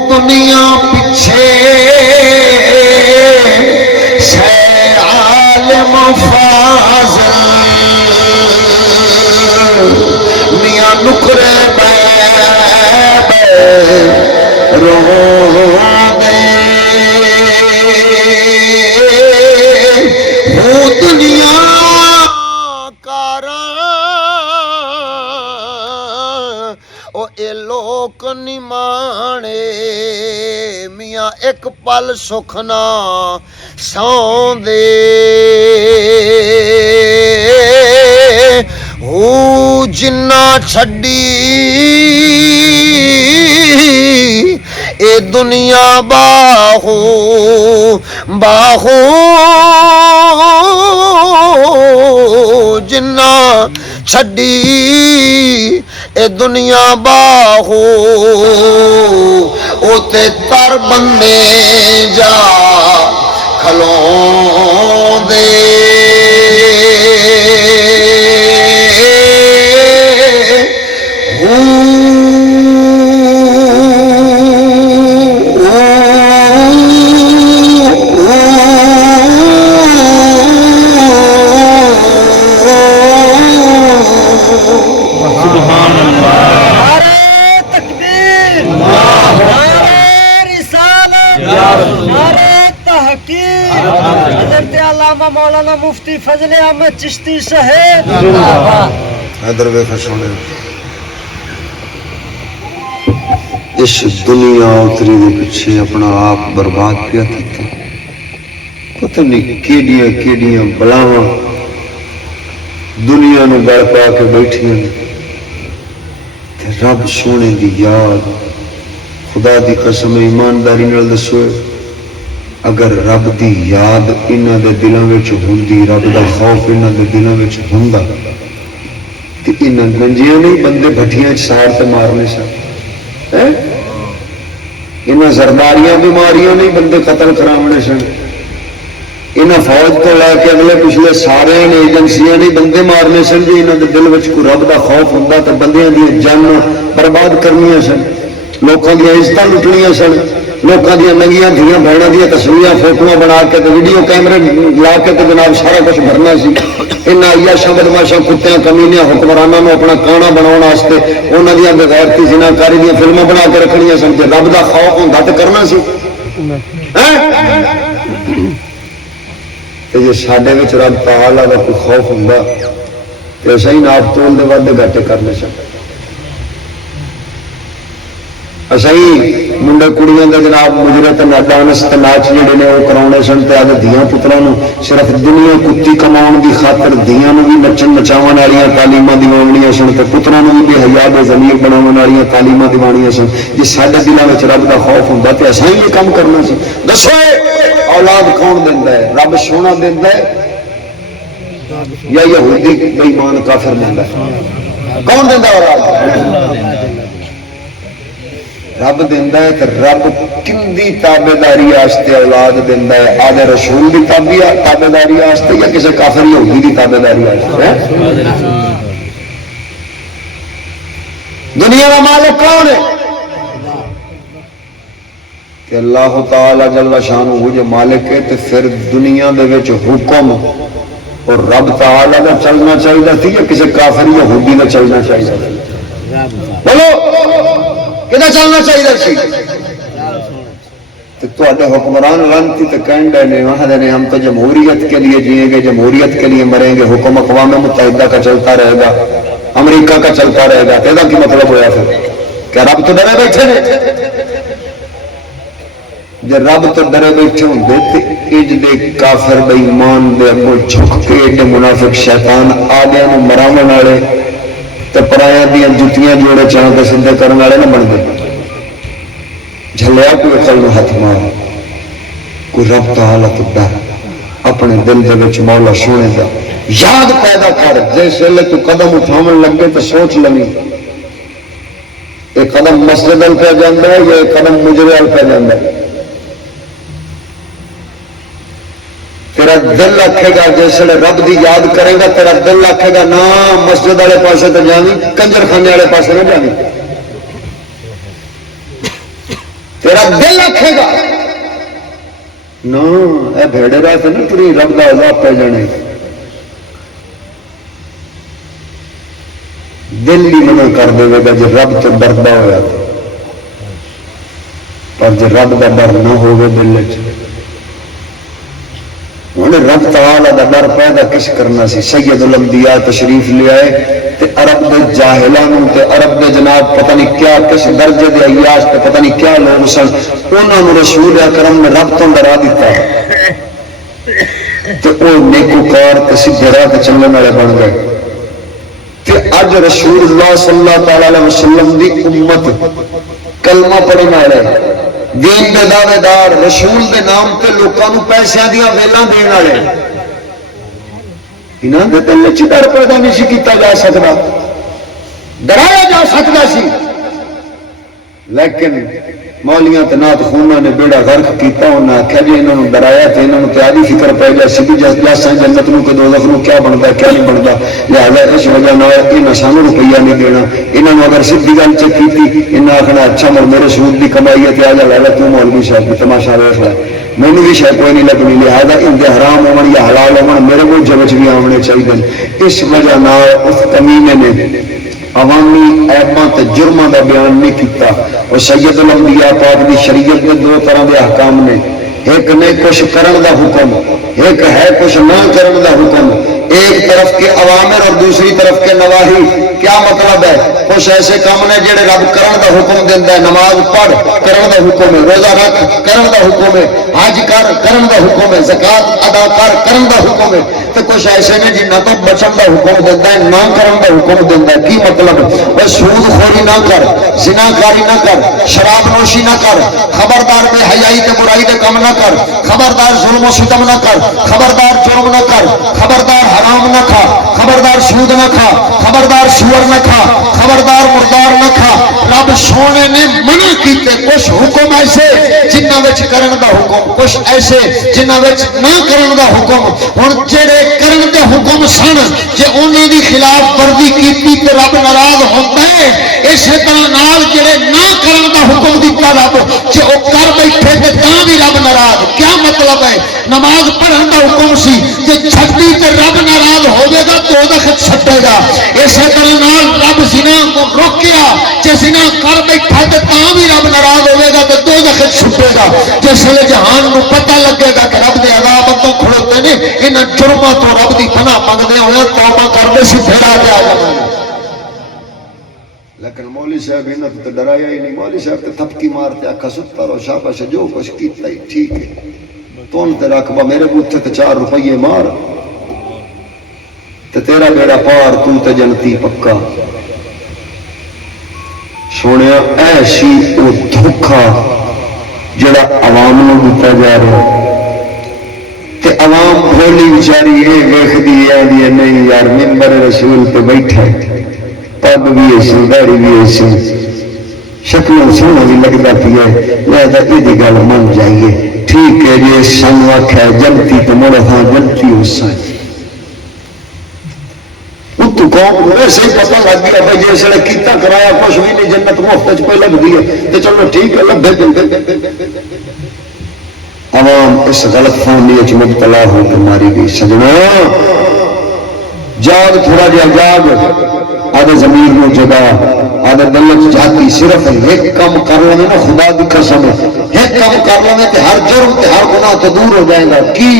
دنیا پیچھے سے عالم فاضل میاں نکرے رو دے ہوں دنیا کارا او اے لوک نہیں مانے میاں ایک پل سکھ نہ سوندے ہو جنہ چھڈی اے دنیا باہو باہو جنہ چھڈی اے دنیا باہو اوتے تر بندے جا کھلوں دے مولانا مفتی فضل احمد چشتی صاحب حیدر ویخا سونے اس دنیا اتری دے پیچھے اپنا آپ برباد پیا کیتا پتہ نہیں کیڑیاں کیڑیاں بلاواں دنیا نو گل پا کے بیٹھیاں تے رب سونے دی یاد خدا دی قسم ایمانداری نال دسو اگر رب دی یاد انہاں دے دلاں وچ ہوندی رب دا خوف انہاں دے دلاں وچ ہوندا تے انہاں گنجیاں نہیں بندے بھٹیاں ساڑ تے مارنے سن انہاں زرداریاں بیماریاں نہیں بندے قتل کراونے سن انہاں فوج تو لے کے اگلے پچھلے سارے ایجنسیاں نہیں بندے مارنے سن جی انہاں دے دل وچ کوئی رب دا خوف ہوندا تے بندیاں دی جان برباد کرنیاں سن لوکاں دی عزتاں لٹنیاں سن لوگوں دیا ننگیاں دھیاں بہنوں دیا تصویراں فوٹو بنا کے ویڈیو کیمرے لا کے جناب سارا کچھ بھرنا سی یہاں عیاشاں بدماشاں کتیاں کمینیاں حکمرانوں اپنا کانا بناؤ واسطے انہوں دیا بغیرتی زناکاری دیا فلمیں بنا کے رکھنیاں سن جی رب دا خوف ہوتا تو کرنا سی جی سڈے رب تعالیٰ دا کوئی خوف ہوں تو اصل ہی ناپ تول دے وعدے گاٹے کرنے سن اصل منڈے کڑیاں دے جناب مجرت ڈانس ناچ جڑے نے وہ کراؤنے سن تے آدھے دھیاں پتراں نو صرف دنیا کتی کماؤن دی خاطر دھیاں نو بھی نچن نچاون والیاں تعلیماں دیوانیاں سن تے پتراں نو بھی بے حیا بے ضمیر بناون والیاں تعلیماں دیوانیاں سن جے ساڈے دلاں وچ رب دا خوف ہوندا تے اساں ہی یہ کام کرنا سی دسو اولاد کون دیندا ہے رب سونا دیندا ہے یا یہودی بے ایمان کافر دیندا ہے کون دیندا اولاد رب دیندا ہے تے رب کندی تابعداری واسطے اولاد دیندا ہے آدھے رسول دی تابعداری واسطے یا کسی کافر یہودی دی تابعداری واسطے دنیا کا مالک کون ہے کہ اللہ تعالی جل شانہ جو مالک ہے تے پھر دنیا دے وچ حکم اور رب تعالی دا چلنا چاہیے تھی یا کسی کافر یہودی دا چلنا چاہیے بولو کدھر چلنا چاہیے سی تو حکمران لانتی تو کہن ڈے وہاں ہم تو جمہوریت کے لیے جیئیں گے جمہوریت کے لیے مریں گے حکم اقوام متحدہ کا چلتا رہے گا امریکہ کا چلتا رہے گا تیرا کی مطلب ہوا پھر کیا رب تو ڈرے بیٹھے نے جب رب تو ڈرے بیٹھے ہوں دیتے اج دے کافر بے ایمان دے اگوں جھک کے ایڈے منافق شیطان آدھے مراون والے تو پرایا دیا جتیاں جوڑے چاہتے سدھے کرنے والے نہ بن گئے جھلیا کوئی عقل میں ہاتھ مار کوئی رب تعالیٰ تو ڈر اپنے دل دے وچ مولا سونے دا یاد پیدا کر جس ویلے تو قدم اٹھاون لگے تو سوچ لوی ایک قدم مسجد ال پہ جانا ہے یا ایک قدم مجرے ال پہ جانا ہے تیرا دل آکھے گا جس ویلے رب دی یاد کرے گا تیرا دل آکھے گا نہ مسجد والے پاسے تو جانی کنجر خانے والے پاسے نہ جانی تیرا دل آکھے گا نہ اے بھیڑے رہے تھے نا پوری رب دا عذاب پہ جانے دل ہی منع کر دے گا جب رب تو ڈردا ہوا پر جب رب دا ڈر نہ ہوگا دل انہیں رب تعالی دا ڈر پیدا کس کرنا سی سید الانبیاء تشریف لے آئے تے عرب دے جاہلاں تے عرب دے جناب پتہ نہیں کیا کس درجے دے عیاش تے پتہ نہیں کیا لوگ سن، انہاں نوں رسول اکرم نے رب تو ڈرا دیتا تے او نیکوکار تے سیدھے راہ تے چلن والے بن گئے۔ تے اج رسول اللہ صلی اللہ تعالی علیہ وسلم دی امت کلمہ پڑھن والے دین دے دعوے دار رسول دے نام تے لوکاں نوں پیسیاں دیاں ویلاں دین والے، انہاں دے دل وچ ڈر پیدا نہیں سی کیتا جا سکدا، ڈرایا جا سکدا سی، لیکن مولیاں تے نات خوناں نے بیڑا غرق کیتا، انہاں آکھیا جی انہاں نوں ڈرایا تے انہاں نوں تے آدھی فکر پی جا سی جاساں جنت نوں کہ دوزخ نوں کیا بندا کیا نہیں بندا، لہذا اس وجہ نال انہاں سانوں روپیہ نہیں دینا، انہاں نوں اگر سیدھی گل چ کیتی انہاں آکھنا اچھا مر میرے سود دی کمائی ہے تے آ جا لے تو مولوی صاحب دی تماشا ویکھ لے، مینوں بھی شاید کوئی نہیں لگنی، لہذا ان دے حرام ہون یا حلال ہون میرے ملک وچ بھی آونے چاہیے۔ اس وجہ نال اس کمینے نے عوامی عیباں تے جرماں دا بیان نہیں کیتا، اور سید الانبیاء پاک دی شریعت کے دو طرح دے احکام نے، ایک نے کچھ کرن دا حکم، ایک ہے کچھ نہ کرن دا حکم، ایک طرف کے اوامر اور دوسری طرف کے نواہی۔ کیا مطلب ہے؟ کچھ ایسے کام نے جڑے رب کرن دا حکم دیندا ہے، نماز پڑھ کرن دا حکم ہے، روزہ رکھ کرن دا حکم ہے، حج کر کرن دا حکم ہے، زکات ادا کر کرن دا حکم ہے، تو کچھ ایسے نے جنہاں تو بچن دا حکم دیندا ہے، نہ کرن دا حکم دیندا ہے۔ کی مطلب؟ وہ سود خوری نہ کر، زنا کاری نہ کر، شراب نوشی نہ کر، خبردار بے حیائی تے برائی دے کم نہ کر، خبردار ظلم و ستم نہ کر، خبردار جرم نہ کر، خبردار حرام نہ کھا، خبردار سود نہ کھا، خبردار سور نہ کھا، خبردار مردار نہ کھا۔ رب سونے نے منع کیتے کچھ حکم ایسے جنہاں وچ کرن دا حکم، کچھ ایسے جنہاں وچ نہ کرن دا حکم۔ ہن جڑے کرن دے حکم سن جے انہاں دی خلاف ورزی کیتی تے رب ناراض ہوندا ہے، اسی طرح نال جڑے نہ کرن دا حکم دیتا رب جے او کر بیٹھے تے تاں بھی رب ناراض۔ کیا مطلب ہے؟ نماز پڑھن دا حکم سی تے چھڈی تے رب ناراض ہوے گا تو دوزخ چھڈے گا، اسی طرح نال رب زنا کو روکیا جے زنا کر بیٹھا تے تاں بھی رب ناراض ہوے گا تے دوزخ چھڈے گا۔ جس ویلے جہان نو پتہ لگے گا کہ رب دے عذاب تو کھڑوتے نے، انہاں جرماں تو رب دی پناہ منگدے ہوئے توبہ کردے سی پھر آ جائے۔ لیکن مولوی صاحب انہاں تو ڈرایا ہی نہیں، مولوی صاحب تے تھپکی مارتے آکھا ستا رہو شاباش جو کچھ کیتا ہی ٹھیک ہے، تون تے رکھبا میرے بوتھے تے 4 روپیے مار تے تیرا بیڑا پار، تو تے جنتی پکا۔ سونیا ایسی او دھوکھا جڑا عوام نو دتا جا رہا تے عوام بھولی بیچاری یہ ویکھدی ہے نہیں یار ممبر رسول تے بیٹھا پگ بھی ایسی داڑھی بھی ایسی شکل سونا بھی لگتا پیا لہذا یہ گل من جائیے ٹھیک ہے جی سن آخیا جنتی تو مڑ ہاں جنتی اس تو قوم ویسے ہی پتہ لگ گیا بھائی جس نے کیتا کرایا کچھ بھی نہیں جنت مفت پہ لگتی ہے تو چلو ٹھیک ہے لبے عوام اس غلط فہمی مبتلا ہو کے ماری گئی۔ سجنا جاگ تھوڑا جہا جاگ آدھے زمین میں جگہ آدھے دل جاتی صرف ایک کام کر لیں نا خدا کی قسم ایک کام کر لیں تو ہر جرم تے ہر گناہ تو دور ہو جائے گا۔ کی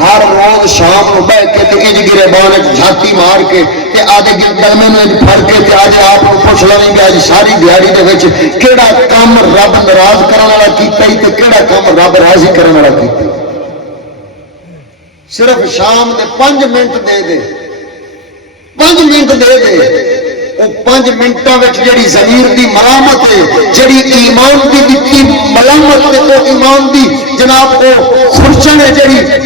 ہر روز شام کو بہ کے تے انج گریبان جھاتی مار کے تے آدھے گلمے میں پھڑ کے تے آج آپ کو پوچھ لیں گے آج ساری دیہڑی دے وچ کیڑا کام رب ناراض کرنے والا کیتا ہی تے کیڑا کام رب راضی کرنے والا کیتا۔ صرف شام دے 5 منٹ دے دے 5 منٹ دے دے وہ 5 منٹوں میں جڑی ضمیر دی ملامت ہے جڑی ایمان دی دتی ملامت ہے وہ ایمان دی جناب وہ خرچن ہے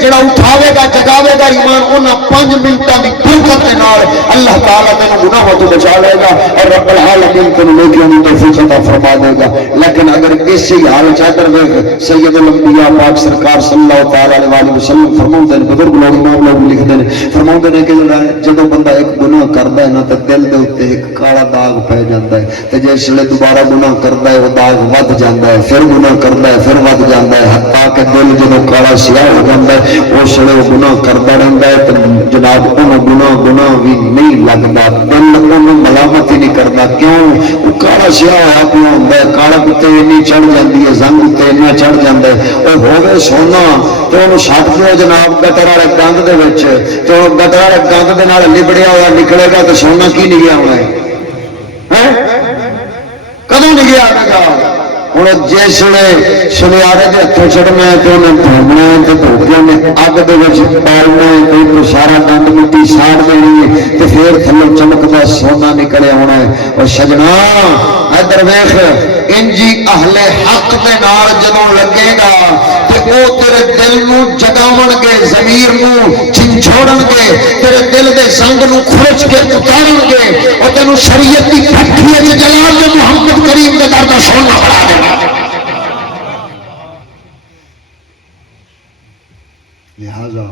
جڑا اٹھاوے گا جگاوے گا ایمان انہاں 5 منٹوں دی برکت دے نال اللہ تعالیٰ تینوں گناہوں تو بچا لے گا اور رب العالمین تینوں نیکیاں دی توفیق عطا فرما دے گا۔ لیکن اگر اسی حال چادر دیکھ سید الانبیاء پاک سرکار صلی اللہ تعالی علیہ وسلم فرماتے ہیں بزرگ لوگ امام لوگ لکھتے ہیں فرماتے ہیں کہ جب بندہ ایک گناہ کرتا ہے نا تو دل دے اوتے ایک کالا داغ پہ جاتا ہے تے جس ویلے دوبارہ گناہ کرتا ہے وہ داغ ود جاتا ہے پھر گناہ کرتا ہے پھر ود جاتا ہے حتیٰ تاکہ دل جب کالا سیاہ ہو جاتا ہے اس لیے وہ گناہ کرتا رہتا ہے تو جناب انہوں گناہ بھی نہیں لگتا، دل انہوں ملامت ہی نہیں کرتا، کیوں وہ کالا سیاہ ہوا پیا ہوتا ہے، کالا کتے اینی چڑھ جاتی ہے، زنگ اتنے اینا چڑھ جاتا ہے، وہ ہوگئے سونا تو انہوں سٹ دو جناب گٹر والے گند دے وچ، تو گٹر والے گند دے نال لبڑیا ہوا نکلے گا تو سونا کی نہیں گیا ہونا ہے کدوں نہیں گیا گا؟ ہوں جس نے سنیارے کے ہاتھوں چڑھنا ہے تو انہیں دھونا ہے تو دھوکے نے اگ پالنا ہے کوئی سارا گند مٹی ساڑ دینی ہے تو پھر تھلے چمکتا سونا نکلے آنا ہے۔ اور سجنا ادھر ویخ انجی اہل حق دے نال جدوں لگے گا تو وہ تیرے دل نو جگاون گے، ضمیر نو چھنچھوڑن گے، تیرے دل دے زنگ نو کھرچ کے اتارن گے، اور تینوں شریعت کی بھٹی وچ جلا کے محمد کریم دے در دا سونا بنا دے۔ لہذا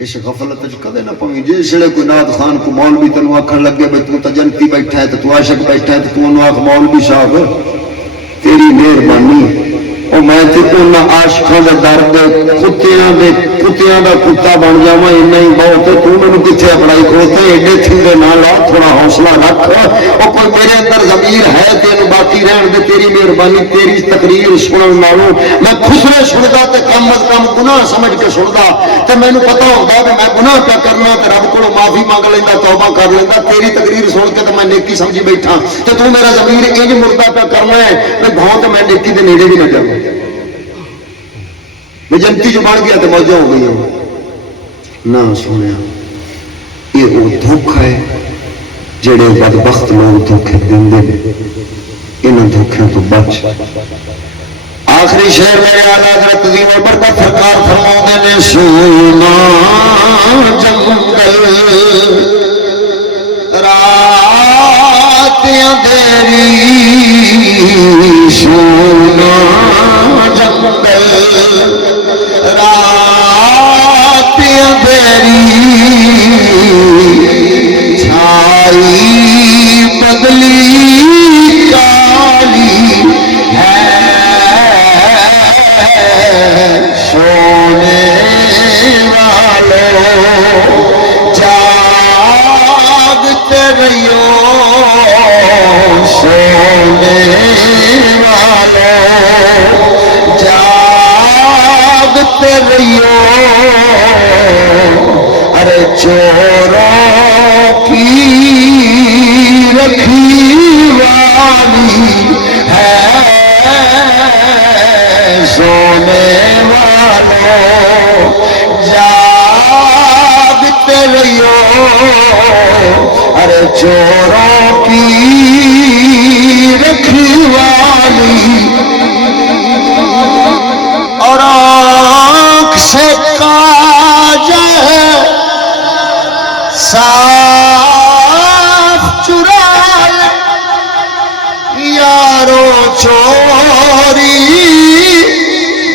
اس غفلت کدے نہ پویں، جس ویلے کوئی نات خان کو مولوی تینوں آکھن لگے بھائی تو جنتی بیٹھا ہے تو عاشق بیٹھا ہے تو انہوں آکھ مولوی صاحب تیری مہربانی اور میں تو عاشقوں کے در کتیاں کا کتا بن جا اینا ہی بہت تو مینوں کتنے اپڑائی کھوتے ایڈے تھیرے نہ لا، تھوڑا حوصلہ رکھ، اور کوئی میرے اندر ضمیر ہے تین باقی رہن دے، تیری مہربانی تیری تقریر سنن نالوں میں خسرے سنتا تو کم از کم گناہ سمجھ کے سنتا تو مینوں پتا ہوتا کہ میں گناہ کیا کرنا تو رب کو معافی منگ لینا، توبہ کر لینا، تیری تقریر سن کے تو میں نیکی سمجھی بیٹھا تو تو میرا ضمیر انج مردہ پیا کرنا ہے میں بہت تو میں نیکی کے نیڑے بھی نہ جاؤں، میں جنتی جو بڑھ گیا تو موجہ ہو گئی ہوں نہ سونے۔ یہ وہ دھوکھا ہے جڑے بدبخت لوگ دھوکھے دیں، انہوں دھوکھوں تو بچ۔ آخری شعر میرے اعلیٰ حضرت عظیم البرکت سرکار فرماتے نے سونا جنگل رات اندھیری، سونا جنگل رات اندھیری، چھائی بدلی کالی ہے، سونے والوں جاگتے رہیو، سونے والوں جاگتے رہیو، ارے چوروں کی رکھوالی ہے، سونے والوں جاگتے رہیو، ارے چوروں کی رکھوالی، اور آنکھ سے کاجل صاف چرا لے یارو چوری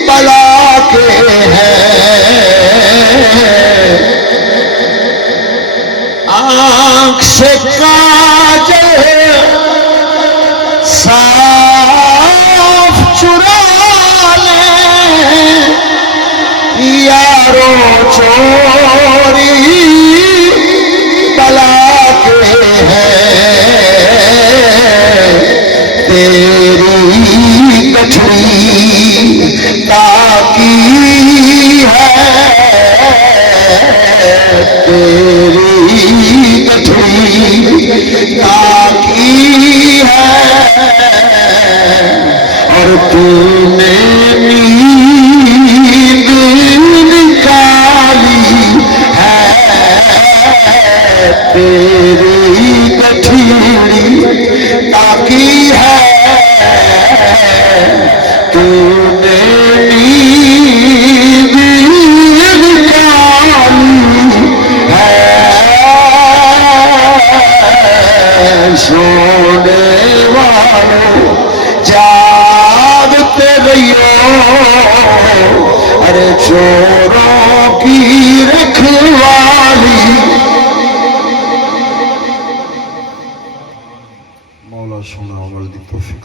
بلا کے ہے، آنکھ سے کاجل صاف چرا لے یارو چوری بلا کے ہے، تیری کٹھڑی تاکی ہے، تیری کٹھڑی تاکی ہے، اور تو نے نیند نکالی ہے، تیری کٹھڑی تاکی ہے، تو نے نیند نکالی ہے، سونے والوں جاگتے رہیو، ارے چوروں کی رکھوالی۔ مولا سونا عمل دی توفیق